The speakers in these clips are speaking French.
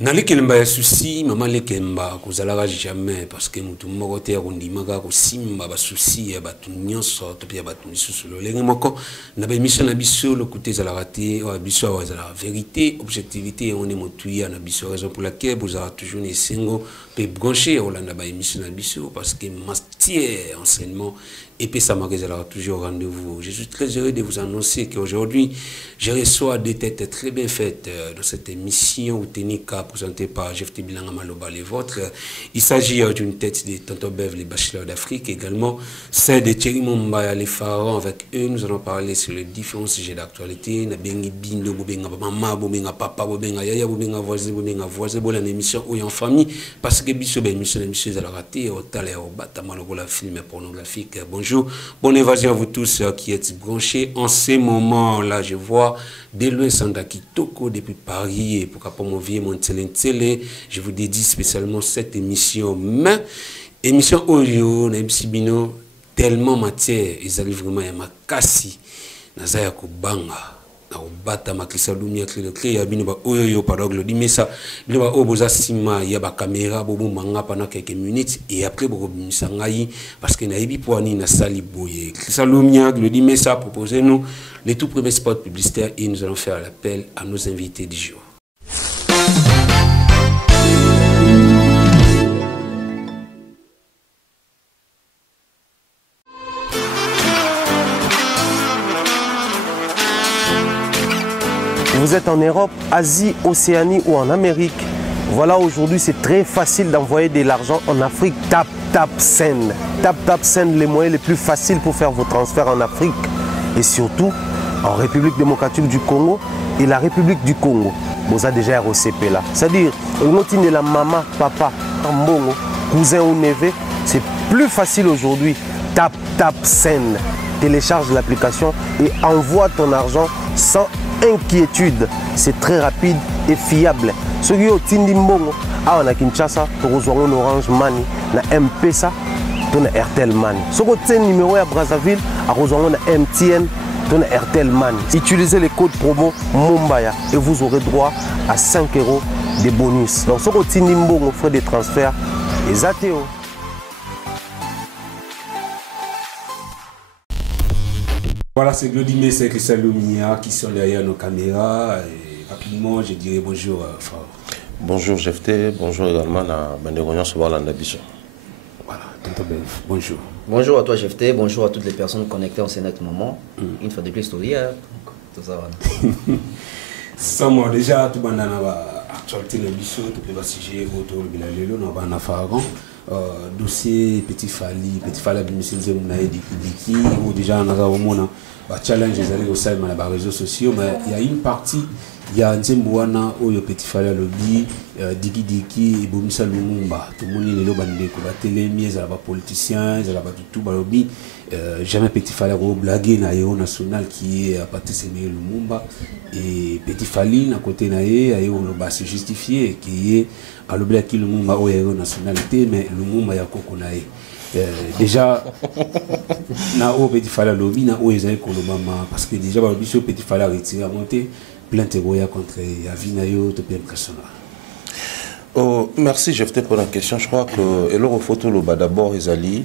Nali kelemba ya souci, maman le kelemba kozalaka jamais parce que mutu moko te akondimaka kosimba ba souci ya batu nyonso to pia batu misusu lolenge moko na ba émission na biso le côté zalaka te wa biso wa zala vérité objectivité on est motuya na biso raison pour laquelle vous avez toujours ne singo pe brancher olanda ba émission na biso parce que matière enseignement et puis ça m'a toujours au rendez-vous. Je suis très heureux de vous annoncer qu'aujourd'hui, je reçois des têtes très bien faites dans cette émission où Ténika présentée par Jeff Bilanga Maloba les vôtres. Il s'agit d'une tête de Tonton Bev, les bachelors d'Afrique, également celle de Thierry Mumbaya, les pharaons. Avec eux, nous allons parler sur les différents sujets d'actualité. Na bengi bindo, bobenga maman, bobenga papa, bobenga yaya, bobenga voisin, bon émission où en famille. Parce que biso ben émission à la raté, au talé, au bâtiment, la film pornographique. Bonjour. Bonne évasion à vous tous qui êtes branchés. En ces moments-là, je vois de loin Sanda Kitoko depuis Paris et pourquoi pas mon vieux mon télé. Je vous dédie spécialement cette émission. Mais émission Oyo, Bino, tellement matière, ils arrivent vraiment à Makasi, Nazaya Kubanga. Na obata makrisa lumia clé ya bino ba oyo parole di mesa bino ba oboza sima ya ba caméra bobo manga pendant quelques minutes et après bobo misangai parce que na yebi poani na sali boye krisa lumia le di mesa proposez nous les tout premiers spots publicitaires et nous allons faire l'appel à nos invités du jour. Vous êtes en Europe, Asie, Océanie ou en Amérique. Voilà, aujourd'hui, c'est très facile d'envoyer de l'argent en Afrique. Tap Send. Tap Send, les moyens les plus faciles pour faire vos transferts en Afrique. Et surtout, en République démocratique du Congo et la République du Congo. Vous avez déjà ROCP là. C'est-à-dire, de la maman, papa, tambongo, cousin ou neveu, c'est plus facile aujourd'hui. Tap Send. Télécharge l'application et envoie ton argent sans inquiétude. C'est très rapide et fiable. Ceux qui ont Tindi Mbongo, on a Kinshasa, on a Orange Money, on a M-Pesa, on a Airtel Money. Ceux qui ont numéro à Brazzaville, on a MTN, on a Airtel Money. Utilisez les codes promo Mumbaya et vous aurez droit à 5 € de bonus. Donc ceux qui ont Tindi Mbongo, frais de transfert, les ATO. Voilà, c'est Glodimé, c'est Christian Lumia qui sont derrière nos caméras. Et rapidement, je dirais bonjour, frère. Bonjour, Jefté. Bonjour également à Banderognon Sobalanda Bichon. Voilà, Tonton Bev, bonjour. Bonjour à toi, Jefté. Bonjour à toutes les personnes connectées en ce moment. Une fois de plus, tout ça. Sans moi, déjà, tout le monde a actualité le bichon, tout le sujet autour de Bilalelo, nous avons un affaire. Dossier Petit Fali Bimissinze Mounaï Diki, ou déjà on a un challenge les allées au sein des réseaux sociaux, mais il y a une partie, il y a un Nzembouana où le Petit Fali lobby, Diki, et Bomissa Lumumba, tout le monde est là, il y a télé, il y a des politiciens, il y a tout le lobby, jamais Petit Fali a blagué dans le national qui est à partir de Lumumba, et Petit Fali, à côté de il se justifier qui est à l'objet qui Lumumba au héros nationalité, mais Lumumba ya kokonae. Déjà, na o Petit Fali lobby, na o ezali kolobama parce que déjà le biso Petit Fali retiré à monter plainte roya contre Avinayo to PM Kassona. Oh, merci Jefté pour la question. Je crois que leur photo le d'abord Ezali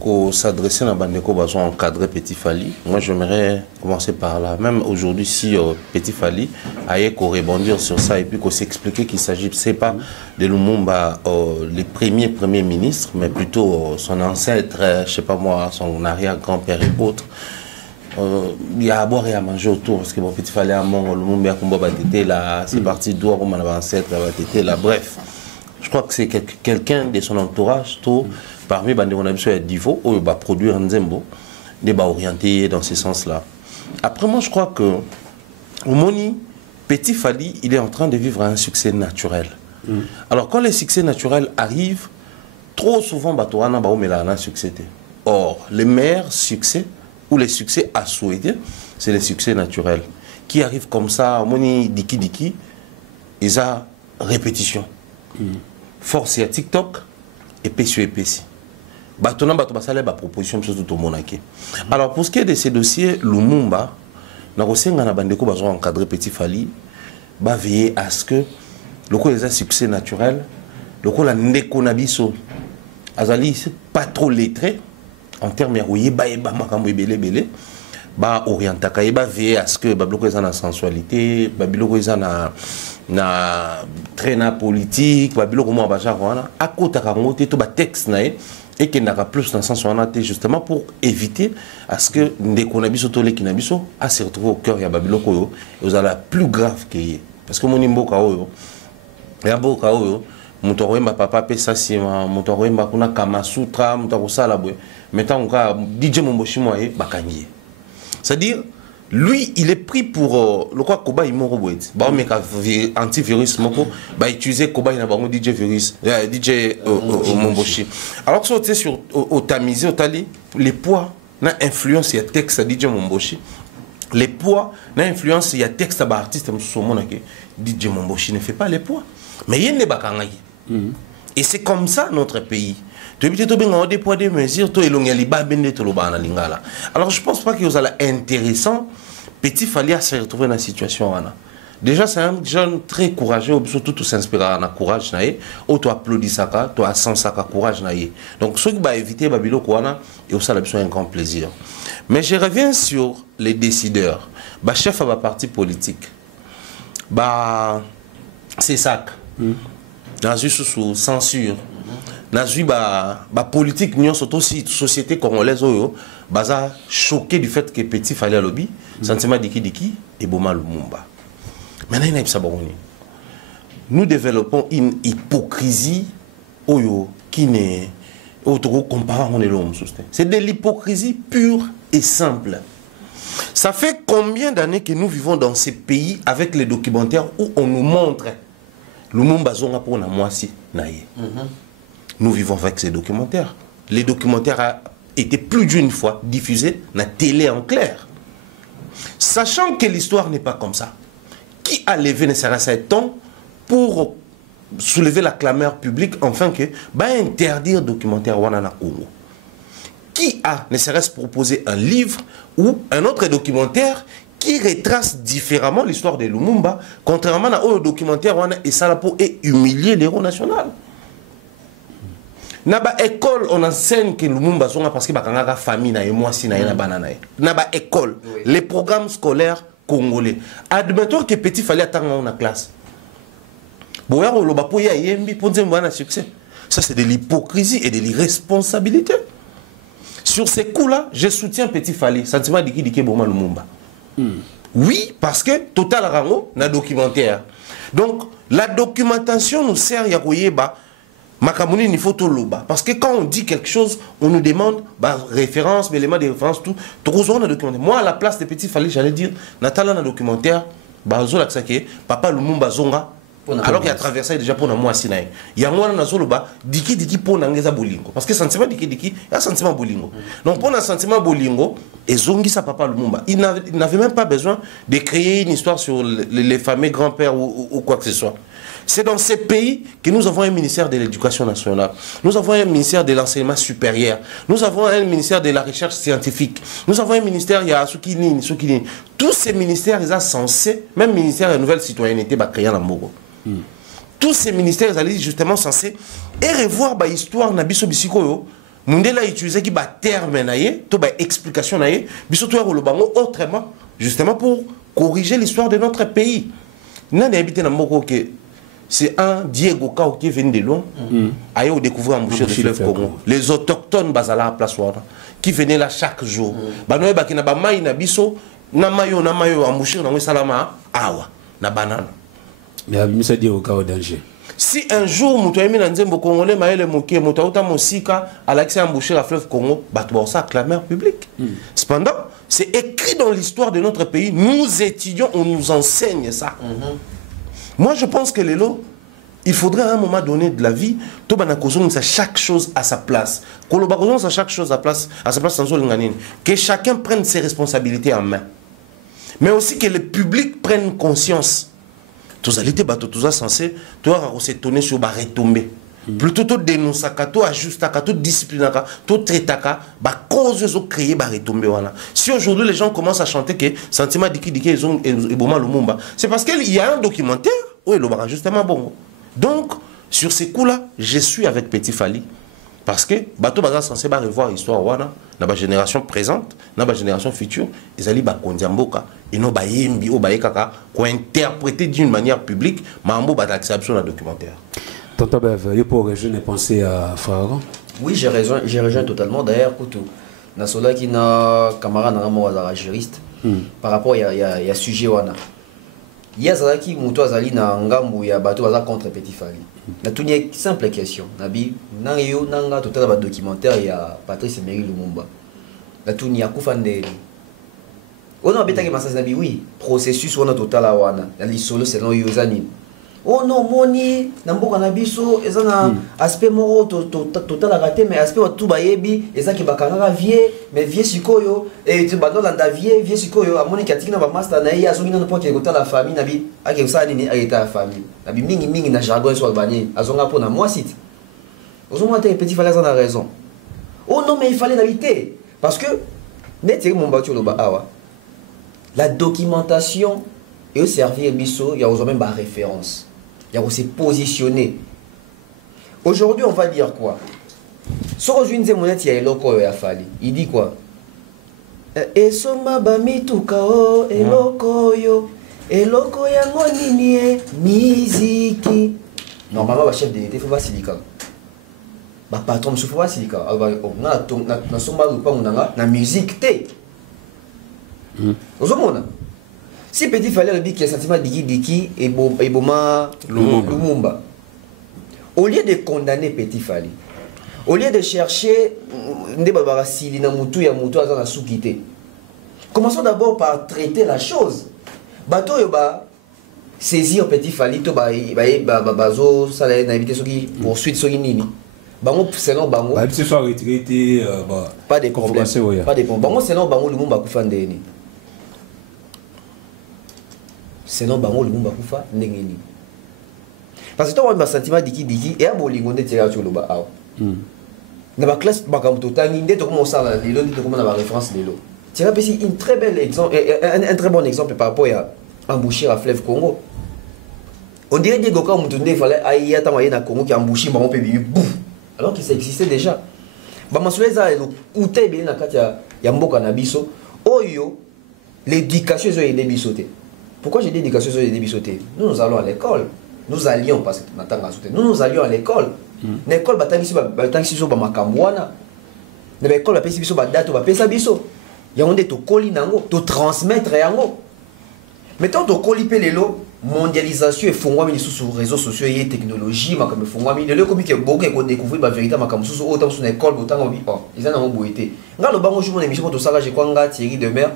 qu'on s'adresser à Bandeko besoin encadrer Petit Fali. Moi j'aimerais commencer par là. Même aujourd'hui si Petit Fali aille qu'on rebondir sur ça et puis qu'on s'expliquer qu'il s'agit c'est pas de Lumumba les premiers ministres mais plutôt son ancêtre, je sais pas moi, son arrière-grand-père et autres. Il y a à boire et à manger autour parce que bon Petit Fali à mon Lumumba combat était là, c'est parti d'où on a ancêtre était là. Bref, je crois que c'est quelqu'un de son entourage tout. Parmi les gens à Divo, où il va produire un Nzembo, il va orienter dans ce sens-là. Après, moi, je crois que au Moni, Petit Fali, il est en train de vivre un succès naturel. Alors, quand les succès naturels arrivent, trop souvent, Batouana a un succès. Or, les meilleurs succès, ou les succès à souhaiter, c'est les succès naturels. Qui arrivent comme ça, Moni, Diki, ils ont répétition. Force à TikTok, et PSU. Batona Batobasale ba proposition de tout le monde. Alors pour ce qui est de ces dossiers, Lumumba, na Bandeko va encadrer Petit Fali, va veiller à ce que le coup est un succès naturel, le coup la nekonabiso azali c'est pas trop lettré en termes de makambo belé ba orientaka ba veiller à ce que babiloko eza na sensualité babiloko eza na traîna politique babiloko mo ba genre wana akotaka ngote to ba texte na et qui n'a plus dans le sens justement pour éviter à ce que ndekonabiso to lekinabiso a se retrouver au cœur ya babiloko yo et vous la plus grave que parce que mon imboka oyo ya boka oyo muto roemba papa pesa sima muto roemba kuna kama sutra muto kosala boye mettons ka DJ Momboshi moye bakangi. C'est-à-dire, lui, il est pris pour le quoi Koba il moro boet. Bah mais antivirus moko, bah utiliser Koba il a bango DJ virus, DJ Momboshi. Alors que ça sur au tamisé au tali, les poids na influence il y a texte à DJ Momboshi. Les poids na influence il y a texte à artiste musomo que DJ Momboshi ne fait pas les poids. Mais il y a des bakangai. Et c'est comme ça notre pays. Alors je pense pas qu'il y a intéressant Petit Fally à se retrouver dans la situation. Déjà c'est un jeune très courageux, surtout tout s'inspirer à courage ou tu applaudis ça, tu as sens ça courage donc ceux qui va éviter babilo kwana et ça a un grand plaisir. Mais je reviens sur les décideurs. Bah chef à ma parti politique. Bah c'est ça. Dans une sous censure. Nazui ba politique nion surtout si société congolaise oyo baza choqué du fait que Petit Fally lobby sentiment diki et Boma Lumumba. Maintenant nous développons une hypocrisie oyo qui n'est autre comparant on est l'homme. C'est de l'hypocrisie pure et simple. Ça fait combien d'années que nous vivons dans ces pays avec les documentaires où on nous montre Lumumba zonga pour na mwasi naye. Nous vivons avec ces documentaires. Les documentaires ont été plus d'une fois diffusés dans la télé en clair. Sachant que l'histoire n'est pas comme ça, qui a levé nécessairement temps pour soulever la clameur publique enfin que interdire documentaire Wanana Congo? Qui a nécessairement proposé un livre ou un autre documentaire qui retrace différemment l'histoire de Lumumba, contrairement à un documentaire Wana et Salapo et humilier l'héros national? Naba école on enseigne que Lumumba zonga parce que bakanga famille na et moi si na na banana. Naba école les programmes scolaires congolais. Admettons que Petit Fally attendre en classe. Boya loba po ya yembi pour dire un succès. Ça c'est de l'hypocrisie et de l'irresponsabilité. Sur ces coups-là, je soutiens Petit Fally, sentiment diki Boma Lumumba. Oui, parce que Total Rango na documentaire. Donc la documentation nous sert ya koyeba Makamouni, il faut tout l'oba. Parce que quand on dit quelque chose, on nous demande référence, mais éléments de référence, tout. Moi, à la place de Petit Fally, j'allais dire, Natala, dans le documentaire, Papa Lumumba Zonga, alors qu'il a traversé déjà pour moi Sinaï. Il y a un moment dans diki pour Nangeza Bolingo. Parce que sentiment diki, il y a sentiment Bolingo. Donc pour un sentiment Bolingo, et Zongi sa Papa Lumumba, il n'avait même pas besoin de créer une histoire sur les fameux grands-pères ou quoi que ce soit. C'est dans ces pays que nous avons un ministère de l'éducation nationale, nous avons un ministère de l'enseignement supérieur, nous avons un ministère de la recherche scientifique, nous avons un ministère, il y a Soukini. Tous ces ministères, ils sont censés, même le ministère de la nouvelle citoyenneté, créer la Mogo. Tous ces ministères, ils sont justement censés et revoir l'histoire de Biso Bisikoyo. Mundela utilisé qui ba terme naie, to ba explication naie, biso to le bango autrement, justement pour corriger l'histoire de notre pays. N'a habité dans Moko que c'est un Diego Kao qui est venu de loin, a découvert embouchure de fleuve Congo. Les autochtones basala à place qui venaient là chaque jour. Banoé bakina ba mai na biso na mayo embouchure na salama awa na banane. Mais ça dit au cas au danger. Si un jour Moutouami Nanzembo Congolais maële moké Moutouta Mosika a l'accès à emboucher la fleuve Congo, battre ça clameur publique. Cependant, c'est écrit dans l'histoire de notre pays. Nous étudions, on nous enseigne ça. Moi, je pense que les lots, il faudrait à un moment donné de la vie, chaque chose à sa place. Chaque chose à sa place que chacun prenne ses responsabilités en main. Mais aussi que le public prenne conscience. Tous les tout censé, toi s'étonner sur la retombée. Plutôt tout dénoncer, tout ajuster, tout discipliner, tout traiter, cause de créer la retombée. Si aujourd'hui les gens commencent à chanter que sentiment diki ils ont Boma Lumumba, c'est parce qu'il y a un documentaire oui, le bar justement bon. Donc, sur ces coups-là, je suis avec Petit Fally. Parce que bateau baza censé revoir l'histoire wana na ba génération présente na ba génération future ezali ba kondiamboka et non ba yembi o ba ekaka ko interpréter d'une manière publique mambo ba acception na documentaire. Tonton Bev, il pour rejoindre penser à Pharaon. Oui, j'ai rejoint totalement. D'ailleurs, Koutou, na sola qui na camarade na mo azara juriste par rapport il y a sujet wana. Il y a ça qui muto azali na ngambu ya bateau baza contre Petit Fally. Na tout une simple question. Nabi nanyo nanga total ba documentaire ya Patrice Emery Lumumba. Na tout ni akufandeli. On a bêta que massage nabi oui, processus wana total wana. Ya li solo selon yozani. Oh non, moni namboka na biso ezana aspect moro total raté mais aspect tout bayebi ezaki bakanga vie mais vie sikoyo et tu badon landa vie sikoyo amoni katikina ba master na ya azongi na pote kota la famille nabi ake usani ni ayeta la famille nabi mingi na jargon so albani azonga pona moi site ozoma te Petit Fally a raison. Oh non mais il fallait l'habiter parce que net mon battu lo ba awa la documentation et au servir biso il y a aujourd'hui même référence. Il y a aussi positionné. Aujourd'hui, on va dire quoi? Il dit quoi? Esoma bamitukao eloko yo eloko yango nini miziki. Normalement, le chef de l'État faut pas silika. Ba patron faut pas silika. Na somba lupa munanga na musique té. Ozomona. Si Petit Fally a dit qu'il y a un sentiment d'Iki et Boma Lumumba, au lieu de condamner Petit Fally, au lieu de chercher commençons d'abord par traiter la chose. Bato yoba saisir Petit Fally to bazo salaire n'inviter ceux qui poursuivent ceux qui nini. Bango selon bango. Bah ce soit retraité pas de problème. Pas de problème. Bango selon bango Lumumba kufandeni. Sinon bango Lumumba kufa ndengeni parce que toi on a sentiment diki et a bolingo de tirer sur le bas na ba classe bakamto tangi ndeto comme ça là lelo ndeto comme na ba référence lelo tu as une très belle exemple un très bon exemple par rapport à emboucher à fleuve Congo. On dirait que quand on tourne il fallait aïe attends na Congo qui emboucher bango pe bibi bouf alors que ça existait déjà ba masoleza elo uté bien na kati ya mboka na biso oyo l'éducation zo yende bisoté. Pourquoi j'ai dit éducation sur les débits sautés? Nous allons à l'école. Nous allions, parce que nous allions à l'école. L'école, si sur Makamwana. L'école, si sur date, biso. Il y a un de colis nango, de transmettre yango. Mettons de colis pelelo, mondialisation et fongwa mi sur les réseaux sociaux et technologie, ma comme fongwa mi. Le comité beaucoup qu'on découvre la vérité, ma comme sous autant sur l'école, autant en ils en ont boité. Nga le bango joue mon émission pour tout ça, j'ai quoi nga Thierry Demer.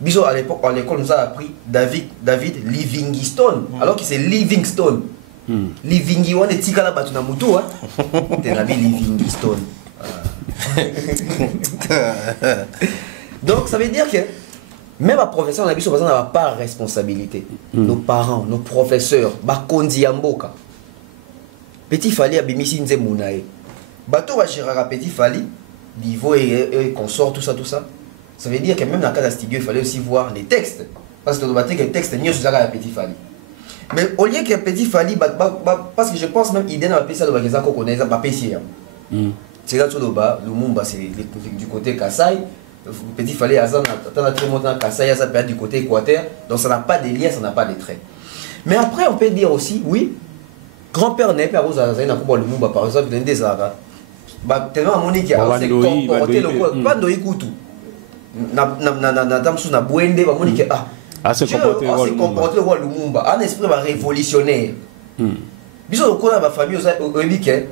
Biso à l'époque, à l'école, nous a appris David Livingstone, alors que c'est Livingstone. Livingstone et Tikala Batuna Moutou, t'es la vie Livingstone. Donc ça veut dire que même à professeur, on a biso n'a pas de responsabilité. Nos parents, nos professeurs, Bakondi Amboka. Petit Fally a bimisi nze munae. Bato va gérer Petit Fally, niveau et consort, tout ça. Ça veut dire que même dans le cas de studio, il fallait aussi voir les textes. Parce que le texte est mieux sur la Petit Fally. Mais au lieu que Petit Fally, parce que je pense même qu'il y a un peu ça de la qu'on connaît, pas PC. C'est là tout le bas, le Lumumba, c'est du côté Kassai. Petit Fally, Azan, a très longtemps Kassai, ça peut être du côté Équateur. Donc ça n'a pas de lien, ça n'a pas de traits. Mais après, on peut dire aussi, oui, grand-père n'est pas Rosa Azan, le Lumumba, par exemple, il y a des Arabes. Tellement à Monique, c'est comporté le quoi, pas de Ikutu. Na bwende ba moni ke se comporter le roi Lumumba un esprit révolutionnaire biso ko na ba famille oyebi ke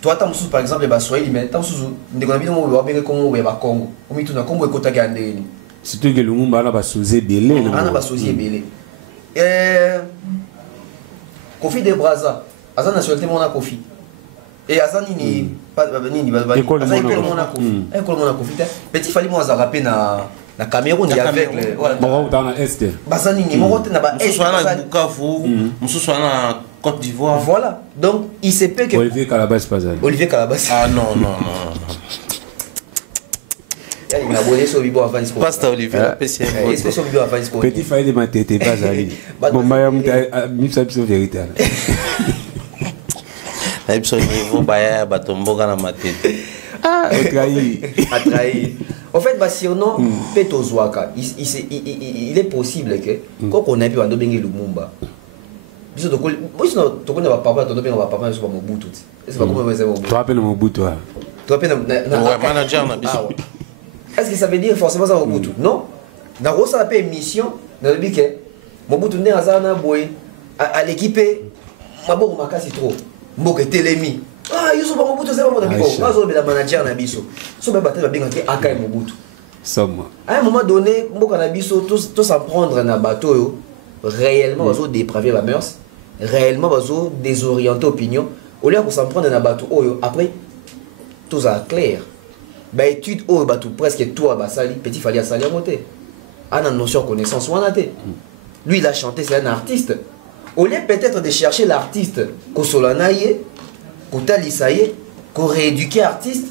toi tamsu par exemple ba Swahili mais tamsu ndeko na bino mo ba benga comme ba Congo o mitu na Congo ekota gandeni surtout que Lumumba na ba sosie belé na ba sosie belé Kofi de Brazza azana nationalité mona Kofi et azani ni école Monaco Petit Fally moi za rappé na Cameroun il y avait voilà dans la est bazani ni mo na ba est na Bukavu mususu na Côte d'Ivoire voilà donc il se peut que Olivier Calabas Olivier Calabas ah non Il a abonné sur Bibo avant Isco. Pasteur Olivier, PCM. Est-ce que sur Bibo avant Isco? Petit faille de ma tête, pas allé. Bon, Mayam, tu as une vérité. Tu as niveau baya batombo dans ma tête. Ah, trahi. En fait, surnom Peto Zouaka, il est possible que quand on a pu ando bengi Lumumba. Biso to connais pas papa, to bengi papa sur Mobutu. Est-ce que comment c'est Mobutu? Tu rappelles Mobutu? Tu rappelles manager na biso. Est-ce que ça veut dire forcément ça Mobutu? Non. Na rosa la émission, na le que Mobutu né azana boy à l'équipe maboko makasi trop. Mboke telemi. Ah, yo so ba Mobutu c'est pas mon ami. Bazo be la manager na biso. So ba battre ba benga ke Akai Mobutu. Somme. À un moment donné, mboka na biso tous s'en prendre na bateau réellement bazo dépraver la mœurs, réellement bazo désorienter opinion. Au lieu de s'en prendre na bateau après tout ça clair. Bah étude bateau presque toi ba sali petit fallait à sali à monter. A une notion connaissance ou anaté. Lui il a chanté, c'est un artiste. Au lieu peut-être de chercher l'artiste ko solanaye, ko talisaye, ko rééduquer artiste,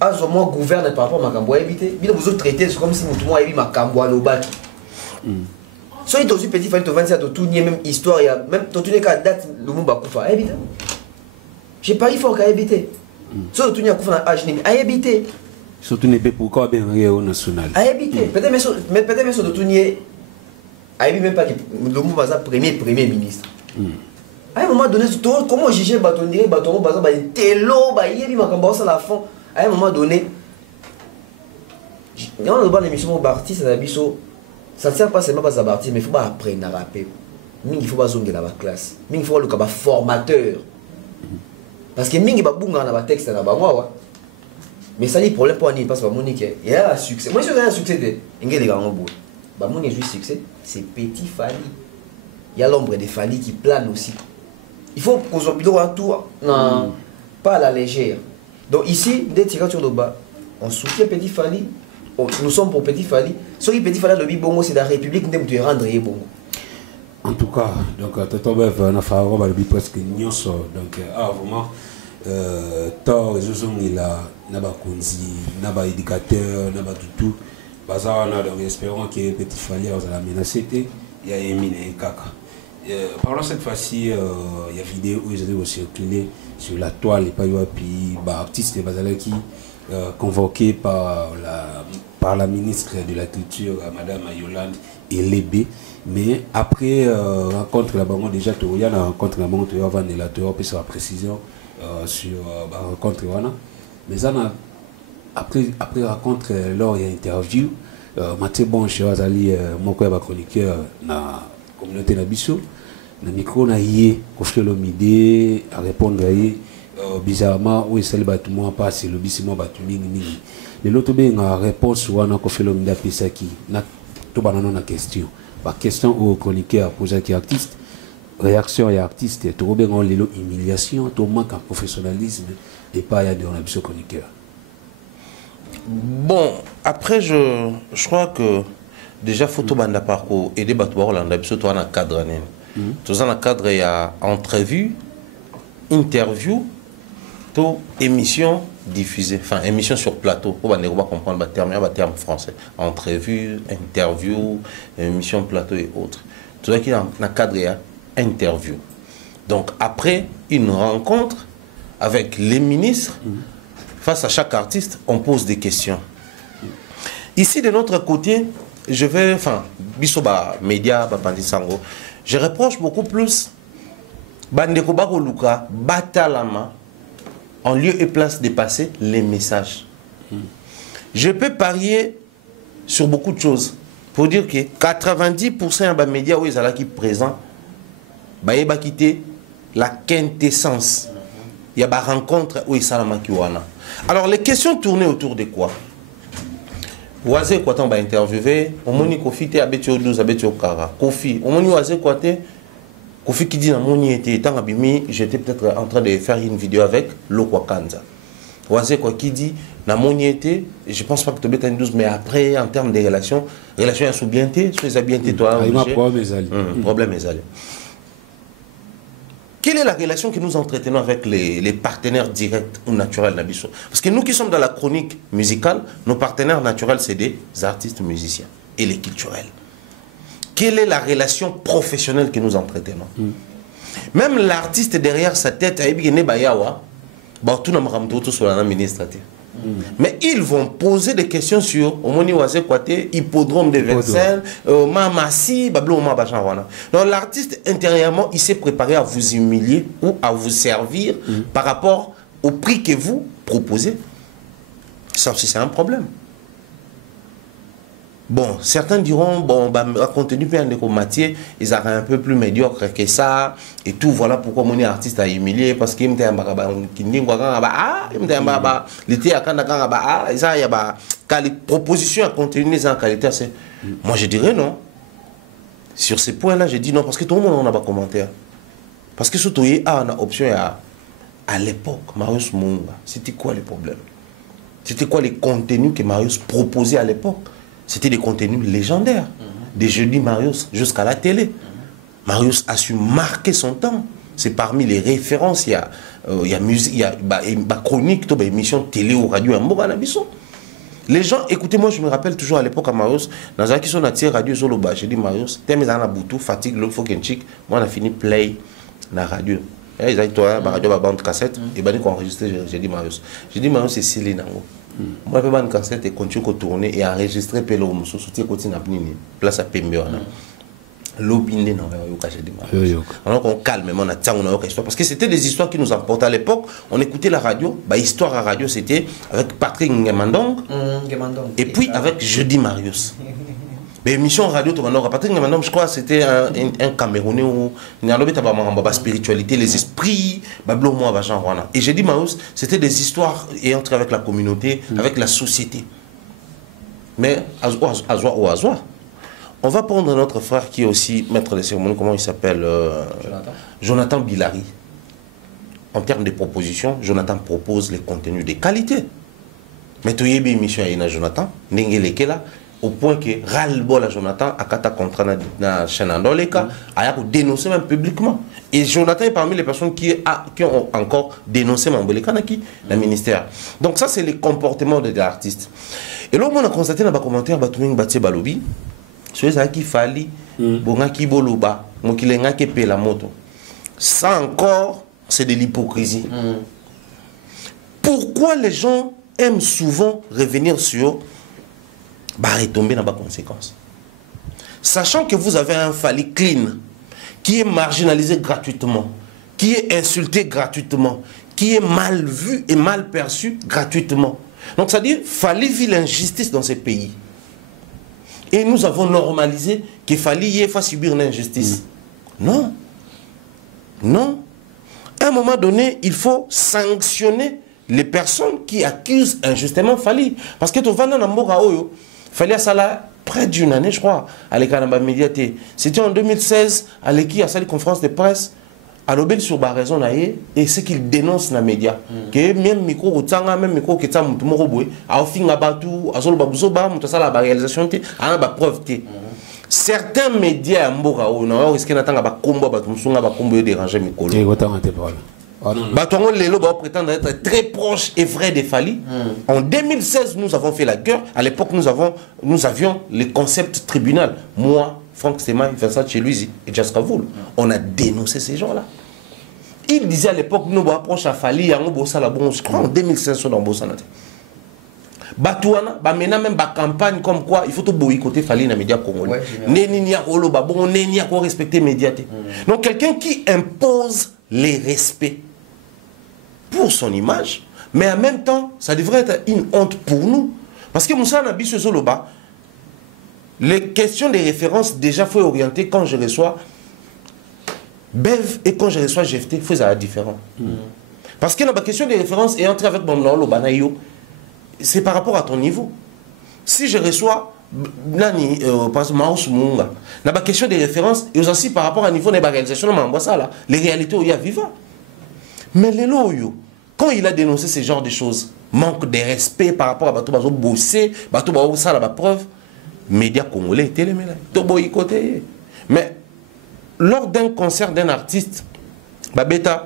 à ce moment gouverne par rapport à Makambo à éviter. Bien vous autres traitez comme si tout le monde avait Makambo à l'obaki. So il aussi petit fallait te vendre ça de tout nier même histoire il y a même tout n'est qu'à date le monde va couper. Éviter. J'ai pas il faut qu'à éviter. So tout n'y a couper à âge à éviter. Surtout n'est pas pourquoi bien au national. À éviter. Peut-être mais sur de tout nier. À éviter même pas que le monde va premier ministre. À un moment donné, comment juger bâton dire bâton bazar ba telo ba yébi Makambo ça la fond. À un moment donné, dans le bas de l'émission Bartis, ça ne sert pas seulement à Bartis, mais il faut pas apprendre à rapper. Il faut pas zonger dans la classe. Il faut le formateur. Parce que il va bunga dans le texte, mais ça, le problème pour Annie, parce que Monique, il y a un succès. Moi, je suis un succès. Il y a des grands bouts. Monique, je suis succès, c'est Petit Fali. Il y a l'ombre de Fali qui plane aussi. Il faut qu'on soit plutôt un tour, non, pas à la légère. Donc ici, des tiratures de bas, on soutient Petit Fali, nous sommes pour Petit Fali. Ce qui Petit Fali, le Bibongo, c'est la République, nous devons rendre Bongo. En tout cas, donc, on a fait un peu presque nyonso. Donc, vraiment, tort, il a un éducateur, tout. Donc, espérons que Petit Fali va menacé. Il y a Emine et Kaka. Parlons cette fois-ci, il y a une vidéo où ils ont circulé sur la toile et pas puis artiste qui convoqué par la ministre de la Culture, Madame Yolande Elébé. Mais après rencontre la banque déjà il y a une rencontre la banque avant de la Théo sur la précision sur la rencontre mais ça après rencontre lors il y a interview Mathieu Bon chez Azali mon chroniqueur na communauté na biso na micro na yé confier l'idée à répondre à bizarrement où est le bâtiment passe le bâtiment bâtiment mingi les l'autre bien en réponse ou on confier l'idée à qui na to banana na question par question au chroniqueur poser qui artiste réaction et artiste tout bien on l'élo humiliation tout manque en professionnalisme et pas y a de on a biso chroniqueur. Bon, après, je crois que déjà, photo banda parcours et des bateaux, on a surtout un cadre. Tout ça, dans le cadre, il y a entrevue, interview, tout émission diffusée, enfin, émission sur plateau. Pour comprendre le terme français. Entrevue, interview, émission plateau et autres. Tout ça, dans le cadre, il y a interview. Donc, après une rencontre avec les ministres, face à chaque artiste, on pose des questions. Ici, de notre côté, je vais, enfin, Bisoba, Média, Sango, je reproche beaucoup plus Bandeko Bako Luka, Batalama, en lieu et place de passer les messages. Je peux parier sur beaucoup de choses pour dire que 90% des médias où ils sont présents, ils ont quitté la quintessence. Il y a des rencontres où ils sont là. Alors, les questions tournaient autour de quoi? Oazé quoi on va interviewer, on moni Kofi te abetio 12 abetio Kara. Kofi, on moni Oazé quoi te Kofi qui dit na moni était tant abimi, j'étais peut-être en train de faire une vidéo avec Lokwa Kanza. Oazé quoi qui dit na moni était, je pense pas que tu bêtes 12 mais après en termes de relations à sous bienté, sous les habienté toi. Problème est allé. Problème est allé. Quelle est la relation que nous entretenons avec les partenaires directs ou naturels d'Abisso? Parce que nous qui sommes dans la chronique musicale, nos partenaires naturels, c'est des artistes musiciens et les culturels. Quelle est la relation professionnelle que nous entretenons? Même l'artiste derrière sa tête, mais ils vont poser des questions sur hippodrome de Vincennes, Mamassi, donc l'artiste intérieurement, il s'est préparé à vous humilier ou à vous servir par rapport au prix que vous proposez. Ça aussi, c'est un problème. Bon, certains diront, bon, bah, contenu de Mathieu, ils sont un peu plus médiocres que ça, et tout, voilà pourquoi mon artiste a humilié, parce qu'il me dit, les propositions à contenu en qualité, c'est. Moi, je dirais non. Sur ces points-là, je dis non, parce que tout le monde en a pas commentaire. Parce que surtout, on a option à l'époque, Marius Munga, c'était quoi les problèmes? C'était quoi les contenus que Marius proposait à l'époque? C'était des contenus légendaires. Des jeudis Marius jusqu'à la télé. Marius a su marquer son temps. C'est parmi les références. Il y a musique, il y a chronique, il y a émission télé ou radio. Les gens, écoutez, moi je me rappelle toujours à l'époque à Marius, dans un qui sont à radio sur le bas, j'ai dit Marius, t'es mis en boutou, fatigue, le faut qu'un chic, moi on a fini play la radio. Et ils ont dit, toi, la radio, la bande cassette, et ben qu'on enregistré, j'ai dit Marius. J'ai dit Marius, c'est Céline. Moi, je vais une cassette et continuer à tourner et enregistrer Pelo Moussou, soutien continue à venir. Place à Pembe. L'opinion, non, alors qu'on calme, on a parce que c'était des histoires qui nous emportaient à l'époque. On écoutait la radio, bah, histoire à radio, c'était avec Patrick Ngemandong et puis avec Jeudi Marius. Mais émission radio, Patrick Ngemandong, je crois c'était un Camerounais où il y a la spiritualité, les esprits, et Jeudi Marius, c'était des histoires et entrer avec la communauté, avec la société. Mais Azwa. On va prendre notre frère qui est aussi maître de cérémonie, comment il s'appelle Jonathan Bilari. En termes de propositions, Jonathan propose les contenus de qualité. Mais tu y as une émission à Jonathan, au point que ras-le-bol à Jonathan a kata contrat dans la chaîne dans les cas, a dénoncé même publiquement. Et Jonathan est parmi les personnes qui ont encore dénoncé Mambolekanaki, le ministère. Donc ça, c'est le comportement des artistes. Et là, on a constaté dans les commentaires, Balobi, ceux qui fallait, Bongaki Boloba, Mokilenga qui paye la moto. Ça encore, c'est de l'hypocrisie. Pourquoi les gens aiment souvent revenir sur retomber dans les conséquences? Sachant que vous avez un Fali clean, qui est marginalisé gratuitement, qui est insulté gratuitement, qui est mal vu et mal perçu gratuitement. Donc, c'est-à-dire, Fali vit l'injustice dans ces pays. Et nous avons normalisé qu'il fallait subir l'injustice. Non. Non. À un moment donné, il faut sanctionner les personnes qui accusent injustement Fali. Parce que tu vas dans le Fali ça là près d'une année, je crois, à l'école médiaté. C'était en 2016, à l'équipe à la conférence de presse, à l'obél sur la raison et ce qu'il dénonce dans les médias. Que même micro, même micro qui est un peu à fin à batou, à sol babouzoba, la réalisation, à la preuve. Certains médias, on risque d'attendre à combo, à combo déranger micro. Lelo prétendre être très proche et vrai des Fali. En 2016, nous avons fait la guerre. À l'époque, nous avions le concept tribunal. Moi, Franck Sema, Vincent Chelouzi et Jaskavoul. On a dénoncé ces gens-là. Il disait à l'époque, nous approchons à Fali, je crois en 2016, dans Bossana. Batouana, maintenant même la campagne comme quoi il faut tout boycotter Fali dans les médias congolais. N'est pas respecter les médias. Donc quelqu'un qui impose les respects pour son image, mais en même temps, ça devrait être une honte pour nous. Parce que Moussa Nabi Soloba, les questions de référence, déjà, il faut orienter quand je reçois Bev et quand je reçois GFT, il faut ça différent. Parce que la question de référence et entrer avec Bamlao Banayo, c'est par rapport à ton niveau. Si je reçois Nani, par exemple, Maus Munga, la question de référence et aussi par rapport à niveau de réalisation, les réalités où il y a vivant. Mais les loyaux, quand il a dénoncé ce genre de choses, manque de respect par rapport à Bato Bazo Bossé, Bato Bazo ça la preuve, médias congolais, téléméla, tout boycotté. Mais lors d'un concert d'un artiste, Babeta,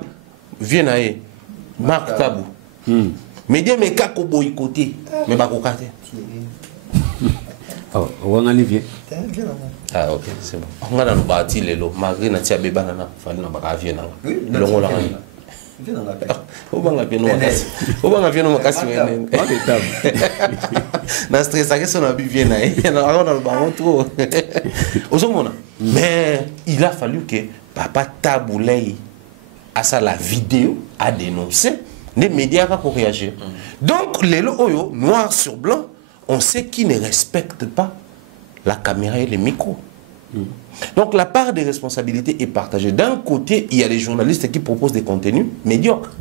viens naé. Marc Tabou. Média mais kako boycotté. Mais pas kokate. Oh, on a Olivier. Ah ok, c'est bon. On a dans bâti les lots. Malgré na tia beba nana, fallait na ba viens na. Longo la ngani. Obanga piano makasi. Obanga piano makasi wene. Na stress à son abi viens naé. Na on a le baron trop. Ozomona. Mais il a fallu que Papa Taboulay à ça la vidéo a dénoncé. Les médias vont réagir. Donc, les lots, noir sur blanc, on sait qu'ils ne respectent pas la caméra et les micros. Donc, la part des responsabilités est partagée. D'un côté, il y a les journalistes qui proposent des contenus médiocres,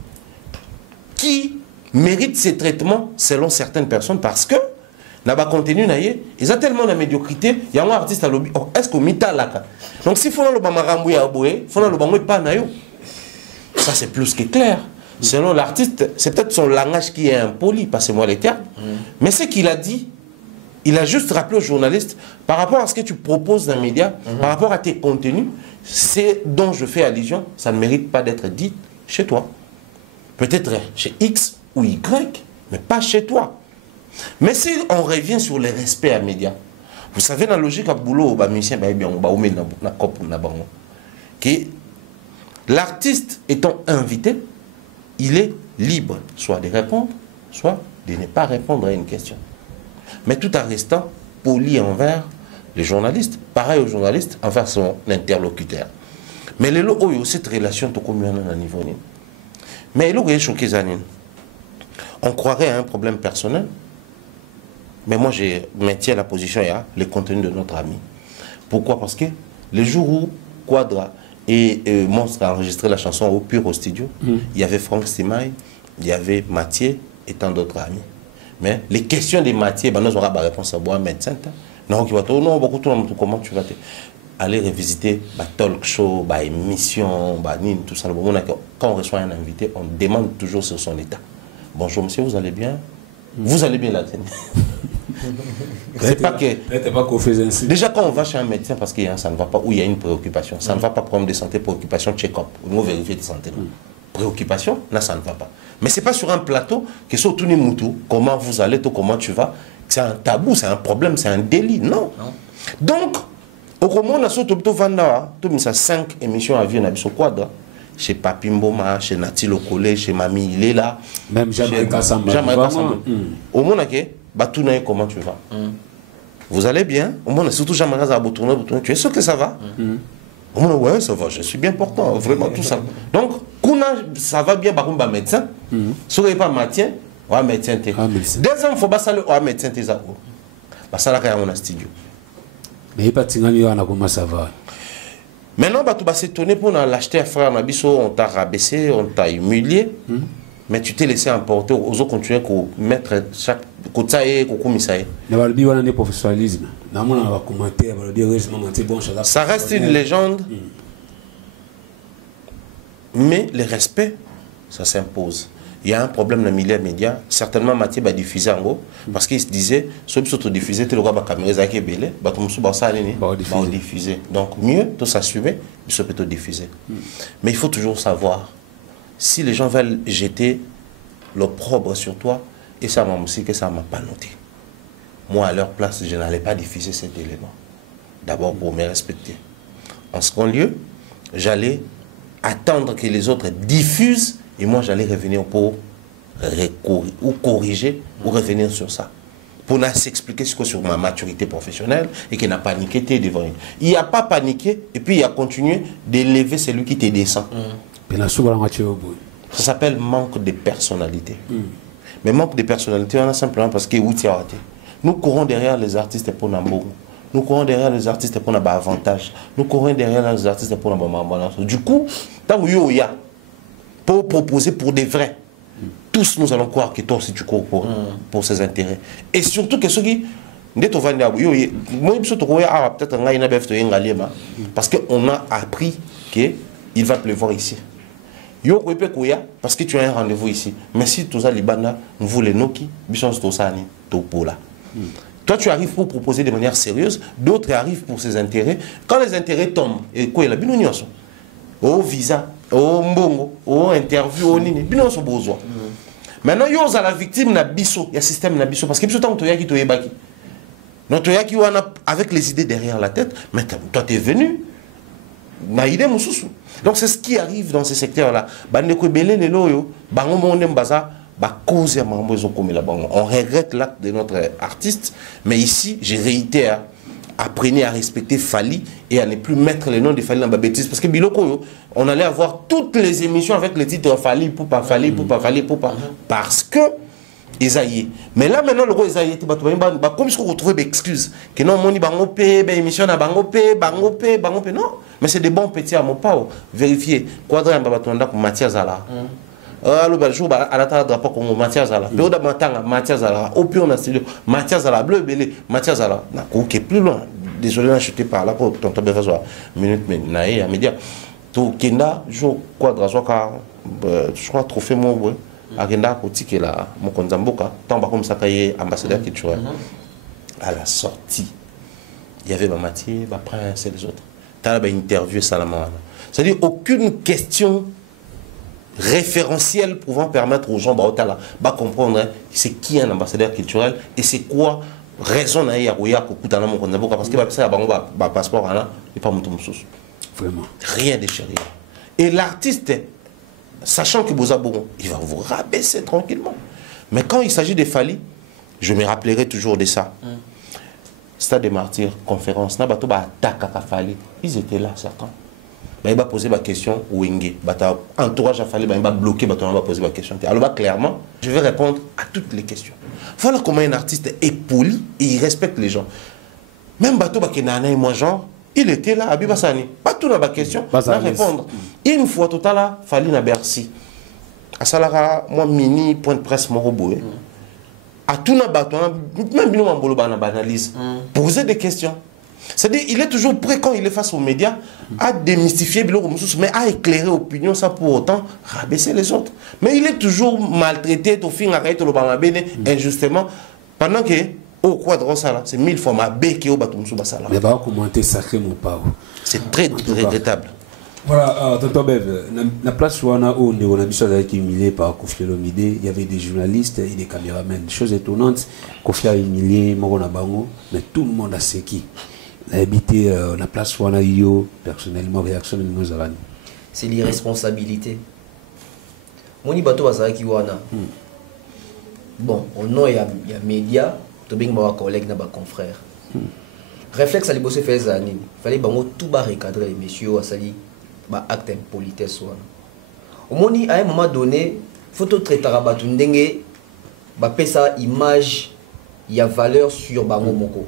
qui méritent ces traitements selon certaines personnes parce que, dans le contenu, ils ont tellement de médiocrité, il y a un artiste à lobby. Oh, est-ce qu'on mita là? Donc, si vous avez le bamaramboui à aboué, vous avez le bamaramboui pas nayo. Ça, c'est plus que clair. Selon l'artiste, c'est peut-être son langage qui est impoli, passez-moi les termes. Mais ce qu'il a dit, il a juste rappelé aux journalistes, par rapport à ce que tu proposes dans les médias, par rapport à tes contenus, c'est dont je fais allusion, ça ne mérite pas d'être dit chez toi. Peut-être chez X ou Y, mais pas chez toi. Mais si on revient sur le respect à médias, vous savez, dans la logique à boulot, l'artiste étant invité, il est libre, soit de répondre, soit de ne pas répondre à une question. Mais tout en restant poli envers les journalistes, pareil aux journalistes envers son interlocuteur. Mais les lots ont cette relation tout comme à niveau. Mais il est choqué, on croirait à un problème personnel. Mais moi, je maintiens la position, il y a le contenu de notre ami. Pourquoi? Parce que le jour où Quadra et Monstre a enregistré la chanson au Pur au studio, il y avait Franck Stimaï, il y avait Mathieu et tant d'autres amis. Mais les questions de Mathieu, nous aurons la réponse à boire médecin. Non, qui va dire, non, beaucoup de comment tu vas aller revisiter la talk show, la émission, tout ça. Quand on reçoit un invité, on demande toujours sur son état. Bonjour monsieur, vous allez bien? Vous allez bien la tête. C'est pas que. Déjà, quand on va chez un médecin parce que ça ne va pas, ou il y a une préoccupation, ça ne va pas, problème de santé, préoccupation, check-up, nous vérifier de santé. Préoccupation, là, ça ne va pas. Mais ce n'est pas sur un plateau que sur tout le monde, comment vous allez, comment tu vas. C'est un tabou, c'est un problème, c'est un délit. Non. Donc, au moment où on a sauté au Vanda, tout ça 5 émissions à vie, on a vu Quadra. Chez Papi Mboma, chez Nati Lokole, chez Mamie, il est là. Même Jean-Marie Kassamba. Au monde, comment tu vas? Vous allez bien? Au monde, surtout Jean-Marie Kassamba, tu es sûr que ça va? Au monde, ouais, ça va, je suis bien portant, vraiment tout ça. Donc, ça va bien, par contre, médecin. Si vous n'avez pas médecin, ouais, médecin. Deuxième fois, ça le médecin, t'es à où? Ça là, on a studio. Mais il n'y a pas de tingani, comment ça va? Maintenant, tu vas s'étonner pour l'acheter à frère Nabiso, on t'a rabaissé, on t'a humilié, mais tu t'es laissé emporter aux autres continuer à mettre chaque côté comme ça. Professionnalisme. Ça reste une légende, mais le respect, ça s'impose. Il y a un problème dans le milieu média. Certainement, Mathieu va diffuser en gros. Parce qu'il se disait, si tu diffuser, tu auras la caméra qui est belle, tu vas diffuser. Donc, mieux, tu s'assumer, tu peux te diffuser. Mais il faut toujours savoir, si les gens veulent jeter l'opprobre sur toi, et ça m'a aussi que ça ne m'a pas noté. Moi, à leur place, je n'allais pas diffuser cet élément. D'abord, pour me respecter. En second lieu, j'allais attendre que les autres diffusent. Et moi, j'allais revenir pour corriger ou revenir sur ça. Pour s'expliquer sur ma maturité professionnelle et qu'il n'a pas paniqué devant lui. Il n'a pas paniqué et puis il a continué d'élever celui qui te descend. Ça s'appelle manque de personnalité. Mais manque de personnalité, on a simplement parce que nous courons derrière les artistes pour Nambogo. Nous courons derrière les artistes pour avoir avantage. Nous courons derrière les artistes pour avoir. Du coup, tant qu'il y a pour proposer pour des vrais. Tous nous allons croire que toi aussi tu cours pour ses intérêts. Et surtout que ceux qui... Parce qu'on a appris qu'il va pleuvoir ici. Parce que tu as un rendez-vous ici. Mais si tu as Libana, nous voulons Noki, toi tu arrives pour proposer de manière sérieuse, d'autres arrivent pour ses intérêts. Quand les intérêts tombent, et quoi il a bien au visa, au mbongo, au interview, au nini, bino so besoin. Maintenant, yo za la victime na biso, il y a système na biso parce que biso tant to yaki to yebaki. Non to yaki wana avec les idées derrière la tête, mais toi tu es venu na idée mususu. Donc c'est ce qui arrive dans ces secteurs là. Bande ko belé les loyo, bango monde mbaza. On regrette l'acte de notre artiste, mais ici, je réitère, apprenez à respecter Fally et à ne plus mettre le nom de Fally dans la bêtise. Parce que Biloko, on allait avoir toutes les émissions avec le titre Fally, Poupa, Fally, Poupa, Fally, Poupa. Parce que Esaïe. Mais là, maintenant, le roi Esaïe, comme si on retrouve des excuses. Que non, on dit Bangope, émission à Bangope, non. Mais c'est des bons petits à mon pao. Vérifiez. Quadra Mbabatonda pour Mathias Zala. Le jour à la table drapeau comme Mathias Zala, Péoda Matanga, Mathias Zala, au pion dans studio, Mathias Zala, bleu belé, Mathias Zala, qui est plus loin. Désolé d'acheter par là pour tonton Bevazoa. Minute, mais naïe, à média. Tout Kenda, jour quadra, je crois, trophée mon agenda politique là, mon Konzamboka, tant comme ça, ambassadeur culturel. À la sortie, il y avait ma Mathieu, ma prince et les autres. T'as une interview Salamana. C'est-à-dire, aucune question référentiel pouvant permettre aux gens de comprendre c'est qui un ambassadeur culturel et c'est quoi raison parce que passeport n'est pas mon vraiment rien de chéri. Et l'artiste, sachant que Bozabon, il va vous rabaisser tranquillement. Mais quand il s'agit de Fally, je me rappellerai toujours de ça. Stade des Martyrs, conférence, ils étaient là certains. Il va poser ma question au Wenge. Entourage à Fally, il va bloquer, il va poser ma question. Alors clairement, je vais répondre à toutes les questions. Voilà comment un artiste est poli et il respecte les gens. Même Bato Bakenana et moi, genre, il était là, Abi Bassani. Pas tout dans ma question, à répondre. Une fois tout à l'heure, Fally na Bercy. À Salara, moi, mini, point de presse, mon robot. À tout na Bato, même Bino Mambolo, analyse. Poser des questions. C'est-à-dire il est toujours prêt quand il est face aux médias à démystifier, mais à éclairer l'opinion sans pour autant rabaisser les autres. Mais il est toujours maltraité, au fin arrête le Bamabene injustement, pendant que au quadre ça c'est 1000 fois ma bé qui est au bâton sous Bassala. Mais va commenter sacré mon pao. C'est très regrettable. Voilà, tonton Bev, la place où on a vu ça qui humilié par Kofi Olomide, il y avait des journalistes et des caméramans. Chose étonnante, Kofi a humilié Morona Bango, mais tout le monde a séqué. Habité la place où on a eu personnellement réaction de nos amis. C'est l'irresponsabilité. Mon bateau va qui wana. Bon, on a y a médias, to bien ma collègue na ba confrère. Réflexe à les bosser faire années. Fallait bango tout bas recadrer les messieurs à sali ba acte impolitesse wana. Au moni à un moment donné, photo traiter rabatu ndenge ba pesa image il y a valeur sur bango moko.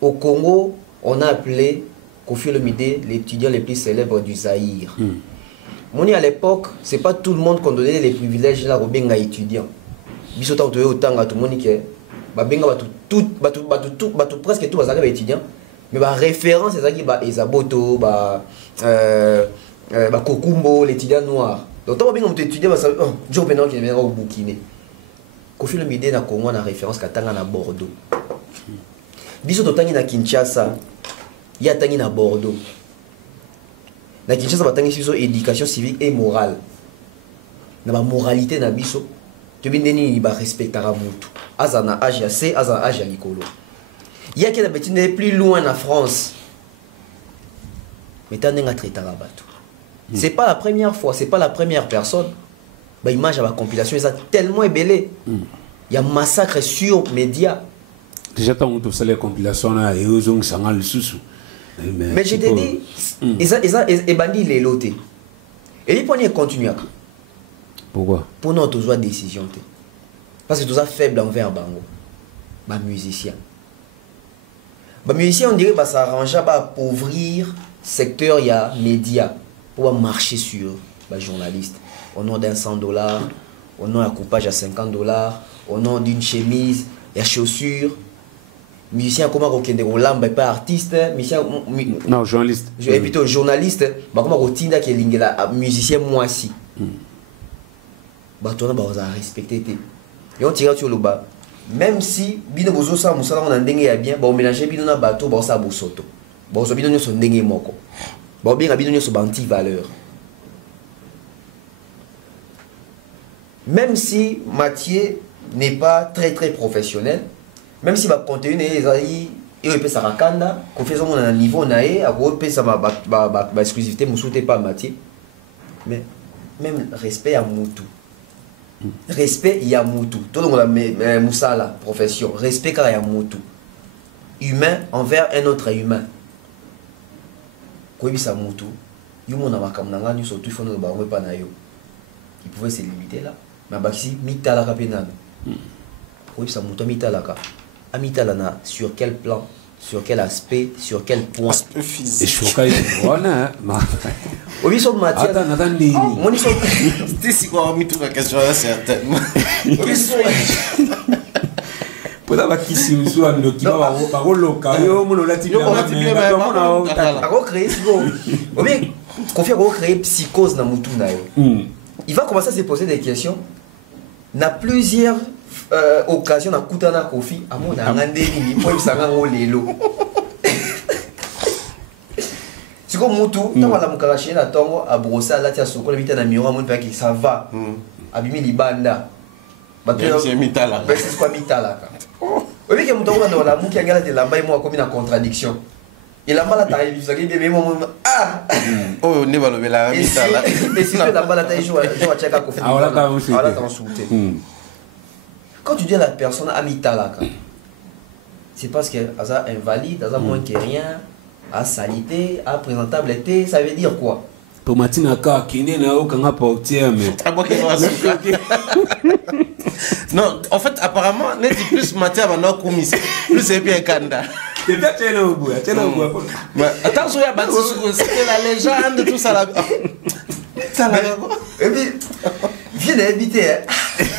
Au Congo, on a appelé Kofi Olomide l'étudiant le plus célèbre du Zaïre. Moni à l'époque, c'est pas tout le monde qu'on donnait les privilèges là au benga étudiant. Bisota autant à tout le monde qui ba benga tout presque tout bazaka étudiant, mais ba référence c'est ça qui ba Ezaboto ba Kokumbo l'étudiant noir. Donc toi benga étudiant ba ça jour pendant qui vient au Burkina. Kofi Olomide na Congo na référence katanga na Bordeaux. Biso totangi na Kinshasa, ya tangi na Bordeaux. Na Kinshasa batangi sur éducation civique et morale. Na ba moralité na biso, to bindeni ni ba respectara mutu. Azana âge ya C, azana âge ya likolo. Ya ki na betine plus loin na France. Mais tanenga traitara bato. C'est pas la première fois, c'est pas la première personne. Ba image à la compilation, ça tellement ébélé. Il y a massacre sur médias. Déjà, tant que tu as les compilations, et eux ont ça le sous. Mais je te dis, et bandit les lotés. Et les poignets continuent. Pourquoi? Pour notre joie de décision. Parce que tu es faible envers Bango. Les musiciens. Les musiciens, on dirait que ça arrange à appauvrir le secteur, il y a médias, pour marcher sur les journalistes. Au nom d'un $100, au nom d'un coupage à $50, au nom d'une chemise, il y a chaussures. Musicien comment qu'on lambe pas artiste musicien non journaliste et plutôt journaliste bah comment rotinda qui est la musicien moi si bah toi bah on a respecté et on tire sur le bas même si bino bozo ça musala on a ndenge ya bien bah on mélanger bino na bateau bah ça bosoto bah on bino nyo so ndenge moko bah bien bino nyo so banti valeur même si Mathieu n'est pas très professionnel, même si va continuer il peut ça rakanda qu'on fait son un niveau naé à peut ça ba exclusivité musuté pas Mathieu, mais même respect à mutu. Respect ya mutu. Tout le monde a musala profession, respect car ya mutu. Humain envers un autre humain. Quoi ça mutu? Yo mon amakamnanga ni surtout faut no ba pas na yo. Il pouvait se limiter là. Mais baxi mitala kapenana. Quoi ça mutu mitala ka. Amitala na sur quel plan? Sur quel aspect, sur quel point? Aspect physique. Et je suis voilà. Oui, sur matière. Attendez. Mon ils sont. C'était si quoi mis toute la question là certainement. Pour avoir qui si nous sommes le qui va par le local, on l'a dit. On créer oui, qu'on créer psychose dans mutu na yo. Il va commencer à se poser des questions. Na plusieurs occasion na kutana kofi amona ngandeli ni po isanga ngolelo siko mutu tama la mukarashi na tongo abrosa la tia sokola bita na miroir mon pa ki ça va abimi libanda bato c'est mitala ben c'est quoi mitala ka obi ke mutu na la muki ngala te lamba mo comme na contradiction il a mal à taille ça qui bébé mon oh ne va lever la mitala mais si tu la mal à taille je vais checker kofi alors là t'en souter. Quand tu dis à la personne Amitalaka, c'est parce qu'elle est invalide, elle a moins que rien, à salité, à présentabilité, ça veut dire quoi? Pour Matinaka, qui n'est pas aucun portier, mais. Non, en fait, apparemment, n'est plus matière à nos commissaires, plus c'est bien Kanda. Attention, c'était la légende, tout ça là. Et puis, viens d'inviter,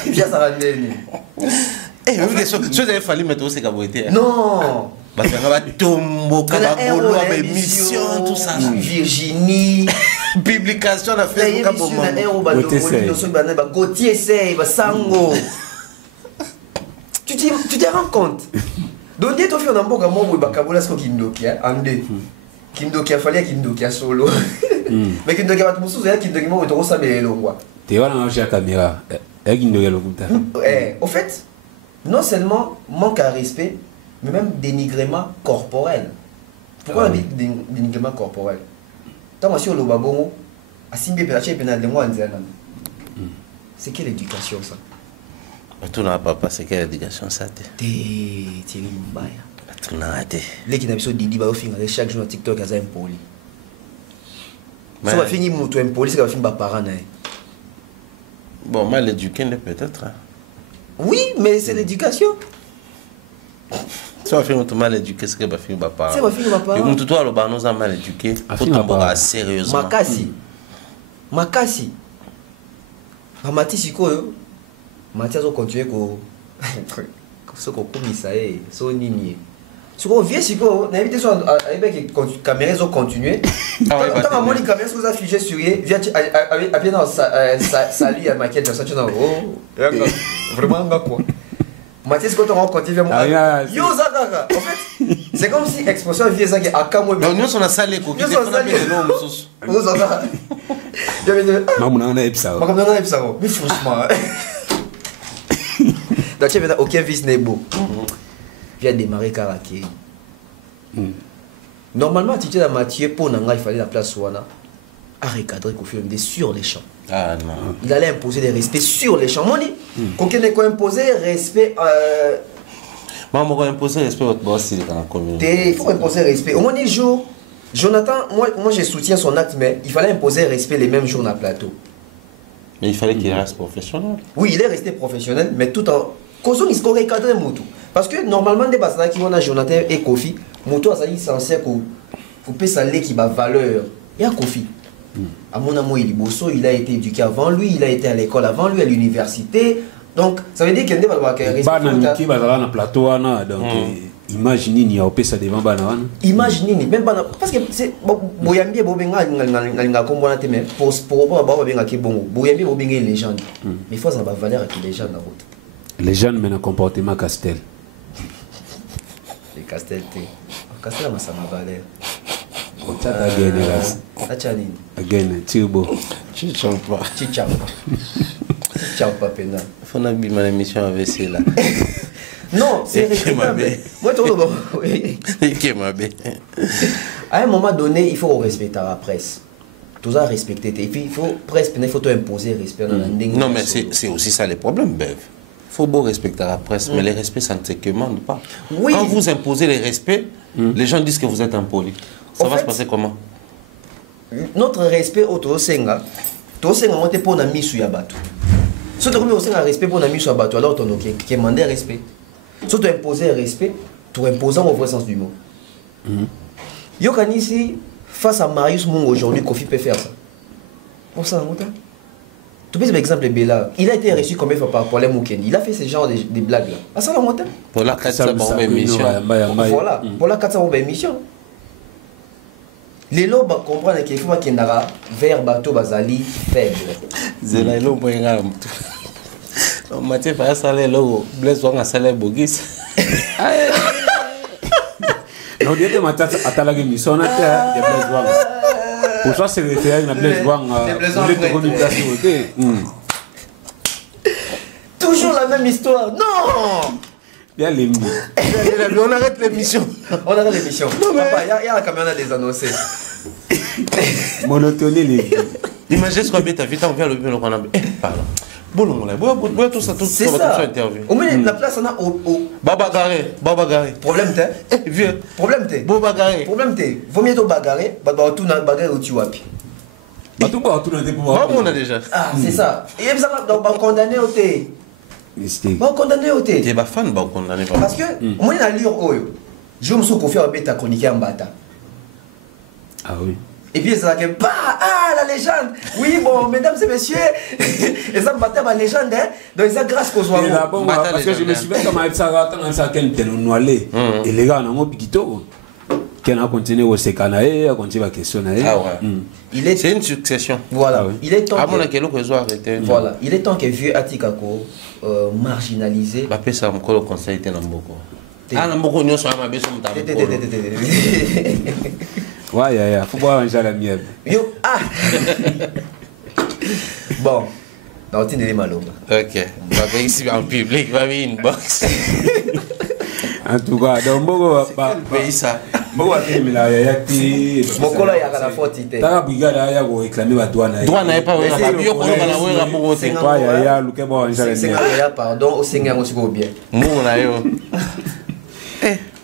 viens ça va venir. Eh, oui, ce qu'il fallait mettre aussi Kabouété. Non! Parce qu'il y a Tombo, Kabagolo, émission, tout ça. Virginie. Publication, la Facebook, Gauthier Sey, Sango. Tu te rends compte? Donc, tu as fait un bon gamin pour Bakabola, ce Kindoki, en deux. Kindoki a fallu Kindoki a solo. Mais Kindoki a tout ça, Kindoki a tout ça, mais le roi. Tu es là dans la caméra. Au fait, non seulement manque à respect, mais même dénigrement corporel. Pourquoi on dit dénigrement corporel? Tant que si on le babongo, c'est quelle éducation ça? Tu n'as pas passé quelle éducation ça? Thierry Mbaya. Tu n'as raté. Les qui n'ont pas Didi chaque jour à TikTok, ils ont impoli. Si on va finir mon impoli, c'est qu'on va finir par parents. Bon, mal éduqué peut-être. Oui, mais c'est l'éducation. Si on va finir mal éduqué, c'est qu'on va finir par parents. C'est qu'on va finir par parents. Et tout toi, le banon a mal éduqué. Faut tomber sérieusement. Makasi. Amati siko Mathias a continué ko ce qu'on commissaire so nini. Ce qu'on vient siko na invité sur avec caméra ils ont continué. Tant à mon caméra vous affiché sur vient bien dans salut à Michael Jackson tu non vraiment nga quoi. Mathias quand on continue yo zakaka. En fait, c'est comme si expression vient ça qui akamo. Non, nous on a salé ko qui fait na bien non mususu. Vous zakaka. Maman on a epsa. Mais franchement. Donc tu n'as aucun vice n'est beau. Vient démarrer Karaké. Normalement, tu es dans Mathieu pour Nanga, il fallait la place Ouana à recadrer Kofi Olomide sur les champs. Ah non. Il allait imposer des respects sur les champs. Moni, Kofi n'est pas imposé respect. Maman, on va imposer respect à votre boss dans la communauté. Il faut imposer respect. Au moins des jours, Jonathan, moi je soutiens son acte, mais il fallait imposer respect les mêmes jours dans le plateau. Mais il fallait qu'il reste professionnel. Oui, il est resté professionnel, mais tout en. Causons il score cadre Moutou. Parce que normalement, des bases qui vont à Jonathan et Kofi, Moutou a censé que peut s'aller qui va valeur. Il y a Kofi. À mon amour, il a été éduqué avant lui, il a été à l'école avant lui, à l'université. Donc, ça veut dire qu'il y a des bases qui va dans le plateau. Donc, imaginez, il y a ça devant Banawan. Imaginez, même parce que c'est Boyambi Bobenga, n'a combattu, mais pour Bobenga qui est bon, Boyambi Bobenga est légende. Mais il faut avoir valeur avec les gens dans la route. Les jeunes mènent un comportement Castel. Les Castel, Castel a sa valeur. Again, Tiubo. Chichamba. Ciao, Papena. Faut pas que ma émission avec là. Non, c'est respectable. Moi, tout le monde. À un moment donné, il faut respecter la presse. Tout ça respecter. Et puis, il faut presque imposer respect. Non, mais c'est aussi ça le problème, Bev. Il faut beau respecter la presse, mais le respect, ça ne se commande pas. Oui. Quand vous imposez le respect, les gens disent que vous êtes impoli. Ça va se passer comment? Notre respect au Tosenga, on te pose un misu ya bato. Si tu as un respect pour un misu ya bato, alors tu as demandé respect. Si tu as imposé respect, tu as imposé au vrai sens du mot. Yokanisi, face à Marius Mungo aujourd'hui, Kofi peut faire ça. Pour ça, tu peux par exemple Bella, il a été reçu combien de fois par Paulin Mukendi. Il a fait ce genre de blagues là. Ah ça la montagne. Pour la 400 émission. Voilà, pour la 400 émission. Les lots comprennent qu'il faut qu'il y ait vers bateau bazali faible. Zela lo moyenga mtu. On m'a dit faire ça les lots, blesse on a salé bogis. Non, il y a des matins à ta lague mission à terre, il y a blesse wang. Pour ça c'est référé à blesse wang. Toujours la même histoire. Non. Bien les on arrête l'émission. On arrête l'émission. Papa, il y a la caméra des annoncés. Monotonie les. Imagine ce qu'on a vu, t'as envers le bureau qu'on a. Pardon. Bon, tout ça, tout ça. C'est ça. Au moins, la place, on a au. Babagaré. Problème, t'es. Vieux. Problème, t'es. Babagaré. Problème, t'es. Vaut mieux te bagarrer, tout dans bagarre où tu vas. Tout dans des pouvoirs. On a déjà. Ah, c'est ça. Et ça va condamner au thé. Bon, condamné au thé. Tu es fan, bon, condamné. Parce que, moi, il y a lire, je me suis confié à bêta chroniquer en bata. Ah oui. Et puis, ça dit, ah, la légende. Oui, bon, mesdames et messieurs, et ça me battait ma légende, hein. Donc, ça, grâce qu'aux soirs. Parce que je me suis fait comme ça, et les gars, on a un piquito. Qui a continué au Sekanae, a continué à questionner. Ah ouais. C'est une succession. Voilà. Il est temps. Voilà. Il est temps que vieux Atikako marginalisé. Bah, ça me colle au conseil de Namboko. Ah, Namboko, nous sommes à Besson. Ouais, faut voir un la mienne. Yo, ah! Bon, dans le des malheurs. Ok. On va ici en public, va une box. En tout cas, donc, bon, ça. Bon, mais là, il y a qui. Mon collègue, il y a la faute. T'as brigade, il y a réclamer la douane. Douane n'est pas oui, c'est pas, il y a le bon, pardon, au Seigneur, aussi bien.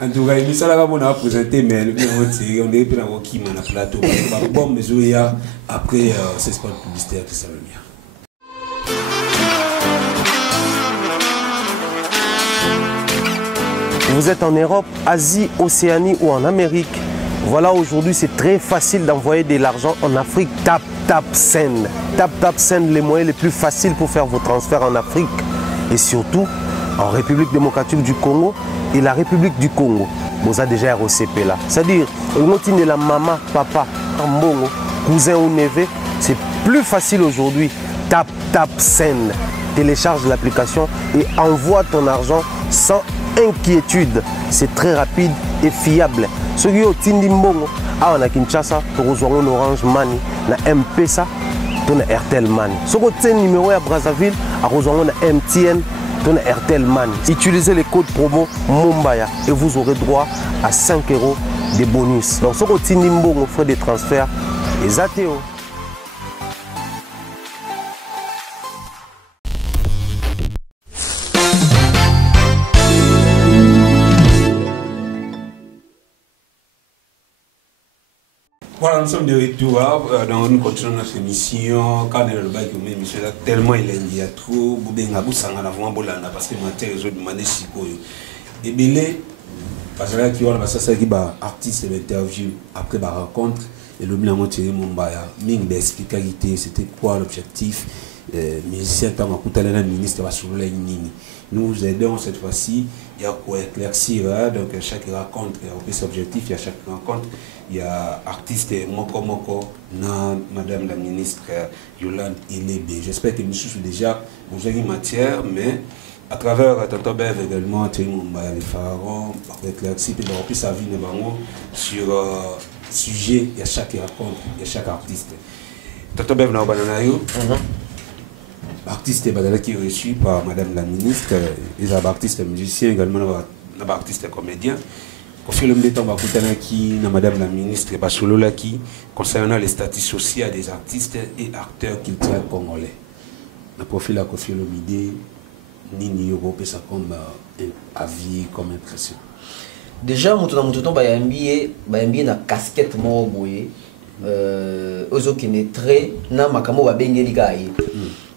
En tout cas, il s'est présenté, mais on est plus dans le plateau. Bon, mais il y a après ce spot publicitaire qui s'est venu. Vous êtes en Europe, Asie, Océanie ou en Amérique. Voilà, aujourd'hui, c'est très facile d'envoyer de l'argent en Afrique. Tap Send. Tap Send, les moyens les plus faciles pour faire vos transferts en Afrique. Et surtout, en République démocratique du Congo et la République du Congo. Vous avez déjà ROCP là. C'est-à-dire, on est la maman, papa, mbongo, cousin ou neveu. C'est plus facile aujourd'hui. Tap Send. Télécharge l'application et envoie ton argent sans inquiétude. C'est très rapide et fiable. Ceux qui ont Tindi Mbongo, on a Kinshasa, pour rejoindre Orange Money, na M-Pesa, on a Airtel Money. Ceux qui ont numéro à Brazzaville, à rejoindre MTN, on a Airtel Money. Utilisez les codes promo Mumbaya et vous aurez droit à 5 € de bonus. Donc ceux qui ont Tindi Mbongo, frais de transfert, les ATO. Voilà, nous sommes de retour dans une continuation de notre émission. Quand on est dans le bail, monsieur là tellement il y a trop, parce que maintenant les autres demandent si quoi. Et bien parce que là qui on va ça qui va artiste l'interview après la rencontre et le bilan tiré Mumbaya, ming d'expliquer c'était quoi l'objectif. Musicien tant que le ministre va soulever nini. Nous vous aidons cette fois-ci, il y a quoi éclaircir donc chaque rencontre il y a des objectifs, il y a chaque rencontre il y a artiste Moko na madame la ministre Yolande Ilebe. J'espère que nous sommes déjà vous avez une matière mais à travers Tonton Bev également les pharaons éclaircir puis on sa vie sur sujet il y a chaque rencontre, il y a chaque artiste. Tonton Bev na banana yo. artiste qui est reçu par Madame la ministre, les artistes musiciens également, les artistes comédiens. Au fil du temps, Madame la ministre, concernant les statuts sociaux des artistes et acteurs culturels congolais. Le profil à Kofi Olomide, Nini Europe, ça comme avis, comme impression. Déjà, il y a une casquette mort boye. Ozo qui est très na makamo ba bengi ligaye.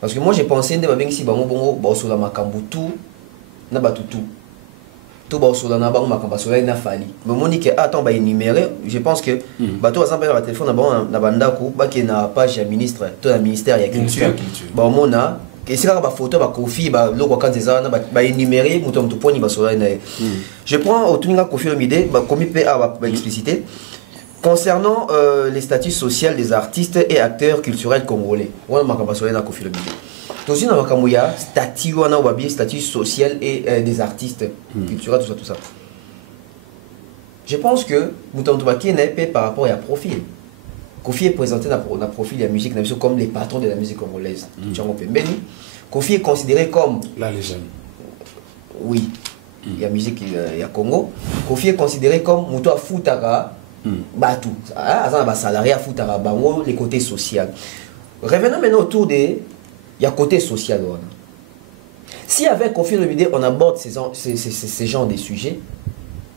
Parce que moi j'ai pensé de ba bengi si ba bongo ba sola makambu tout na ba tout. Tout ba sola na ba makambu sola na fali. Mais monique attends ba énumérer, je pense que ba to exemple ba téléphone na banda ko ba qui na page ya ministre, to la ministère ya culture. Ba mona et c'est là ba photo ba Kofi ba loko quand ça na ba énumérer mutom to poni ba sola na. Je prends au tuninga Kofi Olomide ba komi pe a ba expliciter. Concernant les statuts sociaux des artistes et acteurs culturels congolais, on a Kofi Olomide. Aussi, on a statut social et des artistes culturels, tout ça. Je pense que Moutoumaki n'est pas par rapport à profil. Kofi est présenté dans le profil de la musique comme les patrons de la musique congolaise. Kofi est considéré comme la légende. Oui, il y a musique, il y a Congo. Kofi est considéré comme Moutoua Foutara. Batou, salarié à foutre à bango les côtés sociaux. Revenons maintenant autour des, il y a côté social. Si avec Kofi Olomide on aborde ces genres de sujets,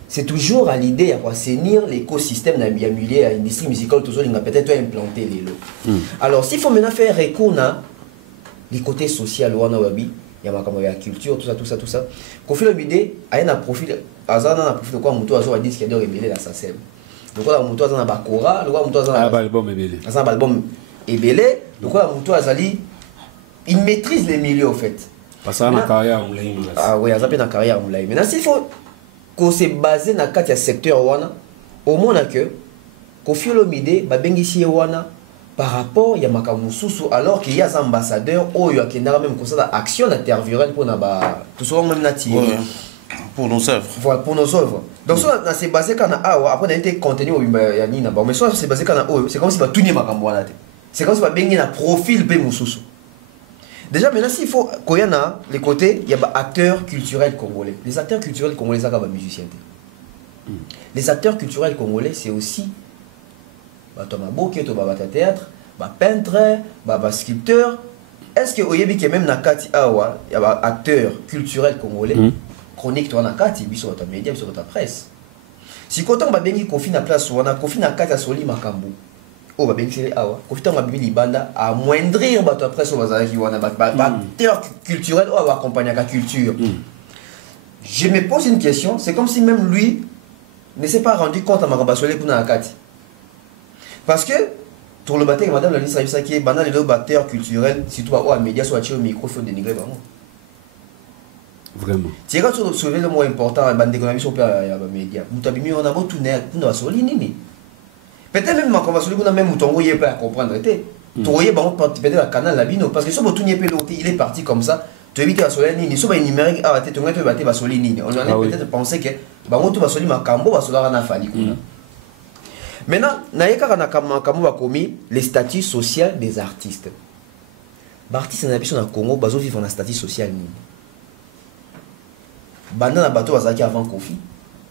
c'est toujours à l'idée d'assainir l'écosystème de l'industrie musicale, toujours il a peut-être implanté les lots. Alors s'il faut maintenant faire recours à les côtés sociaux, il y a la culture, tout ça. Kofi Olomide a un profil, de quoi Moutou a dit qu'il y a des rebelles dans sa scène. Donc là, Moutou a un bakora, le Moutou a un album ébélé, donc là, Moutou a il maîtrise les milieux en fait. Parce qu'il a une carrière ah oui, il a une carrière. Maintenant, s'il faut qu'on se base dans le secteur, au moins que Kofi Olomide va bénéficier par rapport à Makamoussousou, alors qu'il y a des ambassadeurs qui ont même action interviewelle pour tout ça, même natif. Pour nos œuvres. Voilà, pour nos œuvres. Donc, ça, c'est basé quand après, on a été contenu au Yanina. Mais ça, c'est basé quand c'est comme si on tout n'est pas. C'est comme si on baigné dans le profil de Moussoussou. Déjà, maintenant, s'il faut qu'il y ait les côtés, il y a des acteurs culturels congolais. Les acteurs culturels congolais, ça, c'est des musiciens. Les acteurs culturels congolais, c'est aussi Thomas qui est théâtre, peintre, sculpteur. Est-ce que vous avez même dans Kati Awa, il y a des acteurs culturels congolais? Chronique toi na kati biso ta média biso ta presse si koton ba bengi Kofi na place wana Kofi na kati asoli makambu o ba bengi sele awa Kofi tanga bibi libanda à moindrir ba ta presse bazala ki wana ba acteur culturel ou va accompagner la culture. Je me pose une question, c'est comme si même lui ne s'est pas rendu compte à makamba soli pour na kati parce que pour le bataille madame la ministre ça qui est banal les acteurs culturels si toi au média soit au micro faut dénigrer vraiment. Vraiment. Tu as soulevé le mot important, l'économie sur les médias. Nous avons un peu de temps. Peut-être même quand on va soulever, même on ne peut pas comprendre. Tu vois, peut-être la canal la bino parce que si il est parti comme ça. Tu évites la soleil ni soit numérique ah tu vas te battre soleil ni on a peut-être pensé que tu vas soleil makambo va soleil na fali. Maintenant, naïka na makambo va commis les statuts sociaux des artistes. L'artiste na biso na Congo bazo vivre na statut social ni. Banda na bateau azaki avant Kofi,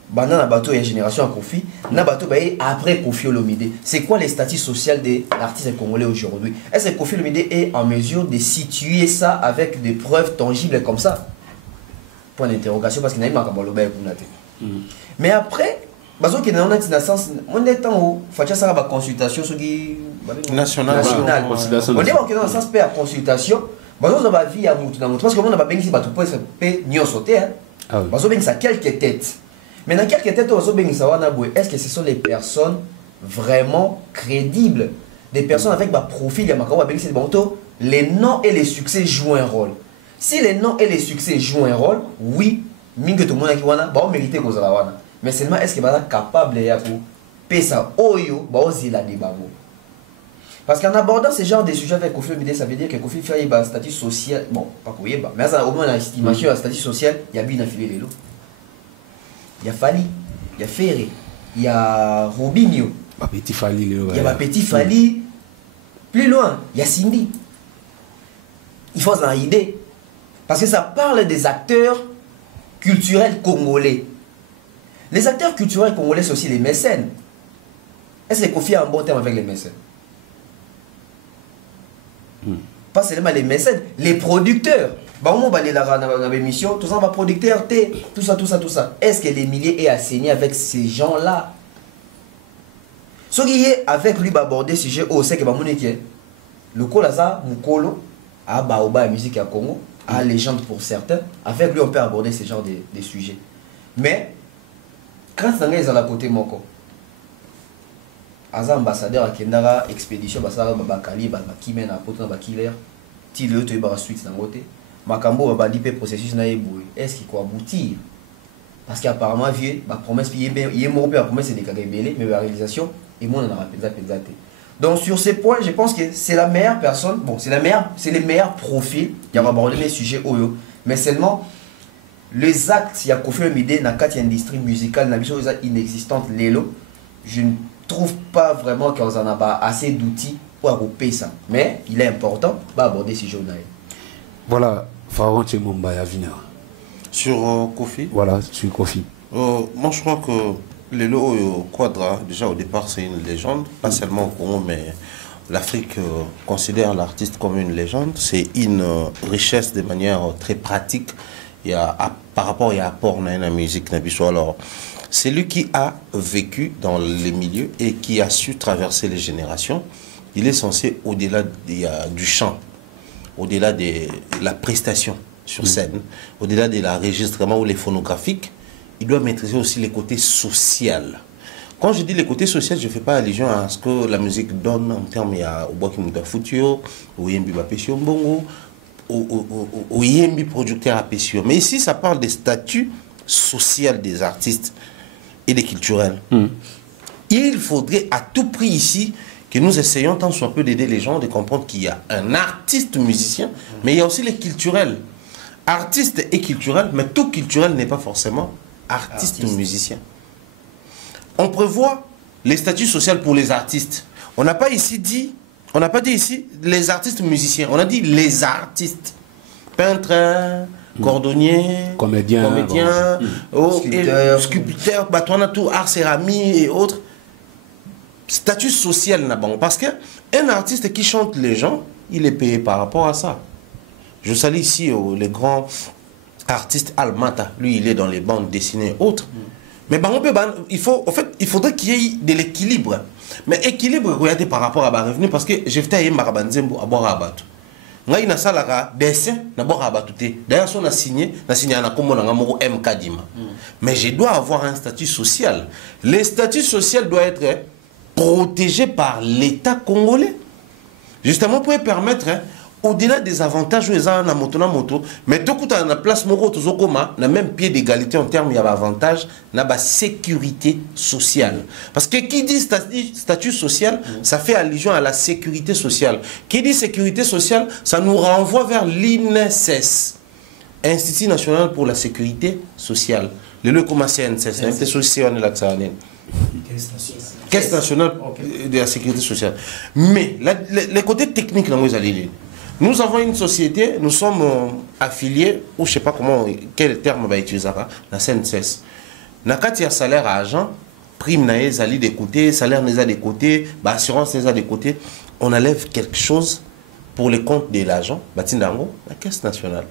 banda na bateau et génération à Kofi, na bateau après Kofi Olomide. C'est quoi les statuts sociaux de l'artiste congolais aujourd'hui? Est-ce que Kofi Olomide est en mesure de situer ça avec des preuves tangibles comme ça? Point d'interrogation parce qu'il n'a pas de mais après, bazo qui n'a pas de sens, on est en haut, faut que ça va consultation sur national. On est dans le sens paix à consultation, bazo va vie à moutou parce que on a pas bien si bateau peut ni sauter hein. Ça quelques têtes. Maintenant, quelques têtes, est-ce que ce sont les personnes vraiment crédibles? Des personnes avec un profil, les noms et les succès jouent un rôle. Si les noms et les succès jouent un rôle, oui, mériter mais seulement est-ce que vous êtes capable de faire ça? Parce qu'en abordant ce genre de sujets avec Kofi Olomide, ça veut dire que Kofi fait un statut social, bon, pas Kofi, mais au moins l'estimation, un statut social, il y a bien affilé les lots. Il y a Fali, il y a Ferré, il y a Robinho, Petit Fali, il y a Petit Fali, plus loin, il y a Cindy. il faut en idée. Parce que ça parle des acteurs culturels congolais. Les acteurs culturels congolais, c'est aussi les mécènes. Est-ce que Kofi a un bon terme avec les mécènes? Pas seulement les mécènes, les producteurs. Bah, on va aller dans l'émission, tout ça va producteur, tout ça. Est-ce que l'Emilien est assigné avec ces gens-là? Ce qui est avec lui, aborder ce sujet, c'est que le Kolaza, Mukolo, à Baoba, la musique à Congo, à légende pour certains, avec lui, on peut aborder ce genre de sujets. Mais, quand ça est à la côté, Moko, Aza ambassadeur à Kendara, expédition, Basara, Babakali, Bakimen, Apotre, Bakiller, Tile, tu es par la suite, dans le côté. Makambo, Babalipe, processus, est-ce qu'il faut aboutir? Parce qu'apparemment, la promesse, il est mort, la promesse, c'est des Kagabélé, mais la réalisation, et moi, on en a rappelé. Donc, sur ces points, je pense que c'est la meilleure personne, bon, c'est les meilleurs profils qui ont abordé les sujets Oyo. Mais seulement, les actes, il y a Kofi Olomide, dans la industrie musicale, dans la inexistante, Lélo, je ne trouve pas vraiment qu'on en a assez d'outils pour agrouper ça. Mais il est important d'aborder ces journaux. Voilà, Pharaon Tchemombaya Vina. Sur Kofi. Voilà, sur Kofi. Moi, je crois que Lelo Quadra, déjà au départ, c'est une légende, pas seulement au Congo, mais l'Afrique considère l'artiste comme une légende. C'est une richesse de manière très pratique. Par rapport à apport dans la musique. Alors, c'est lui qui a vécu dans les milieux et qui a su traverser les générations. Il est censé, au-delà du chant, au-delà de la prestation sur scène, au-delà de l'enregistrement ou les phonographiques, il doit maîtriser aussi les côtés sociaux. Quand je dis les côtés sociaux, je ne fais pas allusion à ce que la musique donne en termes au bois qui m'a futio, au yembi bapesio mbongo, au yembi producteur à pesio. Mais ici, ça parle des statuts sociaux des artistes et des culturels. Il faudrait à tout prix ici que nous essayons tant soit peu d'aider les gens de comprendre qu'il y a un artiste musicien, mais il y a aussi les culturels. Artiste et culturel, mais tout culturel n'est pas forcément artiste ou musicien. On prévoit les statuts sociaux pour les artistes. On n'a pas pas dit ici les artistes musiciens, on a dit les artistes. Peintres, cordonniers, comédiens, sculpteurs, tout, art céramique et autres. Statut social n'a pas. Parce qu'un artiste qui chante les gens, il est payé par rapport à ça. Je salue ici les grands artistes Almata. Lui, il est dans les bandes dessinées et autres. Mais il faudrait qu'il y ait de l'équilibre. Mais équilibre, regardez par rapport à ma revenu, parce que j'ai fait un marabanzembo à boire à battre. Nga ina salara dessin na boire à battre. D'ailleurs, on a signé na comme on a MK Dima. Mais je dois avoir un statut social. Le statut social doit être protégé par l'État congolais. Justement pour permettre, au-delà des avantages où ils ont moto, mais tout à la place moro na même pied d'égalité en termes d'avantages, na ba sécurité sociale. Parce que qui dit statut social, ça fait allusion à la sécurité sociale. Qui dit sécurité sociale, ça nous renvoie vers l'INSS, Institut national pour la sécurité sociale. Le lieu comme CNSS, Caisse nationale de la sécurité sociale. Mais les côtés techniques, nous avons une société, nous sommes affiliés, ou je ne sais pas quel terme va utiliser, la CNSS. Nous avons un salaire à agent, prime n'est pas de côté, salaire n'est pas de côté, assurance n'est pas de côté. On enlève quelque chose pour les comptes de l'agent, la Caisse nationale,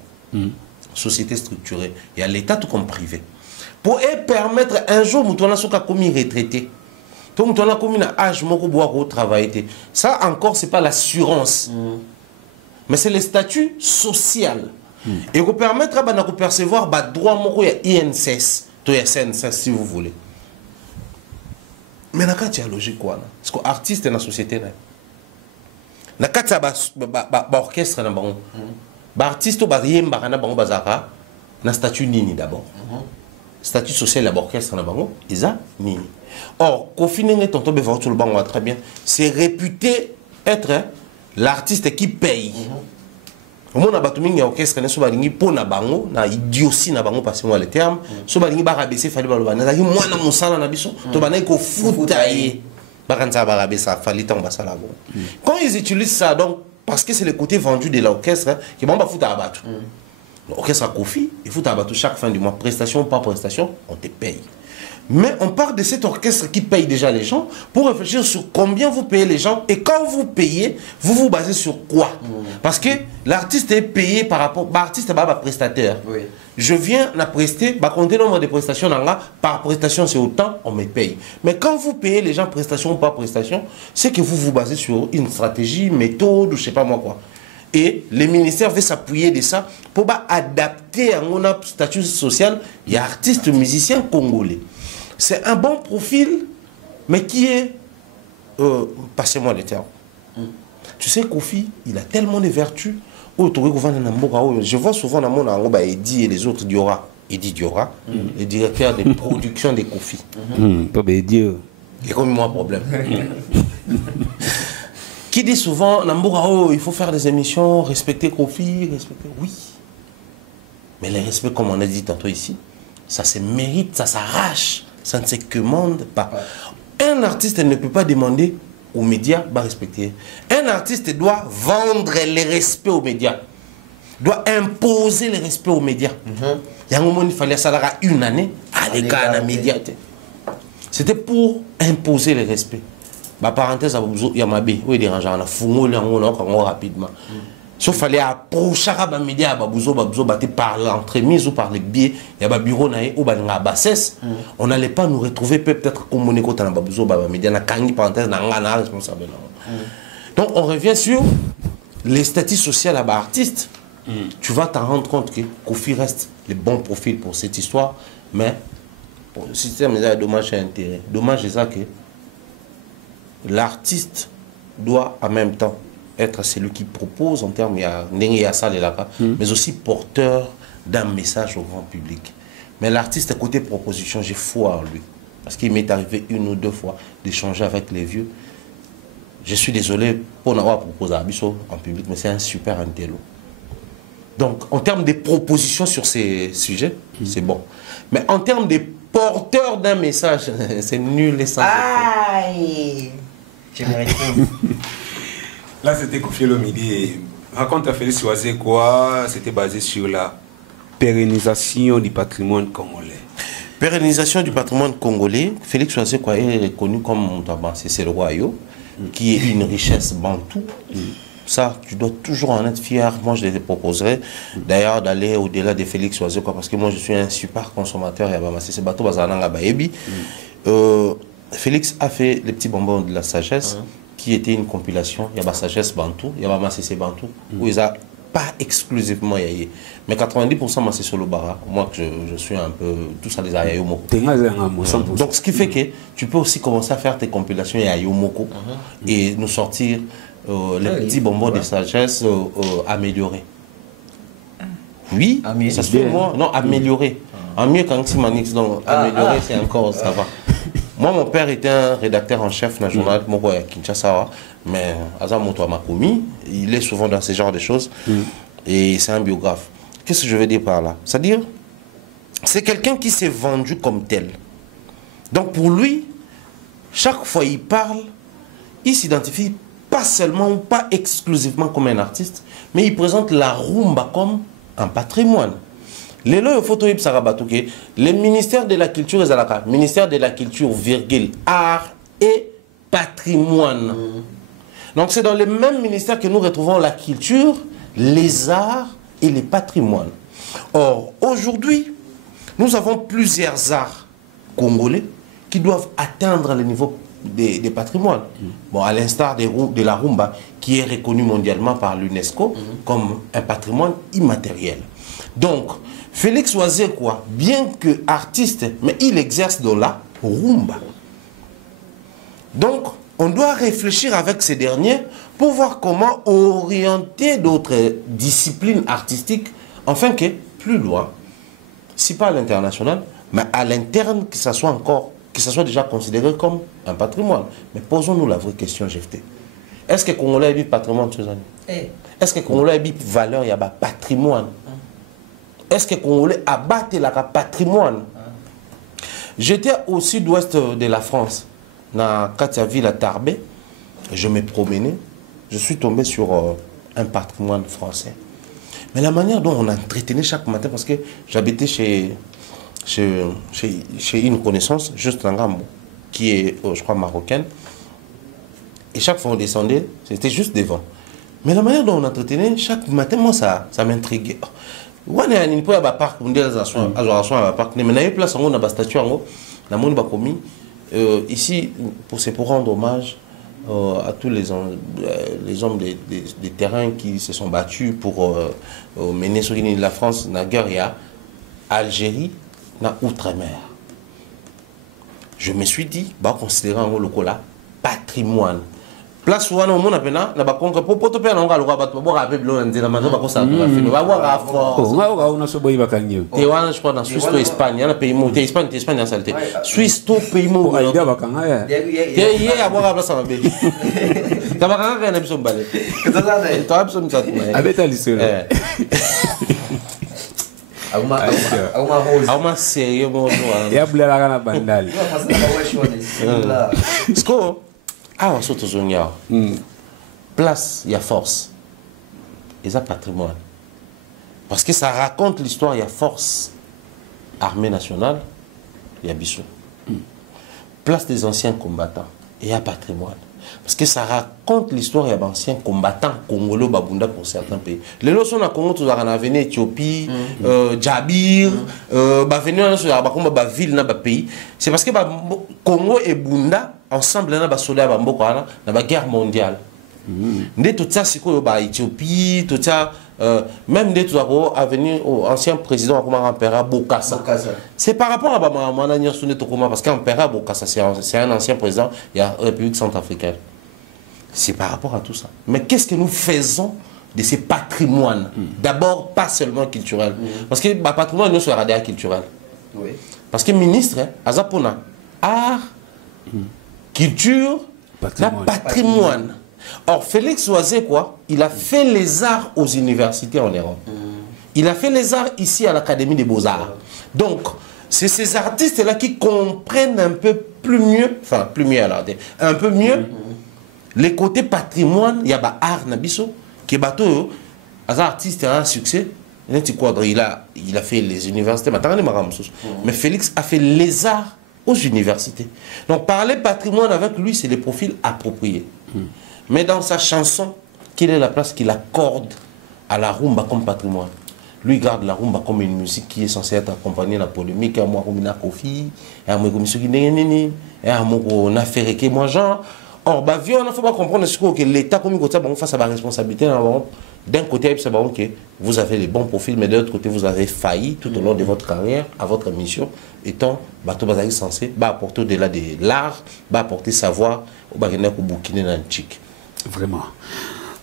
société structurée. Il y a l'État tout comme privé. Pour permettre un jour, nous avons commis retraité. Donc, nous avons commis un âge, nous avons travailler. Ça encore, ce n'est pas l'assurance. Mais c'est le statut social. Et vous permettra de percevoir le droit de INSS, de SNSS si vous voulez. Mais il y a logique quoi? Parce que l'artiste est dans la société. Il y a un orchestre. L'artiste est dans statut nini d'abord. Statut social de l'orchestre, ils ont nini. Or, Kofi Nenge Tonto Bevaoto le bango très bien. C'est réputé être l'artiste qui paye. Au moins, il y a un orchestre qui est pour na bango, na idiotie na bango parce que moi le terme. So balingi ba rabaisser fallait ba lobana. Zaki moi na mosala na biso. To banai ko foutailler. Ba kanza ba rabaisser fallait tant basala bon. Quand ils utilisent ça, donc parce que c'est le côté vendu de l'orchestre hein, qui va foutre à battre. L'orchestre à Kofi, il faut à battre chaque fin du mois, prestation par prestation, on te paye. Mais on part de cet orchestre qui paye déjà les gens pour réfléchir sur combien vous payez les gens et quand vous payez, vous vous basez sur quoi? Parce que l'artiste est payé par rapport, l'artiste est pas prestataire. Oui. Je viens à prester, compter le nombre de prestations par prestation c'est autant, on me paye. Mais quand vous payez les gens prestation par prestation, c'est que vous vous basez sur une stratégie, méthode ou je sais pas moi quoi. Et le ministère veut s'appuyer de ça pour adapter à mon statut social. Il y a artistes musiciens congolais. C'est un bon profil, mais qui est... passez-moi le terme. Tu sais, Kofi, il a tellement de vertus. Je vois souvent dans mon angle, Eddie et les autres Diora. Eddie Diora, le directeur de production de Kofi. Pas Eddie. Il y a comme moi un problème. Qui dit souvent, il faut faire des émissions, respecter Kofi, respecter... Oui. Mais le respect, comme on a dit tantôt ici, ça se mérite, ça s'arrache. Ça ne se commande pas. Un artiste ne peut pas demander aux médias de respecter. Un artiste doit vendre le respect aux médias. Doit imposer le respect aux médias. Il y a un moment, il fallait ça une année à l'écart des médias. C'était pour imposer le respect. Parenthèse, il y a ma bé, il y a des gens rapidement. Sauf qu'il fallait approcher les médias, par l'entremise ou par les biais, il y a un bureau ou un bassesse. On n'allait pas nous retrouver peut-être comme on est dans les médias, responsable. Donc on revient sur les statuts sociaux à l'artiste. Tu vas t'en rendre compte que Kofi reste le bon profil pour cette histoire, mais pour le système, il y a dommage et intérêt. Dommage, c'est ça que l'artiste doit en même temps être celui qui propose en termes, mais aussi porteur d'un message au grand public. Mais l'artiste, côté proposition, j'ai foi en lui. Parce qu'il m'est arrivé une ou deux fois d'échanger avec les vieux. Je suis désolé pour n'avoir proposé à Abisso en public, mais c'est un super intello. Donc, en termes de propositions sur ces sujets, c'est bon. Mais en termes de porteur d'un message, c'est nul et sans effet. Aïe! J'aimerais Là, c'était Kofi Olomide. Raconte à Félix Oisé quoi? C'était basé sur la pérennisation du patrimoine congolais. Pérennisation du patrimoine congolais. Félix Oisé quoi est reconnu comme c'est le royaume, qui est une richesse bantou. Ça, tu dois toujours en être fier. Moi, je les proposerais d'ailleurs d'aller au-delà de Félix Oisé quoi, parce que moi, je suis un super consommateur. C'est bateau bazananga baebi. Félix a fait les petits bonbons de la sagesse. Qui était une compilation, il y a ma sagesse bantou, il y a ma CC bantou, où ils n'ont pas exclusivement yaye. Mais 90% ma c'est le bara, moi que je suis un peu, tout ça les a yayomoko. Donc ce qui fait que tu peux aussi commencer à faire tes compilations yayomoko et nous sortir les petits bonbons de sagesse améliorés. Oui, ça se fait moi, non améliorés. En mieux qu'un petit manix, donc amélioré c'est encore, ça va. Moi, mon père était un rédacteur en chef dans le journal à Kinshasa, mais Azamoto Makoumi, il est souvent dans ce genre de choses, et c'est un biographe. Qu'est-ce que je veux dire par là? C'est-à-dire, c'est quelqu'un qui s'est vendu comme tel. Donc pour lui, chaque fois qu'il parle, il s'identifie pas seulement ou pas exclusivement comme un artiste, mais il présente la rumba comme un patrimoine. Les lois photo le ministère de la culture est ministère de la culture, virgule, art et patrimoine. Donc c'est dans le même ministère que nous retrouvons la culture, les arts et les patrimoines. Or, aujourd'hui, nous avons plusieurs arts congolais qui doivent atteindre le niveau des patrimoines. Bon, à l'instar de la rumba, qui est reconnue mondialement par l'UNESCO comme un patrimoine immatériel. Donc, Félix Oisé, quoi, bien que artiste, mais il exerce dans la rumba. Donc, on doit réfléchir avec ces derniers pour voir comment orienter d'autres disciplines artistiques, afin que, plus loin, si pas à l'international, mais à l'interne, que ça soit encore, que ça soit déjà considéré comme un patrimoine. Mais posons-nous la vraie question, GFT. Est-ce que Congolais a dit patrimoine ces années? Est-ce que Congolais a dit valeur, il y a un patrimoine? Est-ce que Congolais a battu le patrimoine? J'étais au sud-ouest de la France, dans la ville à Tarbé. Je me promenais. Je suis tombé sur un patrimoine français. Mais la manière dont on entretenait chaque matin, parce que j'habitais chez une connaissance, juste en Gambo, qui est, je crois, marocaine. Et chaque fois on descendait, c'était juste devant. Mais la manière dont on entretenait, chaque matin, moi, ça m'intriguait. On a un peu à parc, on dit à parc, mais il y a place où on a une statue, ici, c'est pour rendre hommage à tous les hommes des terrains qui se sont battus pour mener sur la France, la guerre, il y a Algérie, na outre-mer. Je me suis dit, considérer un local patrimoine. Place où on a appelé na ba konka poto pe na nga loka ba bo rappeler bilo nzela manzo ba ko sa ba fini ba wa fort on a so boy bakanyo te wana je crois dans Suisse to Espagne na pays mo te Espagne en saleté Suisse to pays mo ba ida bakanga ya te ye ya bo ga place ba be ka ba ka na biso mbale ka za na to biso mtsatu na abeta lisolo Auma sérieux mon ya bula kana bandali sko ah, surtout Zonia. Place, il y a force. Et ça, patrimoine. Parce que ça raconte l'histoire, il y a force. Armée nationale, il y a Bissou. Place des anciens combattants, et il y a patrimoine. Parce que ça raconte l'histoire, il y a d'anciens combattants congolais, babunda pour certains pays. Les leçons à Congo, tu as venu Éthiopie, Djabir, venu dans ville, dans pays. C'est parce que Congo et Bunda, ensemble, dans la soldats, dans la guerre mondiale. Tout ça, c'est quoi Éthiopie, tout ça, même des tout à venir au ancien président, comme Empereur Bokassa. C'est par rapport à Mamana Souné Tokoma, parce qu'Empereur Bokassa, c'est un ancien président, il y a la République centrafricaine. C'est par rapport à tout ça. Mais qu'est-ce que nous faisons de ces patrimoines? D'abord, pas seulement culturel. Parce que le patrimoine, nous, c'est radéa culturel. Oui. Parce que ministre, Azapona, art, culture, patrimoine. Or, Félix Oisé, quoi, il a fait les arts aux universités en Europe. Il a fait les arts ici à l'Académie des Beaux-Arts. Donc, c'est ces artistes-là qui comprennent un peu plus mieux, enfin, plus mieux alors, un peu mieux, les côtés patrimoine, il y a art nabiso, qui est bateau, un artiste a un succès, il a fait les universités, mais Félix a fait les arts aux universités. Donc, parler patrimoine avec lui, c'est les profils appropriés. Mais dans sa chanson, quelle est la place qu'il accorde à la rumba comme patrimoine? Lui garde la rumba comme une musique qui est censée être accompagnée de la polémique, moi comme une kofi, moi fait moi genre. Or, il ne faut pas comprendre que l'État comme il face à la responsabilité d'un côté, vous avez les bons profils, mais de l'autre côté, vous avez failli tout au long de votre carrière, à votre mission, étant censé apporter au-delà de l'art, apporter savoir au Burkina Nanchik. Vraiment.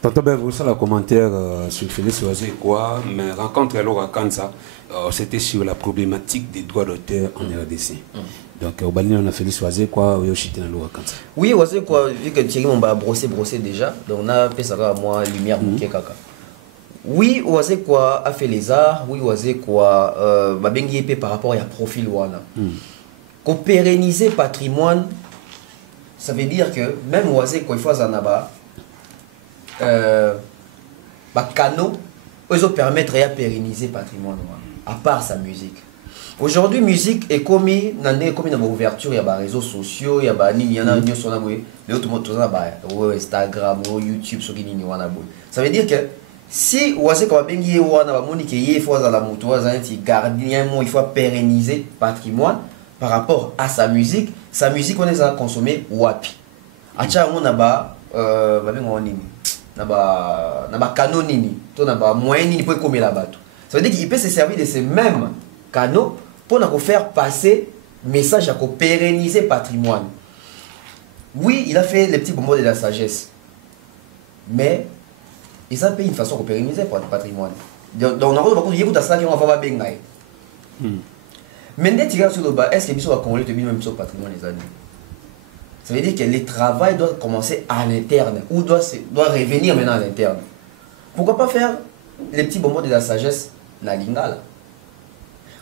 Tantôt, vous savez le commentaire sur Félix Oisé, quoi, mais rencontre alors à Kansa, c'était sur la problématique des droits d'auteur en RDC. Donc, au Bali, on a Félix Oisé, quoi, au Yoshité, dans l'eau à Kansa. Oui, Oisé, quoi, vu que Thierry m'a brossé déjà, donc on a fait ça à moi, lumière, bouquet, caca. Oui, Oisé, quoi, a fait les arts, oui, Oisé, quoi, m'a bien guépé par rapport à profil, wana. Qu'on pérenniser patrimoine, ça veut dire que même Oisé, quoi, il faut en avoir. Canaux, ils ont permettre de pérenniser le patrimoine, à part sa musique. Aujourd'hui, musique est comme une ouverture, il y a des réseaux sociaux, il y a des Instagram, YouTube, ça veut dire que si il faut pérenniser le patrimoine par rapport à sa musique on est à consommer wapi. Canaux nini, moyen nini pour comme la bateau. Ça veut dire qu'il peut se servir de ces mêmes canaux pour nous faire passer message à pérenniser le patrimoine. Oui, il a fait les petits bonbons de la sagesse, mais il a payé une façon de pérenniser le patrimoine. Donc on a beaucoup de ça qui vont faire bengaï. Mais dès que tu regardes sur le bas, est-ce que les gens vont contrôler même sur le patrimoine les années? Ça veut dire que le travail doit commencer à l'interne ou doit revenir maintenant à l'interne. Pourquoi pas faire les petits bonbons de la sagesse, la lingala?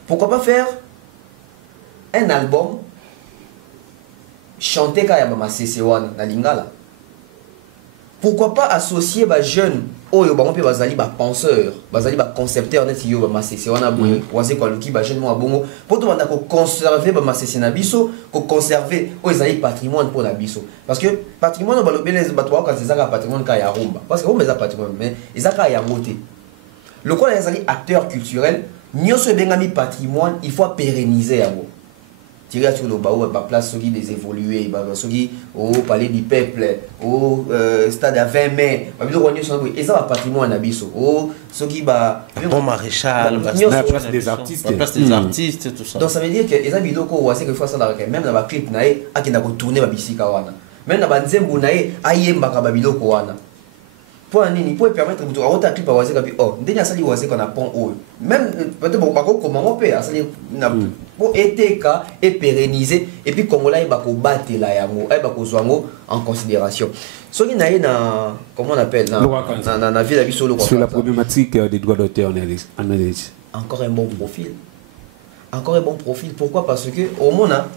Pourquoi pas faire un album chanté quand il y a ma CC1, la lingala? Pourquoi pas associer les jeunes oyo bango pe bazali ba penseur bazali ba concepteur net yo ba masese wana boye waze kwa luki ba jeune mo bongo poto banda ko conserver ba masese na biso ko conserver o ezali patrimoine pour la biso parce que patrimoine ba lobele ba to ka zaka patrimoine ka ya rumba parce que o meza patrimoine mais ezaka ya ngote le quoi ezali acteur culturel nyoso bengami patrimoine il faut pérenniser yango tirer sur le bas ou ba place soki des évoluer ba soki au palais du peuple au stade à 20 mai ba bilo nyoso ngo et ça va patrimoine na biso au soki ba bon maréchal la place des artistes tout ça donc ça veut dire que eza biloko wa c'est que fois ça là même na ba clip na e akenda ko tourner ba bisika wana même na ba nzembo na e ayemba ka ba biloko wana pour nini pour permettre de rota clip à waze kapi oh ndeni asali waze qu'on a pont haut même peut-être bako comment on peut asali na pour eteka et pérenniser et puis congolais bako batela yango ay bako zwango en considération soki na na comment on appelle na ville abiso le sur la problématique des droits d'auteur en analyse encore un bon profil pourquoi parce que au mona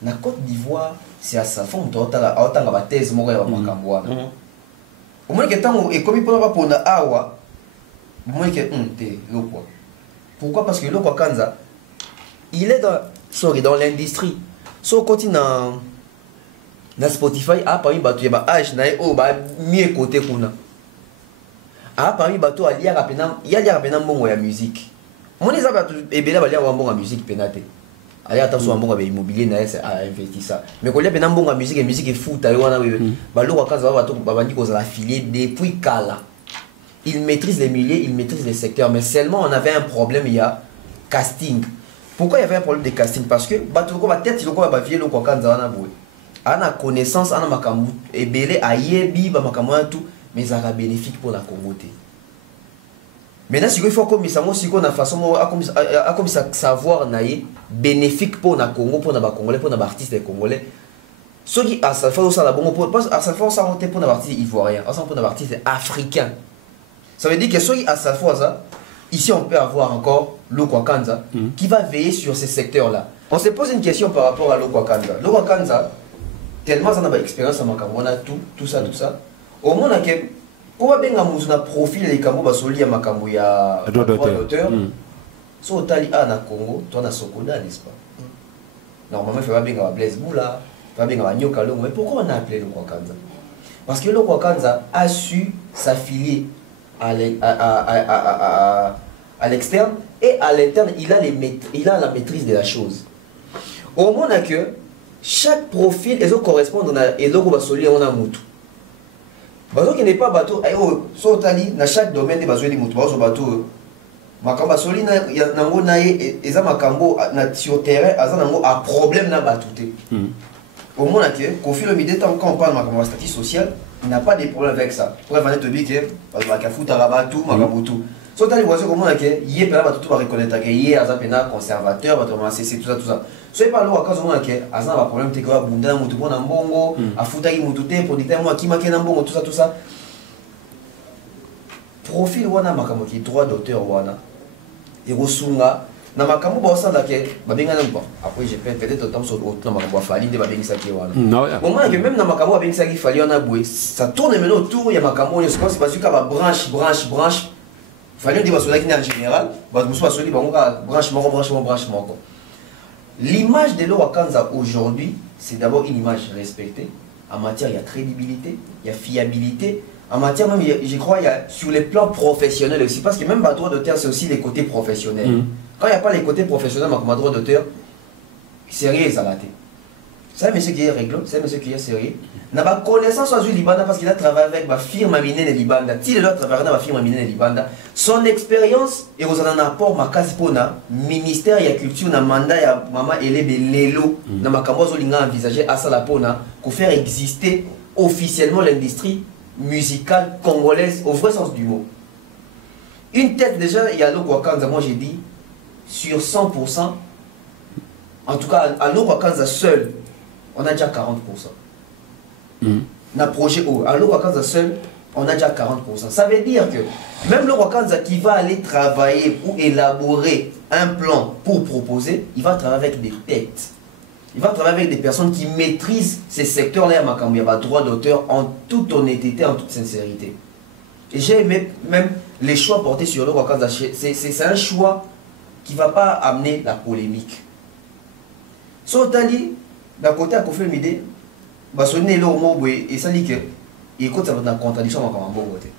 na Côte d'Ivoire c'est à sa forme d'autant ba thèse moko ya makambo wana au moins que tant et comme il peut pas pour awa au moins que te loko pourquoi parce que loko kanza il est dans l'industrie so continue na Spotify a parmi bato ba age na o ba mieux côté kuna a parmi bato ali ya rapena mbongo ya musique mon les bato ebela ba lia mbongo ya musique penate ali attention mbongo ba immobilier na c'est à investir ça mais ko lia pena mbongo ya musique est fou ta wana ba loko kanza ba bato ba bandi ko za affilié depuis kala il maîtrise les milieux il maîtrise les secteurs mais seulement on avait un problème il y a casting. Pourquoi il y avait un problème de casting? Parce que batoko ba tête loko ba vie loko kanza wana boy ana connaissance ana makambu ebele ayebi ba makambu tout mais ça sera bénéfique pour la communauté. Maintenant si il faut comme ça moi si qu'on a façon comme ça savoir naïe bénéfique pour na Congo pour na ba congolais pour na ba artistes congolais ceux qui à ça fait ça la bon pour à ça fait ça monter pour na artiste ivoirien à ça pour na artiste africain. Ça veut dire que ceux qui à ça fois ça ici on peut avoir encore Lokwakanza qui va veiller sur ces secteurs-là. On se pose une question par rapport à Lokwakanza. Lokwakanza, tellement ça n'a pas d'expérience en Makamona, tout ça. Au moins, pour bien un profil les Kambo Basoli à Makambo, il y a droit d'auteur. So, Tali A na Congo, toi na Sokoda, n'est-ce pas? Normalement, il faut bien un Blaise Boula, il faut bien un Nyoka Longo. Mais pourquoi on a appelé Lokwakanza? Parce que Lokwakanza a su s'affilier à l'externe et à l'interne, il a la maîtrise de la chose. Au moment que chaque profil correspond à Eloko Basoli on a mutu. Bazo qui n'est pas bateau, sotali dans chaque domaine de Basoli mutu, bazo bateau. Makambo Basoli na nango nae eza makambo na sur terrain azanango a problème na batute. Au moment que confie le midi tant qu'on parle makambo statut social, il n'a pas de problème avec ça. Pour venir te dire que parce que kafuta rabatu makambo tout. So tali voici comment là que yé pena ba tout va reconnaître que yé aza pena conservateur ba to c'est tout ça. So pas lo akazo mona que aza ba problème te ko bunda mutu bona mbongo afuta ki mutu te producteur mo akima ke na mbongo tout ça. Profil wana makambo ki droit d'auteur wana. Et rosunga na makambo ba osanda ke ba benga na bon. Après j'ai peut-être autant sur autre makambo fali de ba benga ça ki wana. Moment que même na makambo ba benga ça ki fali wana boué ça tourne maintenant autour il y a makambo je pense parce que ba branche il fallait dire en général, branchement. L'image de l'Owakanza aujourd'hui, c'est d'abord une image respectée. En matière, il y a crédibilité, il y a fiabilité. En matière, même, je crois, il y a sur les plans professionnels aussi. Parce que même le droit d'auteur, c'est aussi les côtés professionnels. Quand il n'y a pas les côtés professionnels, comme droit d'auteur, sérieux, ça l'a été. C'est un monsieur qui est réglo, c'est un monsieur qui est sérieux. N'a pas connaissance du Libanda parce qu'il a travaillé avec ma firme Amine de Libanda. S'il a travaillé avec ma firme Amine de Libanda, son expérience et vous en apport ma case pour na ministère de la culture na mandat ya maman Elebe Lelo na makambozo linga envisager à ça la pona pour faire exister officiellement l'industrie musicale congolaise au vrai sens du mot. Une tête déjà il y a Lokwakanza, moi j'ai dit sur 100%, en tout cas à Lokwakanza seul. On a déjà 40%. Dans le projet O, à l'Owakanza seul, on a déjà 40%. Ça veut dire que même l'Owakanza qui va aller travailler ou élaborer un plan pour proposer, il va travailler avec des têtes. Il va travailler avec des personnes qui maîtrisent ces secteurs-là, il y a droit d'auteur en toute honnêteté, en toute sincérité. Et j'ai aimé même les choix portés sur le Wakanza. C'est un choix qui ne va pas amener la polémique. Sotali, d'un côté, à Kofi Mide, bah sonner le mot et ça dit que il écoute ça dans contradiction avec un bon côté.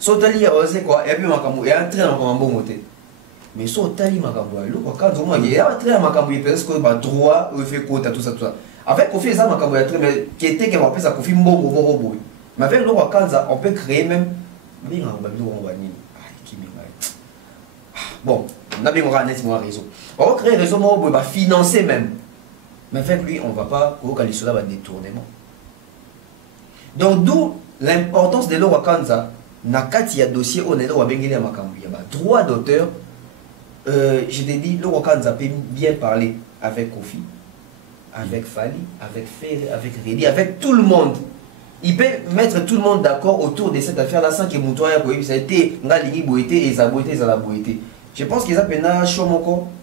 Sotali a osé quoi et puis makambo et entré dans un bon côté. Mais Sotali makambo le Wakanza moi il a entré dans makambo il pense que bah droit il fait côté tout ça. Avec Kofi ça makambo mais qui était qui va faire ça Kofi mbo. Mais avec le Wakanza on peut créer même bien on va dire on va ni qui bon, on a bien raison. On va créer un réseau pour financer même. Mais avec lui, on ne va pas au cela va détournement. Donc d'où l'importance de l'Owakanza, nakati ya dossier on est là bengeli ya makambu ya droit d'auteur. Je t'ai dit l'Owakanza peut bien parler avec Kofi, avec Fali, avec Ferre, avec Redi, avec tout le monde. Il peut mettre tout le monde d'accord autour de cette affaire là sans que Moutoya ça a été Ngalini Boité et Zaboité Zalaboité. Je pense qu'ils ont un choix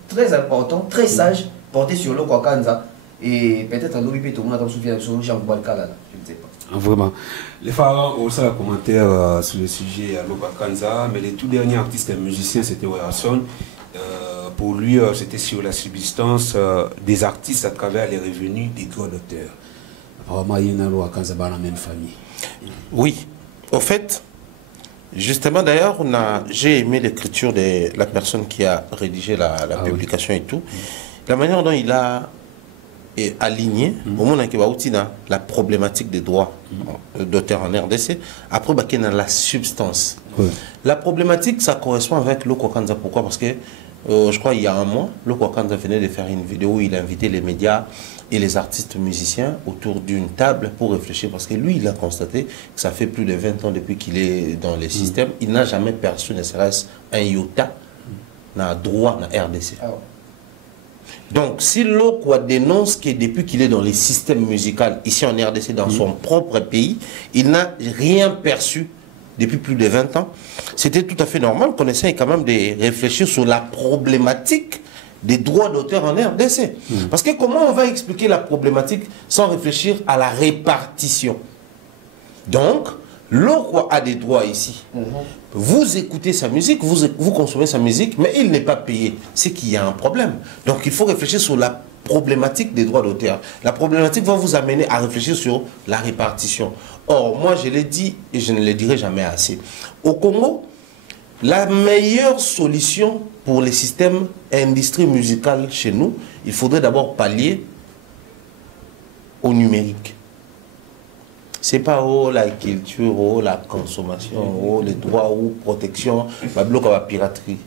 très important, très sage, porté sur le Wakanza. Et peut-être un tout le monde a souffert sur Jean-Paul Kalala, je ne sais pas. Vraiment. Les pharaons ont aussi un commentaire sur le sujet à l'Obakanza, mais les tout derniers artistes et musiciens, c'était Werrason. Pour lui, c'était sur la subsistance des artistes à travers les revenus des droits d'auteur. Vraiment, il y a l'Obakanza dans la même famille. Oui. Au fait, justement, d'ailleurs, j'ai aimé l'écriture de la personne qui a rédigé la publication et tout. La manière dont il a aligné au moment où il a la problématique des droits d'auteur en RDC, après il y a la substance. La problématique, ça correspond avec le Wakanza. Pourquoi? Parce que je crois il y a un mois, le Wakanza venait de faire une vidéo où il a invité les médias et les artistes musiciens autour d'une table pour réfléchir. Parce que lui, il a constaté que ça fait plus de 20 ans depuis qu'il est dans les systèmes. Il n'a jamais perçu, ne serait-ce un iota, n'a droit à RDC. Donc, si l'Okwa dénonce que depuis qu'il est dans les systèmes musicaux, ici en RDC, dans son propre pays, il n'a rien perçu depuis plus de 20 ans, c'était tout à fait normal qu'on essaye quand même de réfléchir sur la problématique des droits d'auteur en RDC. Parce que comment on va expliquer la problématique sans réfléchir à la répartition? Donc, l'Okwa a des droits ici. Vous écoutez sa musique, vous consommez sa musique, mais il n'est pas payé. C'est qu'il y a un problème. Donc il faut réfléchir sur la problématique des droits d'auteur. La problématique va vous amener à réfléchir sur la répartition. Or, moi je l'ai dit et je ne le dirai jamais assez. Au Congo, la meilleure solution pour les systèmes industrie musicale chez nous, il faudrait d'abord pallier au numérique. C'est pas la culture, la consommation, les droits ou protection, la piraterie. Il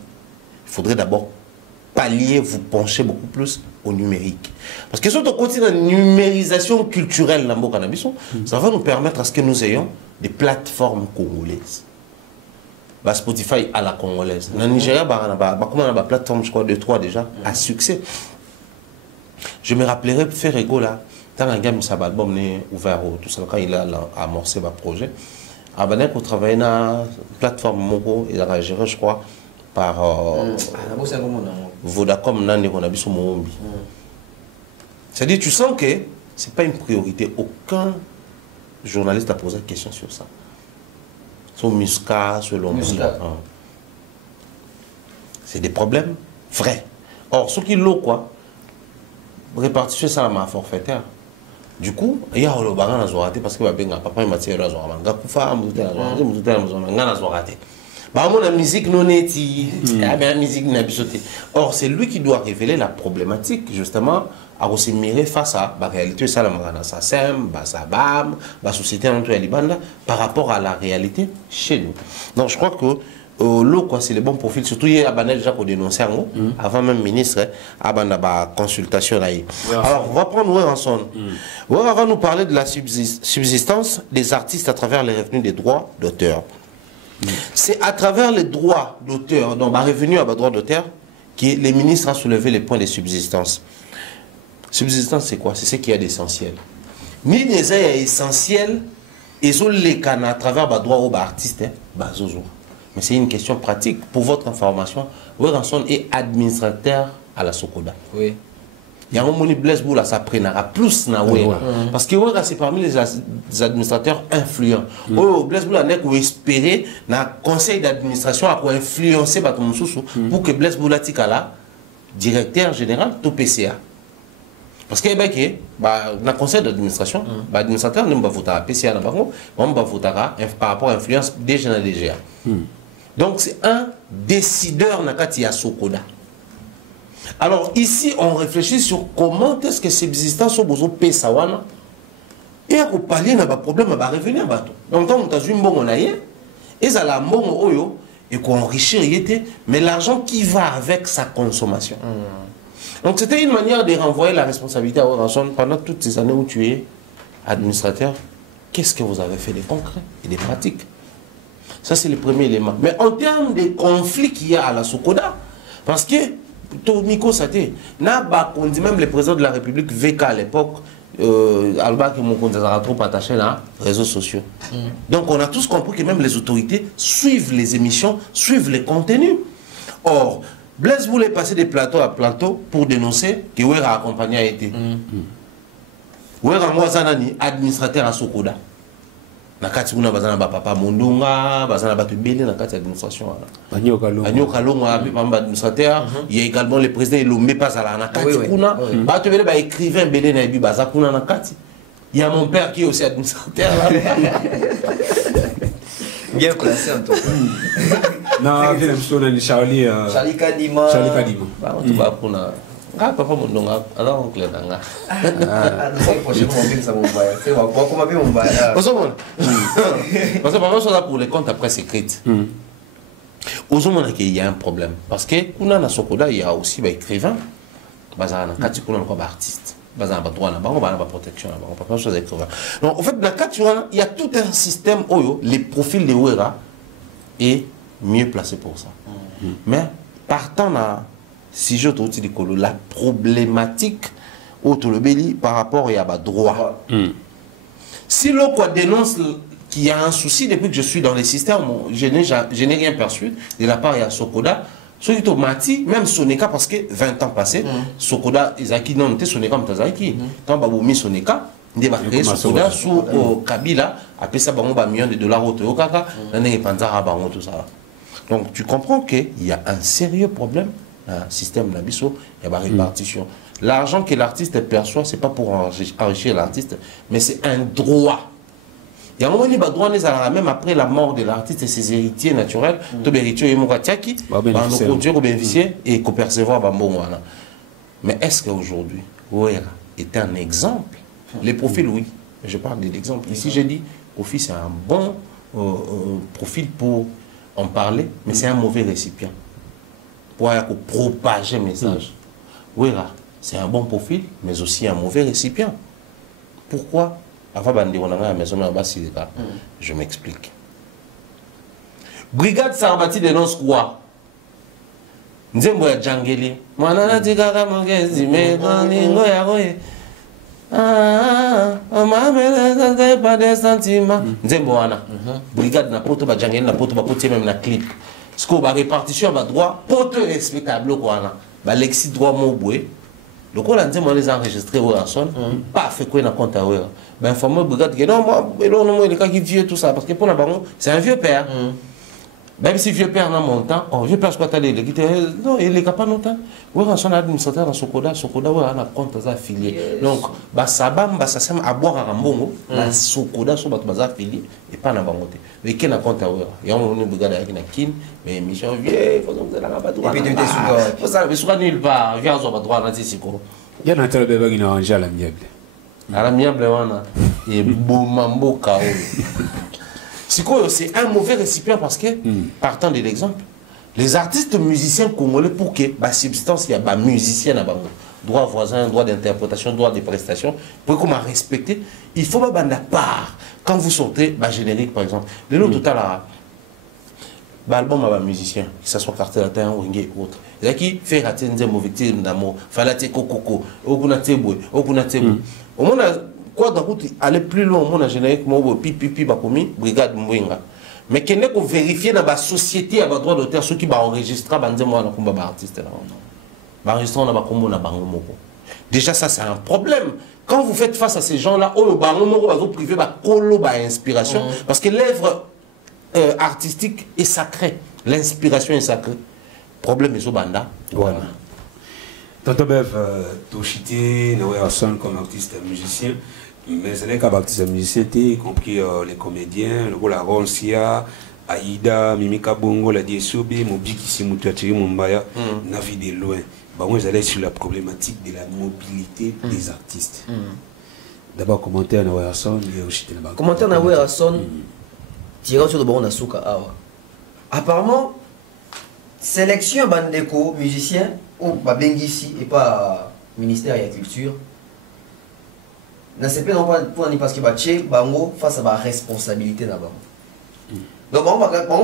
faudrait d'abord pallier, vous pencher beaucoup plus au numérique. Parce que si on continue la numérisation culturelle, ça va nous permettre à ce que nous ayons des plateformes congolaises. Spotify à la congolaise. Dans le Nigeria, il y a une plateforme, je crois, de 3 déjà, à succès. Je me rappellerai Ferrego là. Quand un gars a album ouvert, tout ça, quand il a amorcé le projet, il travaille dans la plateforme Mogo, il a géré, je crois, par Vodacom, c'est-à-dire, tu sens que ce n'est pas une priorité. Aucun journaliste a posé de question sur ça. Sur Muscat, sur Lomba. C'est des problèmes vrais. Or, ce qui l'ont, quoi, répartition, ça m'a forfaitaire. Du coup, il y a le bagan à Zorate parce que papa m'a tiré à Zorate. La musique non est la musique n'a pas sauté. Or, c'est lui qui doit révéler la problématique, justement, à aussi mirer face à la réalité, ça, la SACEM, la société par rapport à la réalité chez nous. Donc, je crois que c'est le bon profil. Surtout, il y a Abanel déjà pour dénoncer avant même ministre, la consultation. Alors, on va prendre Werrason. Werrason va nous parler de la subsistance des artistes à travers les revenus des droits d'auteur. C'est à travers les droits d'auteur, donc les revenus à droits d'auteur, que les ministres ont soulevé les points de subsistance. Subsistance, c'est quoi? C'est ce qu'il y a d'essentiel. Ni des essentiels, et sont les canaux à travers les droits aux artistes, mais c'est une question pratique. Pour votre information, Werrason est administrateur à la Sokoda. Oui. Il y a un moment Blaise Boula, ça prendra plus na Wera. Parce que Wera, c'est parmi les administrateurs influents. Blaise Boula n'est qu'à espérer dans le conseil d'administration à influencer pour que Blaise Boula tika directeur général de PCA. Parce que dans le conseil d'administration, l'administrateur ne va pas voter à PCA, on va voter par rapport à l'influence des gens de DGA. Donc c'est un décideur Nakatia Sokoda. Alors ici, on réfléchit sur comment est-ce que ces existences sont besoin de Pesawana et à pallier un problème à revenir à bateau. Donc quand on a un bon et ça la bon oyo et qu'on enrichit mais l'argent qui va avec sa consommation. Donc c'était une manière de renvoyer la responsabilité à Oranson pendant toutes ces années où tu es administrateur. Qu'est-ce que vous avez fait de concret et de pratique? Ça c'est le premier élément. Mais en termes de conflits qu'il y a à la Sokoda, parce que Nico Saté, même le président de la République VK à l'époque, Alba qui m'ont trop attaché là, réseaux sociaux. Donc on a tous compris que même les autorités suivent les émissions, suivent les contenus. Or, Blaise voulait passer de plateau à plateau pour dénoncer que Wera accompagné a été. Wera Mwazanani, administrateur à Sokoda. Nakati kuna bazana ba papa Mondonga, bazana ba tubeli nakati administration. Agno Kalonga administrateur, il y a également le président Elomé pas à la nakati kuna, ba tubeli ba écrivain belé na bi baza kuna nakati. Il y a mon père qui est aussi administrateur là. Bien placé en tout cas. Non, il y a Charlie Kadima. Charlie Kadima. Tu vas pour na papa Mondonga, alors oncle Danga. Parce que par exemple, pour les comptes après écrites, il y a un problème. Parce que dans Sokoda, il y a aussi des écrivains, il y a des artistes, il y a des droits, il y a des protections, il y a des écrivains. Donc, en fait, il y a tout un système où les profils de Wera est mieux placé pour ça. Mais partant à si je te dis la problématique autour de Béli par rapport à droit. Si l'on dénonce qu'il y a un souci depuis que je suis dans les systèmes, je n'ai rien perçu de la part de Sokoda. Ceux qui ont mati, même Soneka, parce que 20 ans passés, Sokoda, Izaki, non, c'était Soneka, Mtazaki. Quand on a mis Soneka, on a créé Sokoda sous Kabila, après ça, on a millions de dollars au Toyokaka, on a Panzara, tout ça. Donc tu comprends qu'il y a un sérieux problème. Un système d'Abisso, il y a une répartition. L'argent que l'artiste perçoit, ce n'est pas pour enrichir l'artiste, mais c'est un droit. Il y a un moment où il y a un droit, même après la mort de l'artiste et ses héritiers naturels, tous les héritiers, ils vont bénéficier et percevoir. Mais est-ce qu'aujourd'hui, Wera est un exemple? Les profils, oui. Je parle de l'exemple. Ici, j'ai dit, profil, c'est un bon profil pour en parler, mais c'est un mauvais récipient. Pour propager le message. Wera, c'est un bon profil, mais aussi un mauvais récipient. Pourquoi? Je m'explique. Brigade Sarbati dénonce quoi? Nzembo ya Djangeli. Mwanana tigaka mongezi mekango ya goye. Pas de sentiments. Nzembo wana. Brigade na poto ba Djangeli na poto ba kotie même na clip. Ce qu'on va répartition à droit, poto respectable quoi. Ba lexi droit mo boué. Le coup là Nzembo les enregistré au rançon. Pas fait quoi na compte à Wera. Ben fameux brigade que non moi il est qui vieux tout ça parce que pour la baron c'est un vieux père. Même si vieux père n'a mon temps, vieux père, je crois que non, il est capable de temps. Oui, on a administrateur dans Sokoda, on a un compte affilié. Donc, ça va à boire à Rambongo, Sokoda, sur votre affilié, et pas dans Bangote. Mais qui n'a compte à Wera? Il y a un moment où vous regardez avec la kin, mais Michel vieux, il faut que vous ayez la droit. Et puis, tu es sous il faut ça, mais soit nulle part, viens sur votre droit, là, c'est Siko. Il y a un tel bébé qui n'a arrangé à l'amiable. À l'amiable, on a. Et Boumambo Kao. C'est un mauvais récipient parce que, partant de l'exemple, les artistes musiciens congolais, pour que la substance, il y a des musiciens à Bango, droit voisin, droit d'interprétation, droit de prestation, pour qu'on respecter, il faut pas la part. Quand vous sortez, générique par exemple, de l'autre total, l'album à musicien, que ce soit Cartel Latin, Wenge ou autre, il y a qui fait rater une mauvais victime d'amour, Falate Kokoko, Okunatebwe, Okunatebwe. Au moins, quoi dans route aller plus loin mon générique mo pipi bakomi brigade Mwenga mais qu'il n'est qu'on vérifier dans la société à droit d'auteur ceux qui va enregistrer banze moi na komba ba artiste là ba enregistrer na ba kombo na bango moko Déjà, ça, c'est un problème. Quand vous faites face à ces gens-là, oh, bah, on privé, bah, colo, bah, inspiration, parce que l'œuvre artistique est sacrée. L'inspiration est sacrée. Problème, c'est au banda. Voilà. Tonton Bev, tu as cité Hassan comme artiste et musicien, mais ce n'est qu'un artiste et musicien, y compris les comédiens, le rôle à Roncia, Aïda, Mimika Bongo, la Diesobi, Mobiki Simoutuatiri, Mumbaya, Navi de loin. Bah, moi, j'allais sur la problématique de la mobilité des artistes. D'abord, commentaire à Hassan, il y a aussi là-bas. Commentaire à Hassan, tirant sur le bon Nasuka. Apparemment, sélection bandeko musicien ou Bengisi et pas ministère de la culture. N'a pas non pas pour ni parce que baché bango face à la responsabilité là-bas. Donc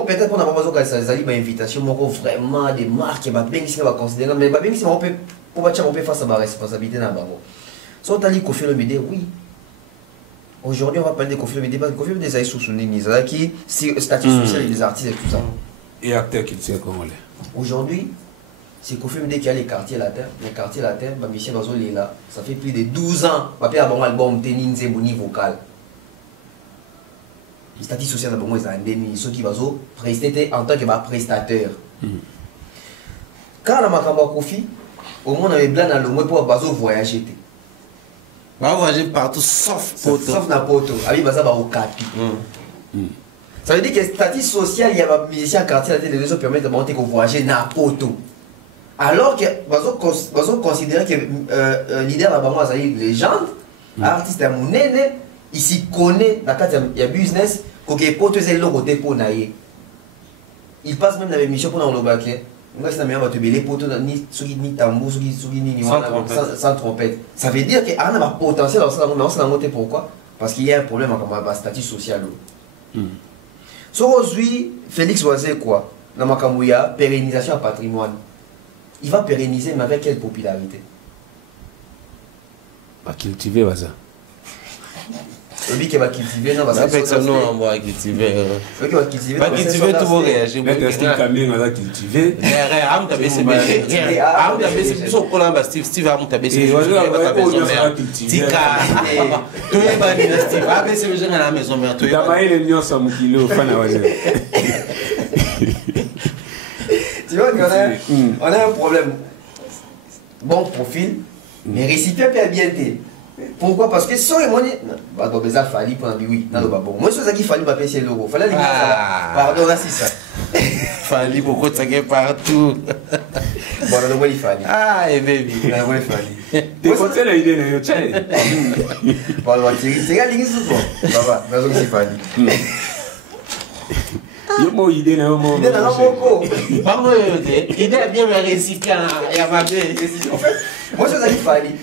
peut-être qu'on n'a pas besoin que ça une invitation vraiment des marques ba Bengisi va considérer mais Bengisi on peut pour baché on peut face à la responsabilité là-bas. Sont allés Kofi Olomide oui. Aujourd'hui on va parler de Kofi Olomide parce que Kofi Olomide des sous-souligné qui statut social des artistes et tout ça. Et acteurs culturels congolais. Aujourd'hui, c'est Kofi Olomide qui a les quartiers latins. Les quartiers latins, Michel Bazo est là. Ça fait plus de 12 ans. Papier a bon album, Teninze, Boni vocal. Le statut social d'abord, c'est un déni. Ceux qui Bazo prestaient en tant que prestataire. Quand on a Makamba Kofi, au moins on avait blanc dans le mois pour Bazo voyager. Va voyager partout sauf Poto. Sauf na Poto. Abi Baza va au Capi. Ça veut dire que le statut social, il y a des musiciens quartier latin, les deux permettent de monter qu'on voyager na Poto. Alors que Bazo considérait que leader là-bas, c'est une légende, artiste à mon aîné, il s'y connaît, il y a business, que Poto c'est le côté pour naïe. Il passe même dans l'émission pour dans le bac. Moi, c'est la meilleure te les Poto ni tambour, ni sans trompette. Ça veut dire qu'il y a un potentiel dans ça, pourquoi? Parce qu'il y a un problème avec le statut social. So aujourd'hui, Félix Oisé quoi? Dans Makamouya, pérennisation à patrimoine. Il va pérenniser, mais avec quelle popularité? Va cultiver, va ça. Lui qui va cultiver, non, va ça. On va cultiver. Lui qui va cultiver, va cultiver tout va réagir. Mais est-ce qu'il camion va cultiver? Steve va monter Steve à la maison mère. Tu as pas les nions sans kilo tu vois qu'on a un problème. Bon profil, mais récipient peut bien été. Pourquoi? Parce que sans les moyens, bah donc ça fallait pour dire oui. Non bon. Moi c'est ça qu'il fallait m'appeler c'est l'euro. Fallait pardon là c'est ça. Fallait beaucoup de ça partout. Bon le moi il fallait. Ah et baby. Le moi il fallait. Tu connais l'idée de Yochai. Bon c'est gars ligne sous quoi. Papa, mais donc il fallait. Il y a une idée dans le monde. Il y a dans le monde. Il est bien récipient. Il y a ma belle. En fait, moi c'est ça qu'il fallait.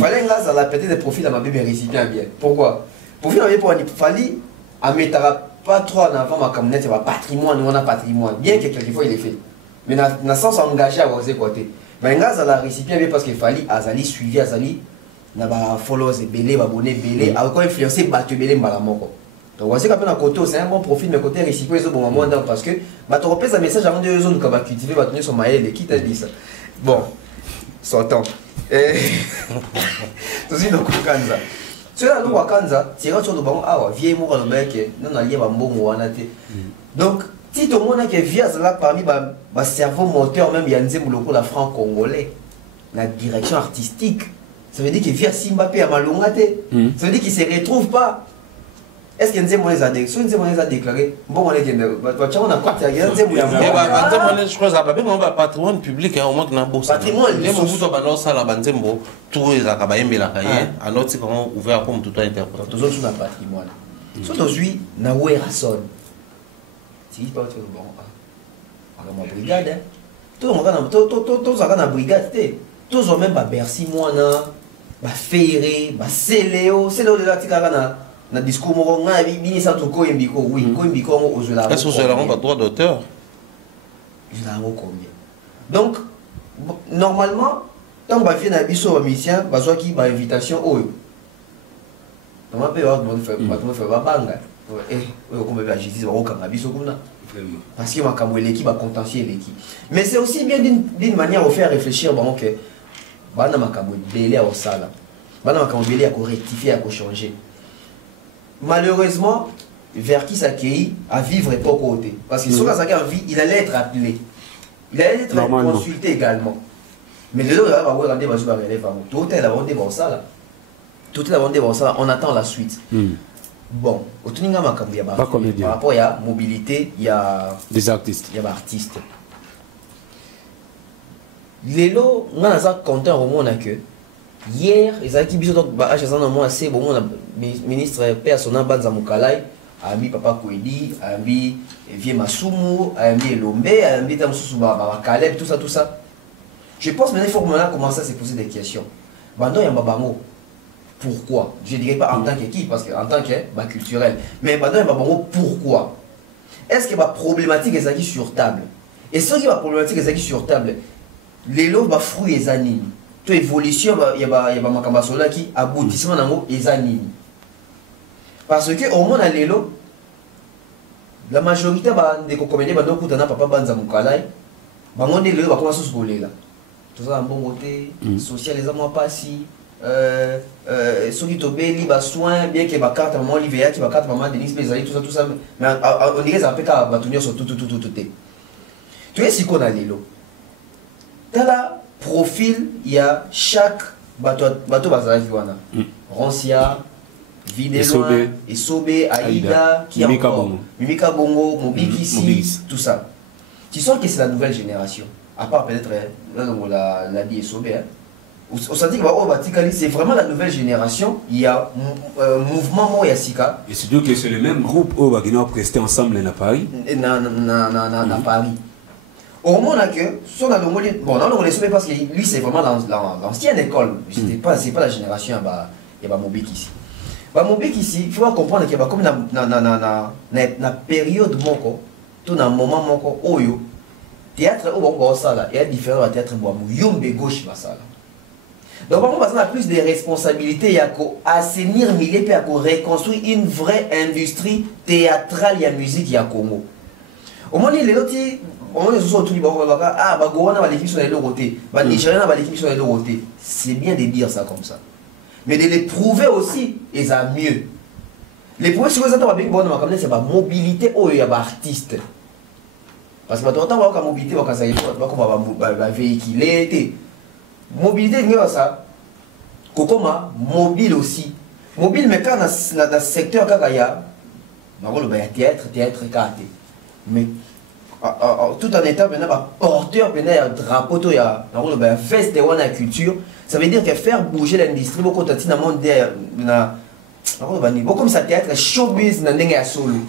Fallait que ça la péter des profils à ma bébé récipient bien. Pourquoi? Profil à pour fallait à mettre pas trop en avant ma camionnette, c'est patrimoine, on a patrimoine. Bien que quelquefois il est fait. Mais dans sens engagé à vos côtés. Mais grâce à la récipient bien parce qu'il fallait azali suivi azali na ba followers belé ba abonnés belé a quoi influencer battu belé malamoko. Donc voici qu'à peine à côté c'est un bon profil mais côté récipient ils ont bon moment parce que bah tu repères un message avant de zones comme cultiver va tenir son maïl qui t'a dit ça. Bon. Sortant. Aussi donc Kanza. Cela nous Kanza, c'est quand on va ah vieille mort le mec non allié ba mbongo wana te. Donc si tout le monde qui vient là parmi ba cerveau moteur même yanze muloko la franc congolais la direction artistique. Ça veut dire qu'il vient Simbappé à Malonga te. Ça veut dire qu'il se retrouve pas. Est-ce que Nzembo les a déclaré bon on est que on a quoi Nzembo je crois ça va patrimoine public au moins que na bourse patrimoine les mots to ba ça la Nzembo tout les akabayembe la kaye alors c'est comment ouvert comme tout interprète tous autres na patrimoine so aujourd'hui na Werrason si pas tu bon ma brigade tout na brigade tous ont même ba Bercy moi ba Ferré ba Céléo de la tikana na discours mo nga bini sa to ko imbiko oui ko imbiko ngo ozela est-ce que ozela pas droit d'auteur je la combien donc normalement tant ba fi na biso ba musicien ba so ki ba invitation oyo to ma pe wa mo faire ba banga oyo ko ba justice ba ko kanga biso kuna vraiment parce que makambo l'équipe ba contentieux l'équipe mais c'est aussi bien d'une manière au faire réfléchir bon que bana makambo belé à osala bana makambo belé à rectifier à changer. Malheureusement vers qui s'accueille à vivre pas côté parce que sur la vie il allait être appelé, il allait être consulté également, mais les autres va voir rendez-vous sur relève tout est la rendez-vous osala tout est la rendez-vous osala, on attend la suite. Bon, au tuninga makambo ya par rapport à mobilité, il y a des artistes, il y a artistes. Lelo on a ça content au monde que hier ils a qui biso donc ba HSN moi assez bon ministre personnel Banza Mukalai a mis papa Koedi a mis Vieux Masumu a mis Lombe a mis Tamsusu ba Caleb tout ça. Je pense maintenant il faut commencer à se poser des questions. Bando ya babango. Pourquoi? Je ne dirais pas en tant qu'équipe, parce qu'en tant que culturel. Mais pourquoi? Est-ce qu'il y a des problématiques qui sur table? Et ce qui est problématique qui sur table, les lots sont fruits et animes. Toute évolution, il y a des makamasola qui aboutissement dans les animes. Parce que au moins dans les lots, la majorité des comédiens, papa Banza Mukalai, les lots commencent à se voler là. Tout ça en bon côté, social, les amours pas si. Ceux qui tombent libre soin bien que ma carte maman Olivia qui ma carte maman Denise Bézali tout ça mais on dirait ça peut pas tenir sur tout tu es si qu'on a les lots dans la profil il y a chaque bateau bazala qui wana Roncia Vidéloin Esobé Aïda qui Mimika Bongo Mobikisi tout ça tu sens que c'est la nouvelle génération à part peut-être la dit Esobé on s'est dit que c'est vraiment la nouvelle génération. Il y a mouvement Moyasika. Et surtout que c'est le même groupe qui ont resté ensemble à Paris. À Paris. Au moment que son bon, on le parce que lui c'est vraiment l'ancienne école. C'est pas la génération il y a Mobik ici. Mobik ici, il faut comprendre qu'il y a comme na période moko, tout dans moment moko oyo théâtre au bon ça là, il y a différent de théâtre bois yombe gauche basala. Donc, on a plus de responsabilités à assainir milieu et à reconstruire une vraie industrie théâtrale et musique à Congo. Au moment où les autres, c'est bien de dire ça comme ça. Mais de les prouver aussi, et ça mieux. Les prouver sur les autres, c'est la mobilité où il y a des artistes. Parce que quand on a la mobilité, on va véhiculer. Mobilité, c'est ça. Kokoma, mobile aussi. Mobile, mais quand dans le secteur, il y a théâtre, mais tout en étant porteur, drapeau, il y a veste de la culture. Ça veut dire que faire bouger l'industrie, beaucoup de temps, comme ça, théâtre, showbiz, dans le solo.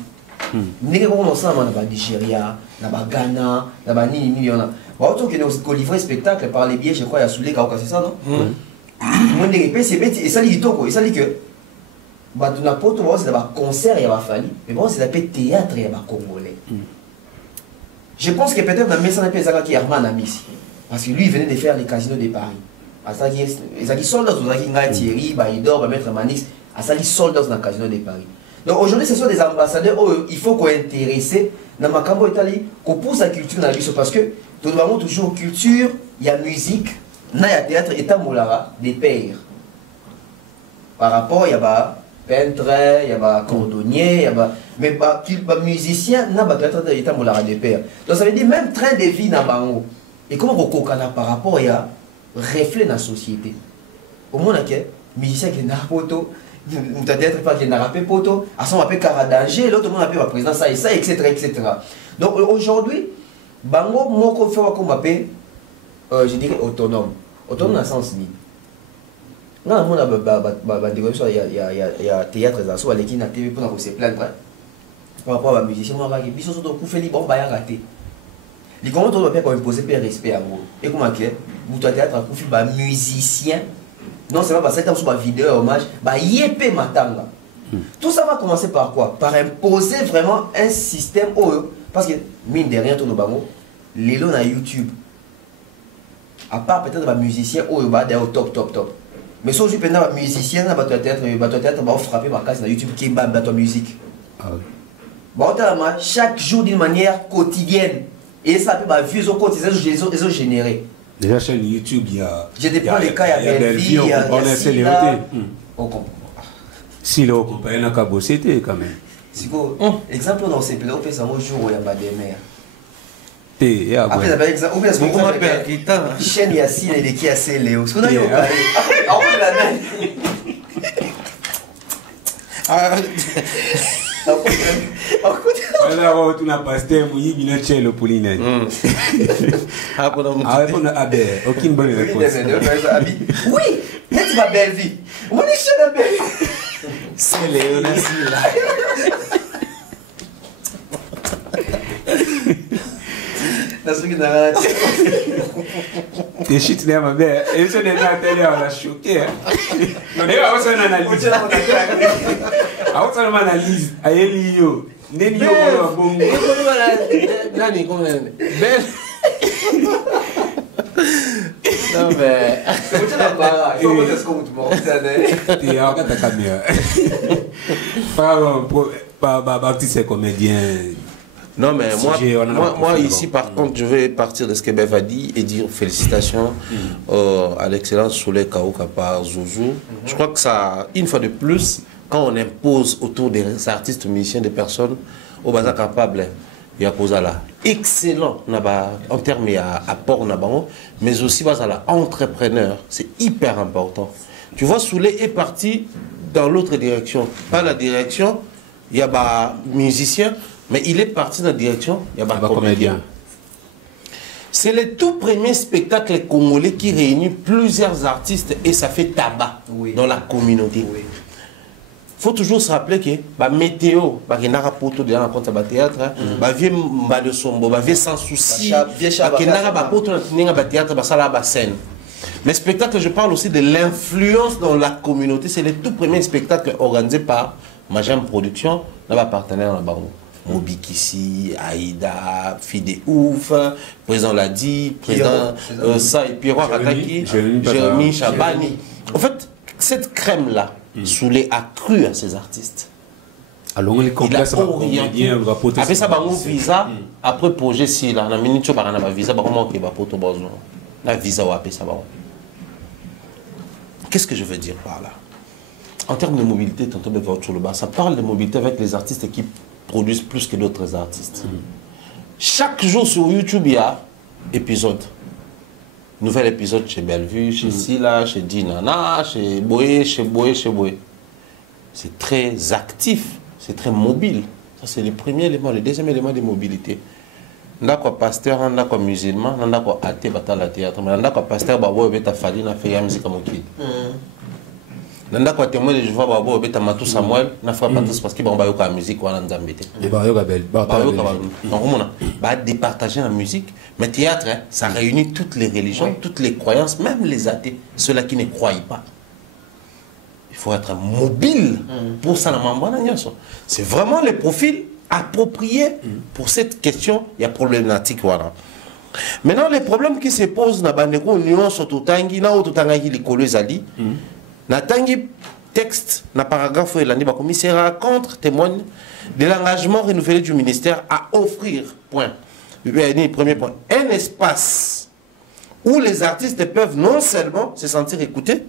Nous avons ensemble dans le Nigeria, dans le Ghana, dans le Nini. On livre spectacle par les billets, je crois, il y a Soulé Kaoka, c'est ça, non? Et ça dit que dans le poto, c'est un concert, il y a un fali, mais bon, c'est un théâtre, il y a un Congolais. Je pense que peut-être dans le message de Zaka qui est Armand Amis, parce que lui, il venait de faire les casinos de Paris. Il a dit soldats, il a dit Thierry, il dort, Maître Manix, il a dit soldats dans le casino de Paris. Donc aujourd'hui, ce sont des ambassadeurs où il faut qu'on intéresse dans ma cambo Italie, qu'on pousse la culture dans la vie, parce que nous avons toujours culture, il y a musique, il y a théâtre, et des pères. Par rapport, il y a peintre, il y a cordonnier, mais les musiciens, il y a théâtre, des pères. Donc ça veut dire même train de vie dans Bango. Et comment on par rapport à reflet dans la société. Au moins, il y a des musiciens qui ont poto, peut-être pas qui ont rappé poto, à son appel Caradanger, l'autre monde appelle président ça et ça, etc. Donc aujourd'hui, Bango, moi, je dirais autonome. Autonome dans le sens libre. Non, il y a théâtre, il y a TV pour se plaindre. Par rapport à la musicien, ils sont surtout fait libre, ils ont raté. Les comment on doit imposer le respect à vous. Et comment que vous doit théâtre à musicien, non seulement parce que sur la vidéo hommage, yépé matanga. Tout ça va commencer par quoi? Par imposer vraiment un système parce que mine de rien tout le bango, les lots na YouTube. À part peut-être les musiciens au top. Mais si aujourd'hui pendant les musiciens na théâtre va frapper ma case na YouTube qui bat ta musique. Chaque jour d'une manière quotidienne et ça peut vieux au quotidien ils ont généré. Déjà, sur YouTube, il y a. Je dépends les cas, il y a Belvi, il y a Sila. On comprend. Si le compagnie n'a qu'à bosser, quand même. Si vous, exemple, dans ces pays, on fait ça un jour où il y a pas de mer. Et après, il y a pas exemple, on fait ça une chaîne, il y a Sila et qui a scellé. Ce qu'on a eu au carré. En fait, la main. Alors, tu n'as pas sté, il y a une chaîne au poulinet. Ah, aucune bonne réponse. Oui, c'est ma belle vie. Moi, je suis la belle vie. C'est Léon Sila. Des shit n'est ma belle. Et ce n'est pas télé, on a choqué. On est à une analyse. À une analyse. À Elio. Nenio, bon. Nani, comment belle. Non, mais. Il faut que ce qu'on te montre. Et alors, quand tu as caméra. Pas artiste comédien. Non, mais moi ici, par contre, je vais partir de ce que Bev a dit et dire félicitations à l'excellence Soleil Kaouka par Zouzou. Je crois que ça, une fois de plus, quand on impose autour des artistes, musiciens, des personnes, au bazar capable, il y a cause là. Excellent en termes d'apport, mais aussi entrepreneur. C'est hyper important. Tu vois, Soleil est parti dans l'autre direction. Pas la direction, il y a musicien. Mais il est parti dans la direction, il y a un comédien. C'est le tout premier spectacle congolais qui réunit plusieurs artistes et ça fait tabac dans la communauté. Il faut toujours se rappeler que la météo, il y a un poto de la théâtre, sans souci, mais spectacle, je parle aussi de l'influence dans la communauté. C'est le tout premier spectacle organisé par Majam Production, notre partenaire dans Barou. Mobikissi, Aïda, Fide Ouf, président Ladi, président Pierrot Rakaki, Jérémy Chabani. En fait, cette crème-là, Soulé a cru à ces artistes. Alors, il a orienté. Après ça, on visa, après projet, si là, on a mis une visa, on a visa ou après ça. Qu'est-ce que je veux dire par là? En termes de mobilité, ça parle de mobilité avec les artistes qui produisent plus que d'autres artistes. Chaque jour sur YouTube, il y a épisode. Nouvel épisode chez Bellevue, chez Sila, chez Dinana, chez Boé, chez Boé, chez Boé. C'est très actif, c'est très mobile. Ça, c'est le premier élément. Le deuxième élément de mobilité. On a quoi pasteur, on a quoi musulman, on a quoi athée, on a théâtre, on a quoi pasteur, on a fait la musique comme qui. Nanda kwa témoin de Jéhovah babo beta matou Samuel na fra patus parce que ba yo ka musique wana nzambete et ba yo ka belle ba donc on a départager la musique mais théâtre ça réunit toutes les religions, toutes les croyances, même les athées, ceux-là qui ne croient pas. Il faut être mobile pour ça. C'est vraiment le profil approprié pour cette question. Il y a problématique voilà. Maintenant les problèmes qui se posent na bandeko union surtout tangi na ototangi likolo ezali na tangi texte na paragraphe elandi ba commissaire contre témoigne de l'engagement renouvelé du ministère à offrir premier point un espace où les artistes peuvent non seulement se sentir écoutés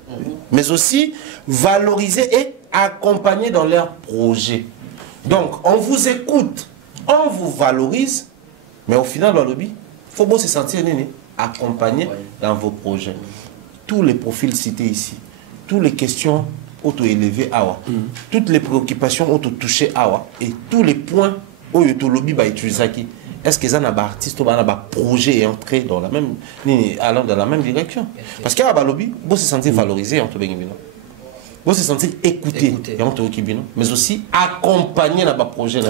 mais aussi valoriser et accompagner dans leurs projets. Donc on vous écoute, on vous valorise, mais au final dans le lobby il faut se sentir accompagné dans vos projets. Tous les profils cités ici, toutes les questions auto-élevées, toutes les préoccupations auto-touchées, et tous les points où le lobby va utiliser. Est-ce que ça n'a pas artiste ou pas projet et entrer dans la même, allant dans la même direction? Parce qu'il y a un lobby, vous se sentir valorisé, vous se sentir écouté, mais aussi accompagné dans le projet.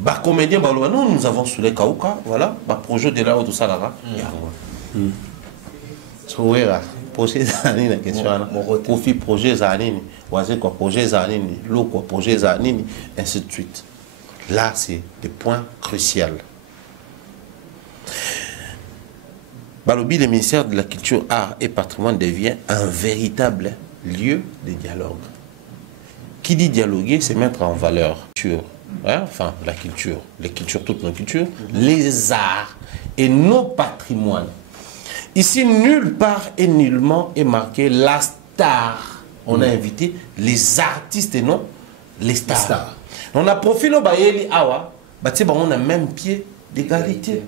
Bah comédien nous nous avons sous les Kaouka voilà bah projet de là où tout ça là projet zanini na question là profit projet zanini waze quoi projet zanini l'eau quoi projet zanini ainsi de suite. Là c'est des points cruciaux. Balobi, le ministère de la Culture, Art et Patrimoine devient un véritable lieu de dialogue. Qui dit dialoguer, c'est mettre en valeur hein, enfin la culture, les cultures, toutes nos cultures, les arts et nos patrimoines. Ici, nulle part et nullement est marqué la star. On a invité les artistes et non les stars. On a profilé au Bayeli Awa, on a même pied d'égalité.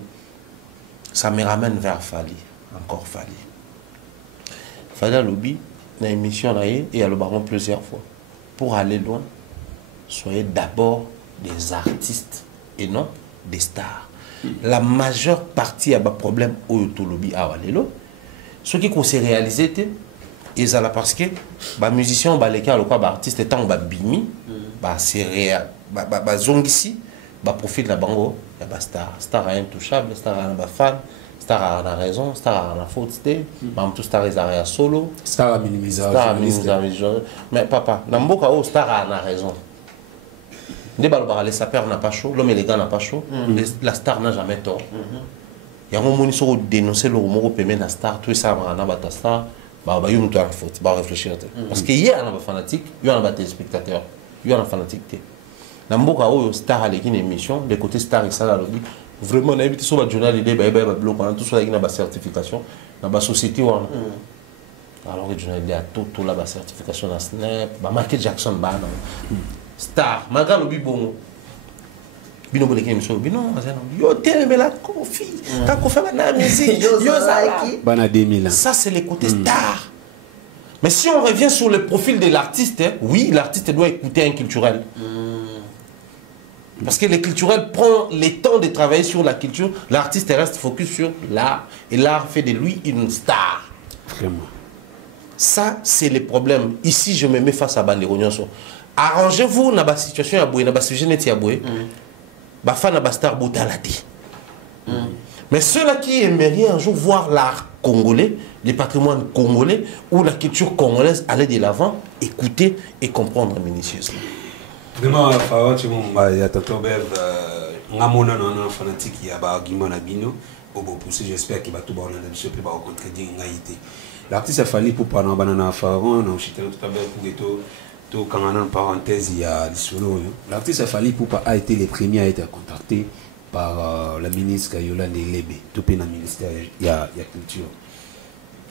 Ça me ramène vers Fali, encore Fali. Fali a lobby, dans l'émission et à le baron plusieurs fois. Pour aller loin, soyez d'abord des artistes et non des stars. La majeure partie a des problèmes au lobby à Walelo. Ce qui s'est réalisé, ils ont parce que les musiciens, les artistes, étant bimi, c'est zongisi, profil de la bango, il y a star. Star est intouchable, star est fan, star a raison, star a faute, tout star est solo, star a minimisé. Mais papa, dans star a raison. Les sapeurs n'a pas chaud, l'homme élégant n'a pas chaud, la star n'a jamais tort. Il y a un moment où il dénoncer le rumeur au la star, tout ça, il star, il y a une faute, il réfléchir. Parce qu'il y a un fanatique, il y a un téléspectateur, il y a un fanatique. Dans le star à l'équipe émission, les côtés star et ça, vraiment, on a évité sur le journal, il y a tout ça, il y a une certification, dans la société. Alors que le journal, il y a tout la certification dans Snap, Michael Jackson, star, malgré le bon. Bino boleke émission, bino, yo t'aimes la Kofi, quand Kofi va la musique, yo Bana 2000. Ça c'est le côté star. Mais si on revient sur le profil de l'artiste, oui, l'artiste doit écouter un culturel. Parce que le culturel prend le temps de travailler sur la culture, l'artiste reste focus sur l'art et l'art fait de lui une star. Vraiment. Ça c'est le problème. Ici je me mets face à Banderognon. Arrangez-vous dans la situation à Boué, dans la situation à Boué, fan à star Boutalati. Mais ceux-là qui aimeraient un jour voir l'art congolais, les patrimoines congolais ou la culture congolaise aller de l'avant, écouter et comprendre minutieusement. Vraiment, il y a Tato Bev, un fanatique qui a un argument à Bino, j'espère qu'il va tout rencontrer Ngaïté. L'artiste a fallu pour parler en Pharaon, on a tout à l'heure pour quand on a une parenthèse, il y a l'artiste a fallu pour a été le premier à être contacté par la ministre Yolande Lebe, tout le ministère, il y a culture.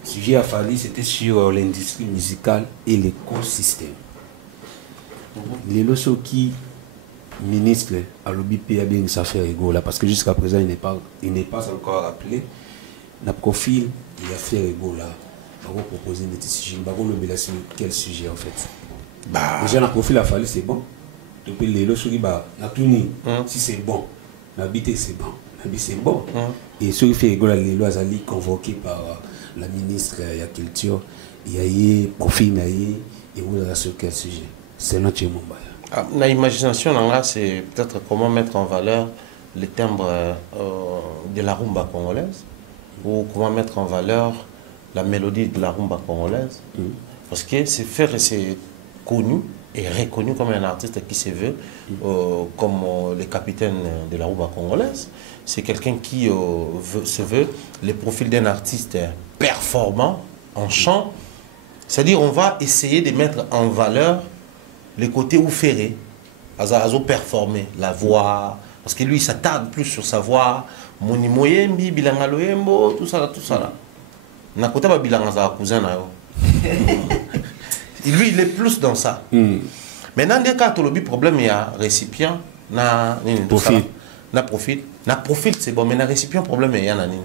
Le sujet a fallu, c'était sur l'industrie musicale et l'écosystème. Les losos qui ministre à l'OBP a bien une affaire égaux là parce que jusqu'à présent il n'est pas encore appelé. N'a profil il a fait égaux là. On va proposer des sujets. On va le sur quel sujet en fait. Déjà, le profil a fallu, c'est bon. Depuis les losos qui n'a tout ni. Si c'est bon, l'habité c'est bon. L'habité c'est bon. Et ce qui fait égaux là, les lois sont convoqués par la ministre de la Culture. Il y a eu profil, et vous avez sur quel sujet. C'est notre Mumbai. L'imagination, c'est peut-être comment mettre en valeur les timbres de la rumba congolaise ou comment mettre en valeur la mélodie de la rumba congolaise. Parce que c'est connu et reconnu comme un artiste qui se veut comme le capitaine de la rumba congolaise. C'est quelqu'un qui se veut le profil d'un artiste performant en chant. C'est-à-dire on va essayer de mettre en valeur les côtés où ferré, Azo performer, la voix, parce que lui il s'attarde plus sur sa voix, Moni Moyembi, Bilangaloyembo, tout ça là. Na côté ba Bilanga cousin na yo. Lui il est plus dans ça. Maintenant des cas le problème il y a récipient na profil. Na profil c'est bon mais na récipient problème il y a na nini.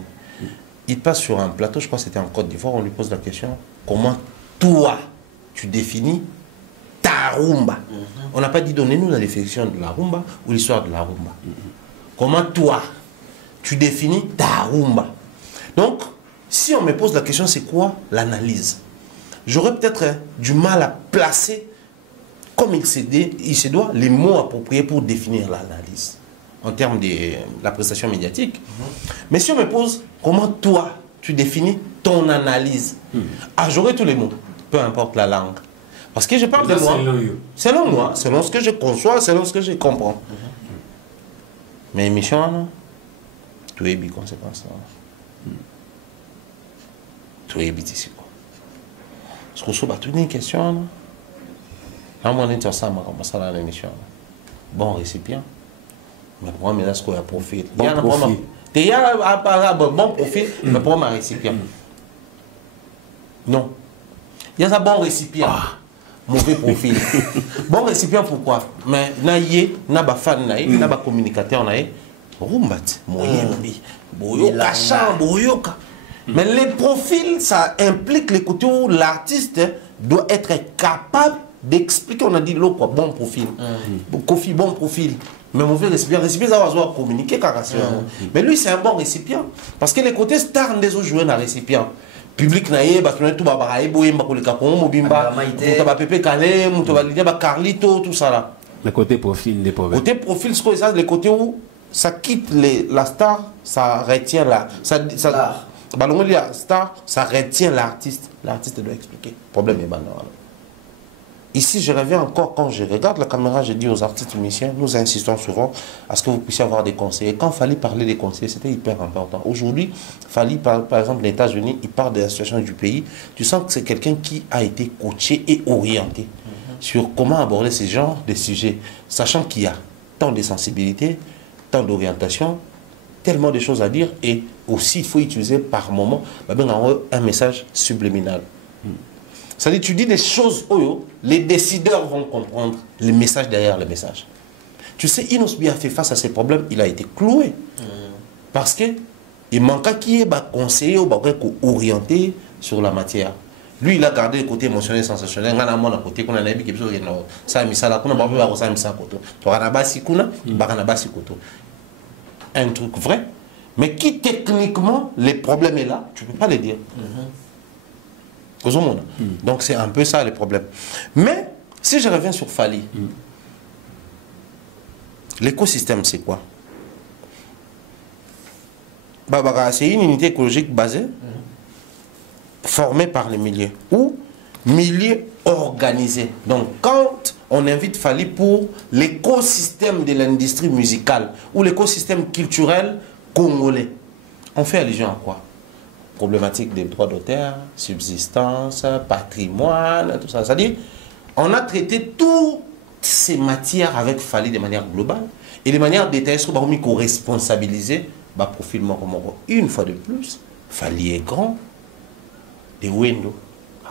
Il passe sur un plateau, je crois que c'était en Côte d'Ivoire, on lui pose la question comment toi tu définis ta rumba. On n'a pas dit donnez-nous la définition de la rumba ou l'histoire de la rumba. Comment toi, tu définis ta rumba. Donc, si on me pose la question, c'est quoi l'analyse? J'aurais peut-être du mal à placer, comme il se doit, les mots appropriés pour définir l'analyse, en termes de la prestation médiatique. Mais si on me pose, comment toi, tu définis ton analyse, j'aurai tous les mots, peu importe la langue. Parce que je parle de moi, selon moi, selon ce que je conçois, selon ce que je comprends. Mais émission, tout est bien conséquence. Tout est bien ici. Parce que je suis une question, là, on est ensemble comme ça dans l'émission. bon récipient. Mais pour moi, c'est quoi un profil? Bon profil. Il y a un bon profil, mais pour moi, un récipient. Non. Il y a un bon récipient. Mauvais profil. Bon récipient, pourquoi? Mais naïe, n'a pas fan, n'a pas communicateur, naïe. Rumbat, moyembi, boyoka, chant, boyoka. Mais les profils, ça implique les côtés où l'artiste doit être capable d'expliquer. On a dit l'autre, bon profil. Bon profil. Mais mauvais récipient, ça va communiquer carrément. Mais lui, c'est un bon récipient. Parce que les côtés stars des autres joueurs dans le récipient. Public naïe, tout baraye, boyemba pour les capons, mobimba, mutaba pepe calé, mutaba lidia, carlito, tout ça là. Le côté profil des problèmes. Côté profil, c'est ça, les côtés où ça quitte la star, ça retient la. La star, ça retient l'artiste. L'artiste doit expliquer. Le problème est banal. Ici, je reviens encore, quand je regarde la caméra, je dis aux artistes musiciens, nous insistons souvent à ce que vous puissiez avoir des conseillers. Quand il fallait parler des conseillers, c'était hyper important. Aujourd'hui, Fally, par exemple, les États-Unis, il parle de la situation du pays. Tu sens que c'est quelqu'un qui a été coaché et orienté sur comment aborder ce genre de sujets, sachant qu'il y a tant de sensibilité, tant d'orientation, tellement de choses à dire, et aussi il faut utiliser par moment un message subliminal. C'est-à-dire, tu dis des choses, les décideurs vont comprendre le message derrière le message. Tu sais, Inosbi a fait face à ces problèmes, il a été cloué. Parce qu'il manquait qui est conseiller ou orienté sur la matière. Lui, il a gardé le côté émotionnel, sensationnel. Un truc vrai, mais qui techniquement, le problème est là, tu ne peux pas le dire. Donc c'est un peu ça le problème. Mais si je reviens sur Fally, l'écosystème c'est quoi? C'est une unité écologique basée, formée par les milieux, ou milieux organisés. Donc quand on invite Fally pour l'écosystème de l'industrie musicale ou l'écosystème culturel congolais, on fait allusion à quoi? Problématique des droits d'auteur, subsistance, patrimoine, tout ça. C'est-à-dire, on a traité toutes ces matières avec Fally de manière globale et de manière détaillée, ce qu'on co-responsabiliser, profil Moro. Une fois de plus, Fally est grand, et Wendo,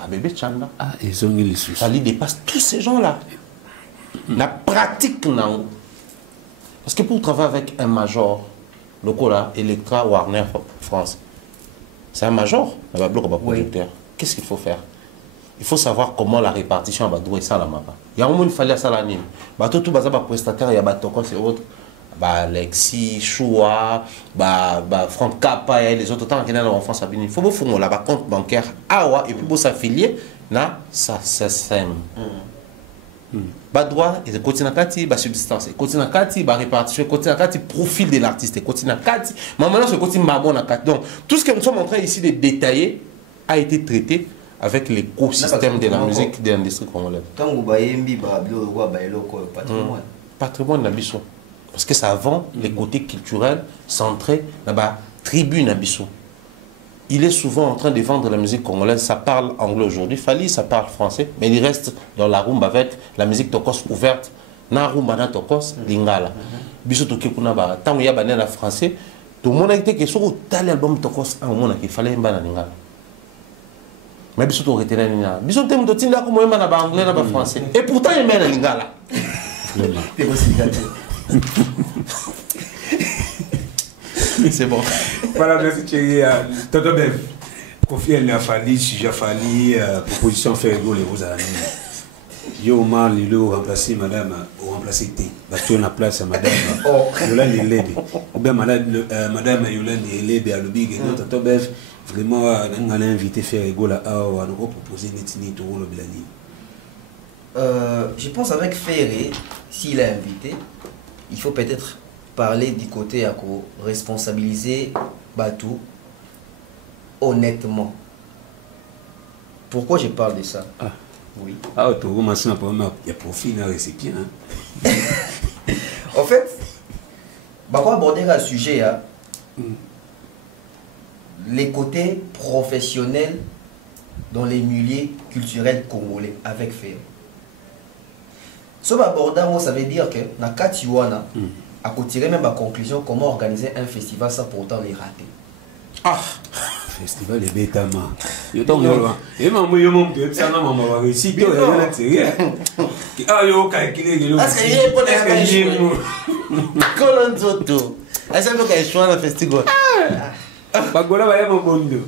bébé Chanda. Ils ont mis les soucis. Fally dépasse tous ces gens-là. La pratique, non. Parce que pour travailler avec un major, le Cola, Electra, Warner, France, c'est un major, un producteur. Qu'est-ce qu'il faut faire? Il faut savoir comment la répartition va doit ça la mapa. Il y a un moment il fallait ça l'anime. Tout basa prestataire, il y a Batoko c'est autre. Alexis, Choua, Franck Kappa et les autres temps qui sont en France à Bénin. Il faut vous faire là compte bancaire Awa et puis vous s'affilier na ça SEM. Droit et continue kati subsistance, continue kati répartition, continue kati profil de l'artiste, continue kati maintenant ce continue mamon kati. Donc tout ce que nous sommes en train ici de détailler a été traité avec l'écosystème de la musique de l'industrie congolaise. Quand vous voyez patrimoine, patrimoine nabiso parce que ça vend les côtés culturels centrés dans la tribu nabiso. Il est souvent en train de vendre la musique congolaise. Ça parle anglais aujourd'hui. Fally, ça parle français. Mais il reste dans la rumba avec la musique tokos ouverte. Na rumba na tokos, lingala. Biso toki kuna ba. Tant il y a bané na français. Tout le monde a été que sur tel album tokos, un moment qu'il fallait mbana lingala. Mais biso to retenir lingala. Biso tem to tinda ko moyema na ba anglais na ba français. Et pourtant il mène lingala. C'est bon. Voilà, merci Thierry. Tonton Bev, confier à Fally, si j'ai Fally, proposition faire rigoler les amis. Yo Omar Lilo remplacer madame, ou remplacer T. Battu la place à madame Yolande Elebe. Ou bien madame Yolande Elebe à l'obig. Tonton Bev, vraiment, on a invité faire rigoler à on a proposé Netini Toro le Blani. Je pense avec Ferré, s'il est invité, il faut peut-être parler du côté à responsabiliser Batou honnêtement. Pourquoi je parle de ça? Oui. Tu commences à parler, il y a profil dans le récipient. En fait, on va aborder un sujet, les côtés professionnels dans les milieux culturels congolais avec Ferré. Ce abordant, ça veut dire que na Katiwana, à tirer même ma conclusion comment organiser un festival sans pour autant les rater. Ah, festival est bêtement. Yo tombe là. Et maman yo mon Dieu, ça na maman va réussir toi là na tirer. Ah yo calculer que parce que il pour la Colonzoto. Est-ce que tu choix le festival? Bagola va y avoir bondo.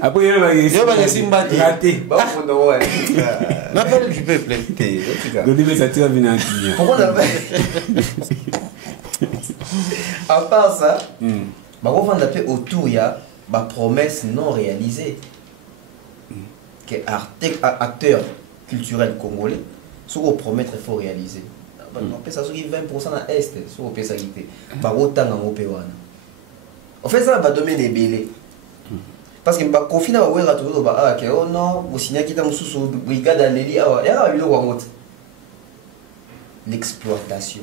Après il va y rater. Bah on ouais. L'appel du peuple. Donnez mes satire venir en Kenya. Pourquoi on a à part ça, bah on va appeler autour il y a ma promesse non réalisée. Que acteur culturel congolais, ce qu'on promet il faut réaliser. On peut ça sur 20% à est, sur on peut ça quitter. Bah autant en opéwana. En fait ça va donner des bélés. Parce que bah confiner va voir tout bah ah que oh non, vous signez qui t'a sous brigade à Leli ah il y a bilo wangot. L'exploitation.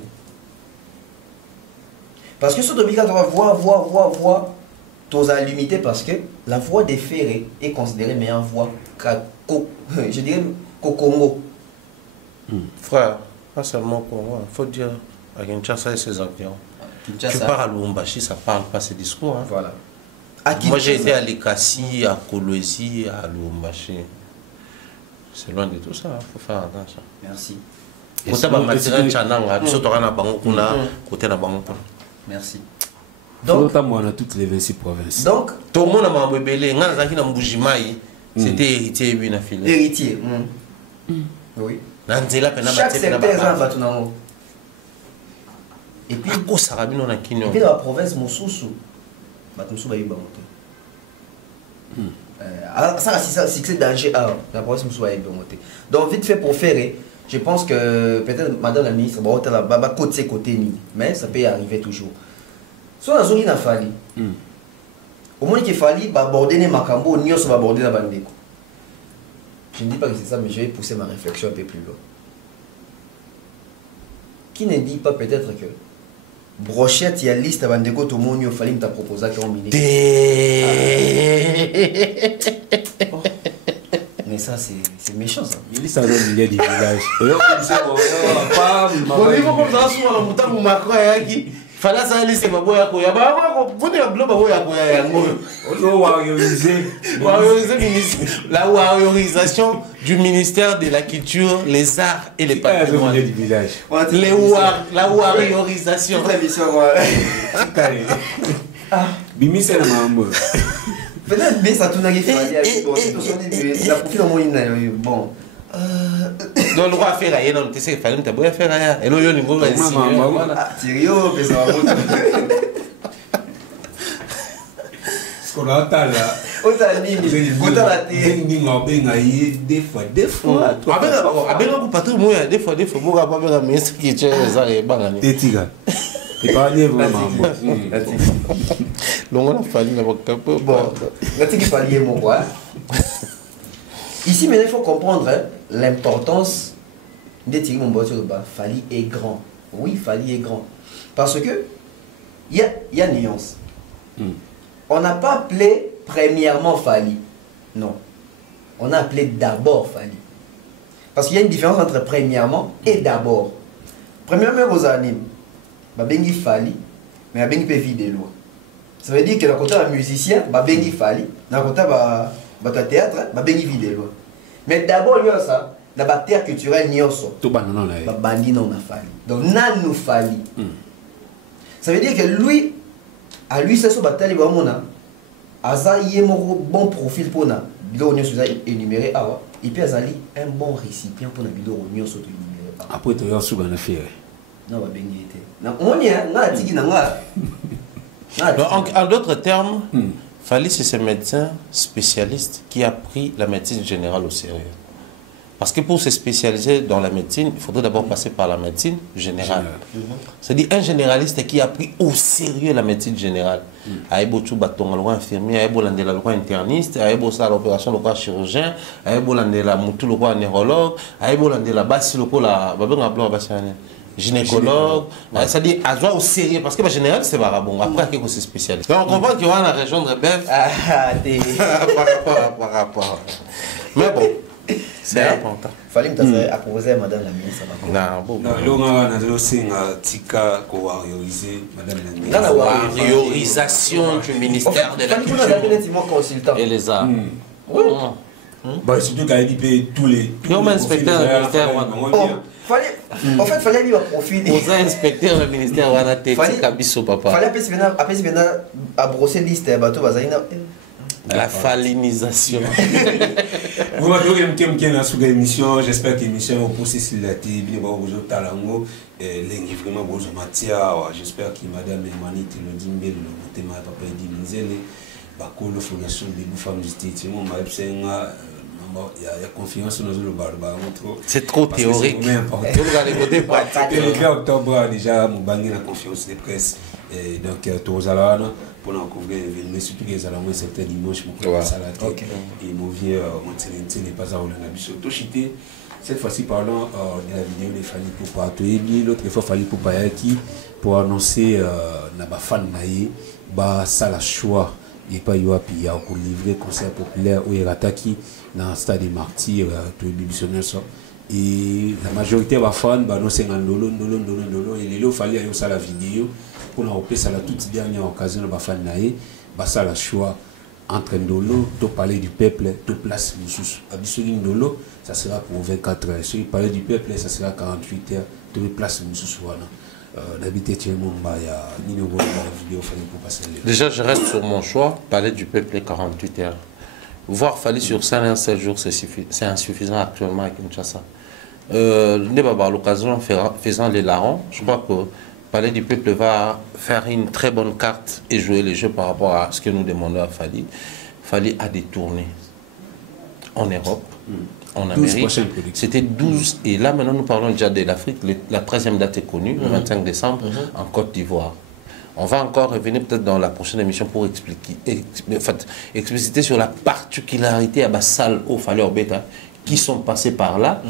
Parce que ce domicat on va voir tous à limiter parce que la voie des ferrés est considérée meilleure voie je dirais qu'au Congo. Frère, pas seulement au Congo, il faut dire à Kinshasa et ses environs. Tu pars à Lubumbashi, ça parle pas ces discours. Hein. Voilà. Moi j'ai été à Likasi, à Kolwezi, à Lubumbashi. C'est loin de tout ça, il faut faire attention. Merci. Merci. Donc, on a toutes les 26 provinces. Donc, tout le monde a bébé, c'était héritier et héritier. Oui. Chaque secteur est un bâtiment. Et puis, dans la province, Moussoussou, Batumsou va y monter. Ça, c'est danger. La province Moussou va y monter. Donc, vite fait pour faire, je pense que peut-être madame la ministre va côté mais ça peut y arriver toujours. Si on a zone n'a fallu, au moins qu'il fallait aborder les macambo, ni on va aborder la bandeko. Je ne dis pas que c'est ça, mais je vais pousser ma réflexion un peu plus loin. Qui ne dit pas peut-être que brochette, il y a liste à bandeko, tout le monde il fallait me proposer qu'un ministre. Mais ça, c'est méchant ça. Il est il y a des villages. Fallait ça aller c'est pas boya koya ba vous ne pas boya koya yango la wariorisation du ministère de la culture, les arts et les patrimoines du village. La wariorisation Bimi c'est la mambo. Peut-être mais ça tourne à bon. Donc le roi fait rien, non, tu sais, il fallait me faire rien. Et là, il y a une grosse Tirio, mais ça va ce qu'on entend là. Des fois. Des fois, ici, mais il faut comprendre l'importance de Thierry Momboto de bas. Fali est grand. Oui, Fali est grand. Parce que il y a nuance. On n'a pas appelé premièrement Fali. Non. On a appelé d'abord Fali. Parce qu'il y a une différence entre premièrement et d'abord. Premièrement, vos animes. Bengi Fali, mais Bengi peut vivre de loin. Ça veut dire que le côté musicien, Bengi Fali, dans le côté théâtre, Bengi vivre de loin. Mais d'abord, il y a ça, dans la terre culturelle, il y a ça. Tout banana là. Bandi non a Fali. Donc, nan nous Fali. Ça veut dire que lui, à lui, c'est ce bataille, Aza y a un bon profil pour na bidon énuméré awa et puis azali un bon récipient pour na bidon énuméré après tu as su bana faire non va bien été na on y a na tiki na en d'autres termes Fali c'est ce médecin spécialiste qui a pris la médecine générale au sérieux. Parce que pour se spécialiser dans la médecine, il faudrait d'abord passer par la médecine générale. C'est-à-dire un généraliste qui a pris au sérieux la médecine générale. Aïbo Tchoubaton, le roi infirmier, Aïbo Landela, le roi interniste, Aïbo Sa l'opération, le roi chirurgien, Aïbo Landela Moutou, le roi neurologue, Aïbo Landela Bassi, le roi gynécologue. C'est-à-dire à jouer au sérieux. Parce que le général, c'est barabon. Après, il y a se spécialiste. On comprend qu'il y a la région de Rebelle. Par rapport. Mais bon. C'est important. Fallait me proposer à madame la ministre. Non, c'est tika prioriser madame la ministre. La priorisation du ministère de la Culture et les arts. Oui. Bah, surtout quand il dit tous les. Comment inspecteur du ministère en fait, fallait lui profiter. Vous inspecteur du ministère wana tika biso papa. Fallait appeler à brosser liste bateau bazalina. La falinisation. Vous m'avez dit que dans l'émission, j'espère que l'émission est processus la télé, vous talango, vraiment bon matière. J'espère que madame Emmanuel le dit le thème papa dit Nzele, bakolo fondation de femmes justice. Moi il y a confiance dans le barba. C'est trop théorique. Le 4 octobre déjà, nous avons la confiance des presse. Donc, tous les pour nous couvrir, mais surtout que les allons un certain dimanche pour faire ça la tête. Et mon vieux, mon n'est pas à Olanabissoto. Cette fois-ci, parlons de la vidéo de Fali Poupa. L'autre fois, Fali Poupa pour annoncer na fan naïe, ça la choix. Et pas y a pour livrer concert populaire où il attaqué dans le stade des martyrs, tout le bibissionnel. Et la majorité des fans, non, c'est un dolo. Et il fallait aller à la vidéo pour nous repérer la toute dernière occasion de la fan naïe. Ça la choix entre Ndolo, tout parler du peuple, tout place Moussous. Absolument Ndolo, ça sera pour 24 heures. Si parler du peuple, ça sera 48 heures, tout place Moussous. Déjà, je reste sur mon choix, parler du peuple 48 heures. Voir Fali sur scène un seul jour, c'est insuffisant actuellement avec Kinshasa. L'occasion faisant les larrons, je crois que parler du peuple va faire une très bonne carte et jouer les jeux par rapport à ce que nous demandons à Fali. Fali a des tournées en Europe. En Amérique, c'était 12. Et là, maintenant, nous parlons déjà de l'Afrique. La 13e date est connue, le 25 décembre, en Côte d'Ivoire. On va encore revenir peut-être dans la prochaine émission pour expliciter sur la particularité à Bassal au Fali Orbeta qui sont passés par là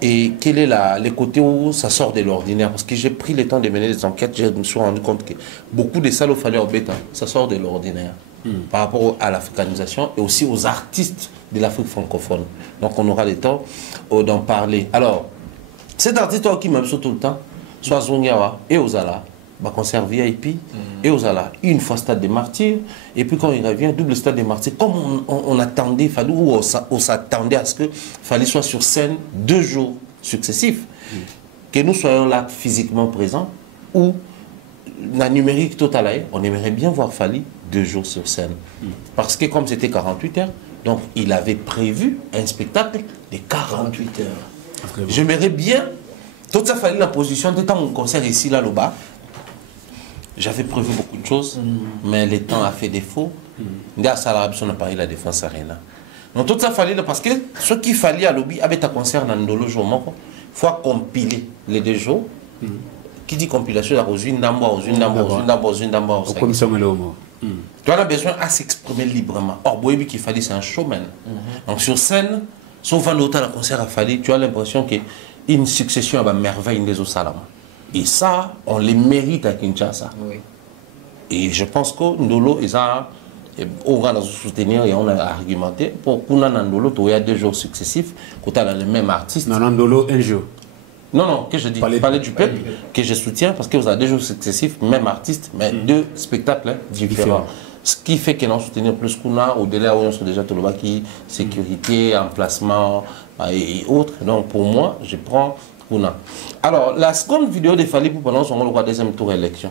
et quel est les côtés où ça sort de l'ordinaire. Parce que j'ai pris le temps de mener des enquêtes, je me suis rendu compte que beaucoup de salles au Fali Orbeta, ça sort de l'ordinaire par rapport à l'africanisation et aussi aux artistes de l'Afrique francophone. Donc on aura le temps d'en parler. Alors, cet artiste qui m'a tout le temps, soit Zongiawa et Ozala, concert VIP, et Ozala, une fois stade des martyrs, et puis quand il revient, double stade des martyrs, comme on attendait, on s'attendait à ce que Fali soit sur scène 2 jours successifs, que nous soyons là physiquement présents, ou la numérique totale, on aimerait bien voir Fali 2 jours sur scène. Parce que comme c'était 48 heures, donc il avait prévu un spectacle de 48 heures. J'aimerais bien, tout ça fallait la position, de temps mon concert ici, là, bas. J'avais prévu beaucoup de choses, mais le temps a fait défaut. On a parlé de la Défense Arena. Donc tout ça fallait, parce que ce qu'il fallait à l'objet, avec un concert dans le jour, il faut compiler les 2 jours. Qui dit compilation, tu as besoin à s'exprimer librement. Or, Boébi qui fallait, c'est un showman. Donc sur scène, sauf un autre concert à Fali, tu as l'impression qu'il y a une succession à merveille des Osalama. Et ça, on les mérite à Kinshasa. Oui. Et je pense que Ndolo, on va nous soutenir et on a argumenté. Pour qu'on a Ndolo, il y a 2 jours successifs, quand tu as le même artiste. Non, Ndolo, 1 jour. Non, que je dis, parler du peuple, que je soutiens, parce que vous avez 2 jours successifs, même artiste, mais 2 spectacles différents. Ce qui fait que nous soutenons plus qu'on a, au-delà où on se déjà tout le baki, sécurité, emplacement et autres. Donc pour moi, je prends qu'on a. Alors, la seconde vidéo de Fali pour pendant son roi deuxième tour élection.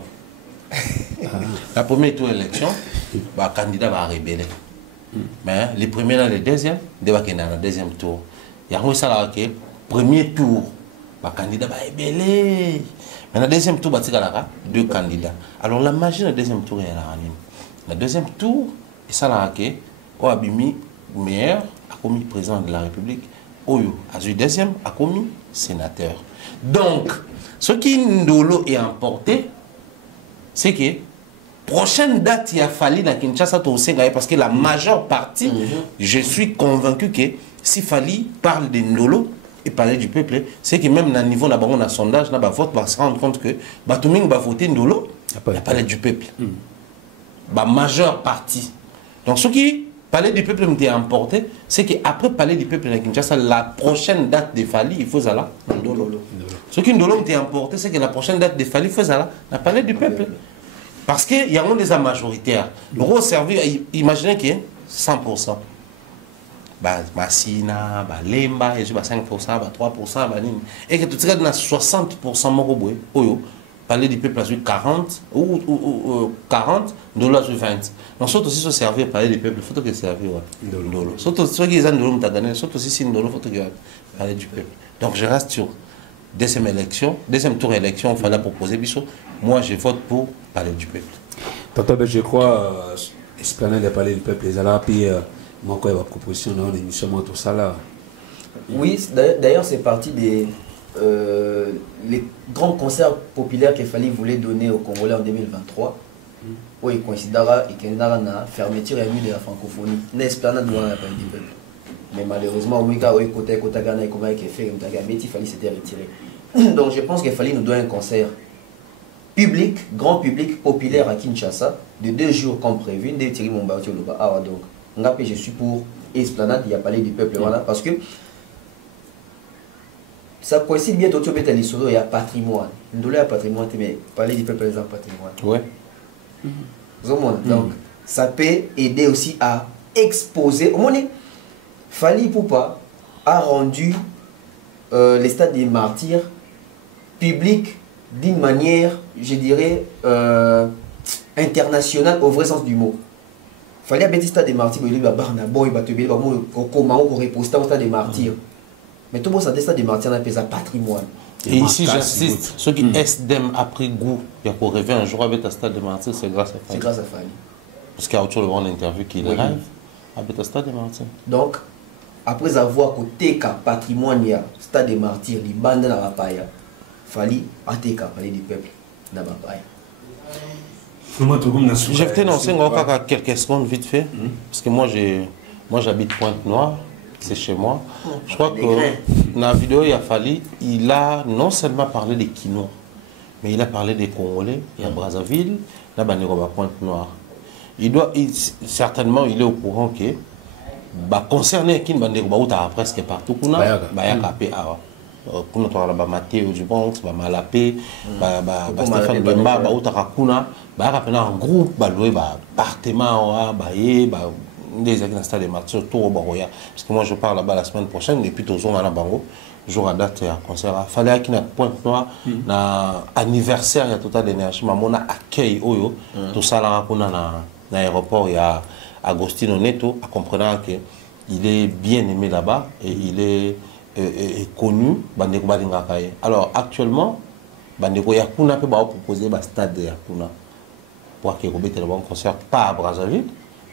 La première tour élection, le candidat va rebeller. Mais les premiers et les deuxièmes, il va dans le deuxième tour. Il y a un ça qui premier tour. Le candidat va rebeller. Mais dans le deuxième tour, il y a 2 candidats. Alors la magie dans le deuxième tour est là. Le deuxième tour, et ça là qui au Abimi meilleur a commis président de la République. Oyo a eu deuxième a commis sénateur. Donc, ce qui Ndolo est emporté, c'est que prochaine date il a fallu dans Kinshasa parce que la majeure partie, je suis convaincu que si Fali parle de Ndolo et parler du peuple, c'est que même dans le niveau de la sondage, dans le vote, on va se rendre compte que Batouming va voter Ndolo, il a parlé du peuple. La majeure partie. Donc ce qui Palais du Peuple m'était emporté, c'est qu'après Palais du Peuple, la prochaine date de Fali, il faut ça. Ce qui nous m'était emporté, c'est que la prochaine date de Fali, il faut ça, le Palais du Peuple. Parce qu'il y a un des majoritaires. Le gros service, imaginez que 100%. Massina, Lemba, 5%, 3%, et que tout ça, 60% moroboé, Palais du Peuple a eu 40 ou 40, Ndolo a eu 20. Donc, surtout si ce servir Palais du Peuple, il faut que servir Ndolo. Surtout ceux qui ont Ndolo, surtout si Ndolo, il faut que Palais du Peuple. Donc, je reste sur deuxième tour élection, il fallait proposer Bissot. Moi, je vote pour Palais du Peuple. Tonton, je crois, esplanade de Palais du Peuple, les Arabes, moi, quand il y a une proposition dans l'émission, tout ça là. Oui, d'ailleurs, c'est parti des les grands concerts populaires qu'il fallait voulait donner aux Congolais en 2023. Où il considéra qu'il y a une fermeture et de la francophonie. L'esplanade doit la Palais du Peuple. Mais malheureusement, il fallait s'était retiré. Donc je pense qu'il fallait nous donner un concert public, grand public, populaire à Kinshasa, de 2 jours comme prévu. Donc, je suis pour Esplanade, il y a Palais du Peuple, voilà, parce que ça coïncide bien, il y a patrimoine. Il y a patrimoine, mais Palais du Peuple, il y a patrimoine. Ouais. Donc, ça peut aider aussi à exposer. Au moins, Fali Poupa a rendu les stades des martyrs publics d'une manière, je dirais, internationale au vrai sens du mot. Fali a bâti le stade des martyrs, il va reposter au stade des martyrs. Mais tout le monde sait que le stade des martyrs n'a pas un patrimoine. Et ici, j'insiste, ceux qui SDM a pris goût, il y a pour rêver un jour avec un stade des martyrs, c'est grâce à Fali. C'est grâce à Fali. Parce qu'il y a autre chose, on a interview qui rêve avec un stade des martyrs. Donc, après avoir côté patrimoine, il y a stade des martyrs, les bandes dans la paille, Fali a été Palais du Peuple dans la paille. Je vais t'annoncer encore quelques secondes vite fait, parce que moi j'habite Pointe-Noire, c'est chez moi. Je crois que dans la vidéo, il a fallu, il a non seulement parlé des Kinois, mais il a parlé des Congolais, il y a Brazzaville, là, il y a Pointe-Noire. Certainement, il est au courant que concerné qui presque partout, il y a Mathéo Dubonx, Malapé, Stéphane Bemba, un groupe, appartement, des stades de martyrs, tout au Baroya. Parce que moi je pars là-bas la semaine prochaine, et puis tout le monde Bango, jour à date à concert. Il fallait qu'il y ait un Pointe-Noire, un anniversaire, il y a tout à d'énergie, mais on a accueil, tout ça là, on a dans l'aéroport, il y a Agostino Neto, à comprendre qu'il est bien aimé là-bas et il est connu. Alors actuellement, Bandeko Yakuna peut proposer un stade de Yakuna pour qu'il y ait un concert, pas à Brazzaville,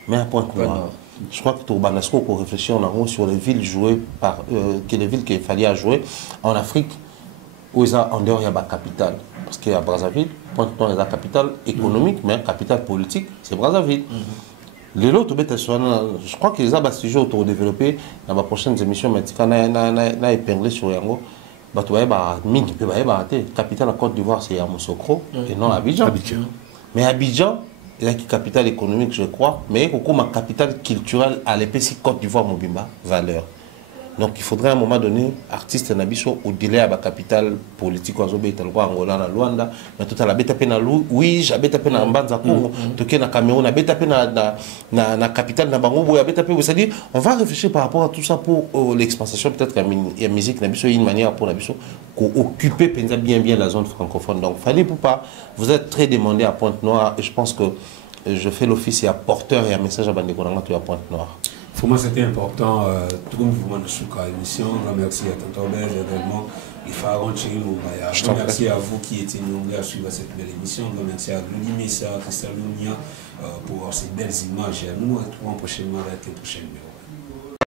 mais à Pointe-Noire. Je crois que Tourbanasco, pour réfléchir sur les villes jouées par les villes qu'il fallait jouer en Afrique, où il y a en dehors il y a la capitale. Parce qu'il y a Brazzaville, Pointe-Noire est la capitale économique, mais la capitale politique, c'est Brazzaville. Les autres, je crois qu'ils ont sujet autodéveloppé dans les prochaines émissions, mais quand on a épinglé sur Yango, la capitale de Côte d'Ivoire, c'est Yamoussoukro et non Abidjan. Mais Abidjan, il y a une capitale économique, je crois, mais il y a une capitale culturelle à l'épaisseur Côte d'Ivoire, Mobimba, valeur. Donc il faudrait à un moment donné, artiste Nabiso, au-delà de la capitale politique, Angola, na Luanda, mais tout à la bête à oui, j'habite à peine en Banza Congo, tout à Cameroun, j'habite à peine dans la capitale de Bango, c'est-à-dire, on va réfléchir par rapport à tout ça pour l'expansion, peut-être qu'il y a musique Nabiso, il y a une manière pour Nabiso occuper bien la zone francophone. Donc, fallait pour pas, vous êtes très demandé à Pointe-Noire, et je pense que je fais l'office et à porteur et un message à Bandekonanga à Pointe-Noire. Pour moi, c'était important. Tout le monde sur l'émission. Merci à Tonton Belge également. Il faut arranger merci à vous qui étiez nombreux à suivre cette belle émission. Merci à Glody Messa, Christelle Lunia pour ces belles images. Et nous, nous retrouvons prochainement avec le prochain numéro.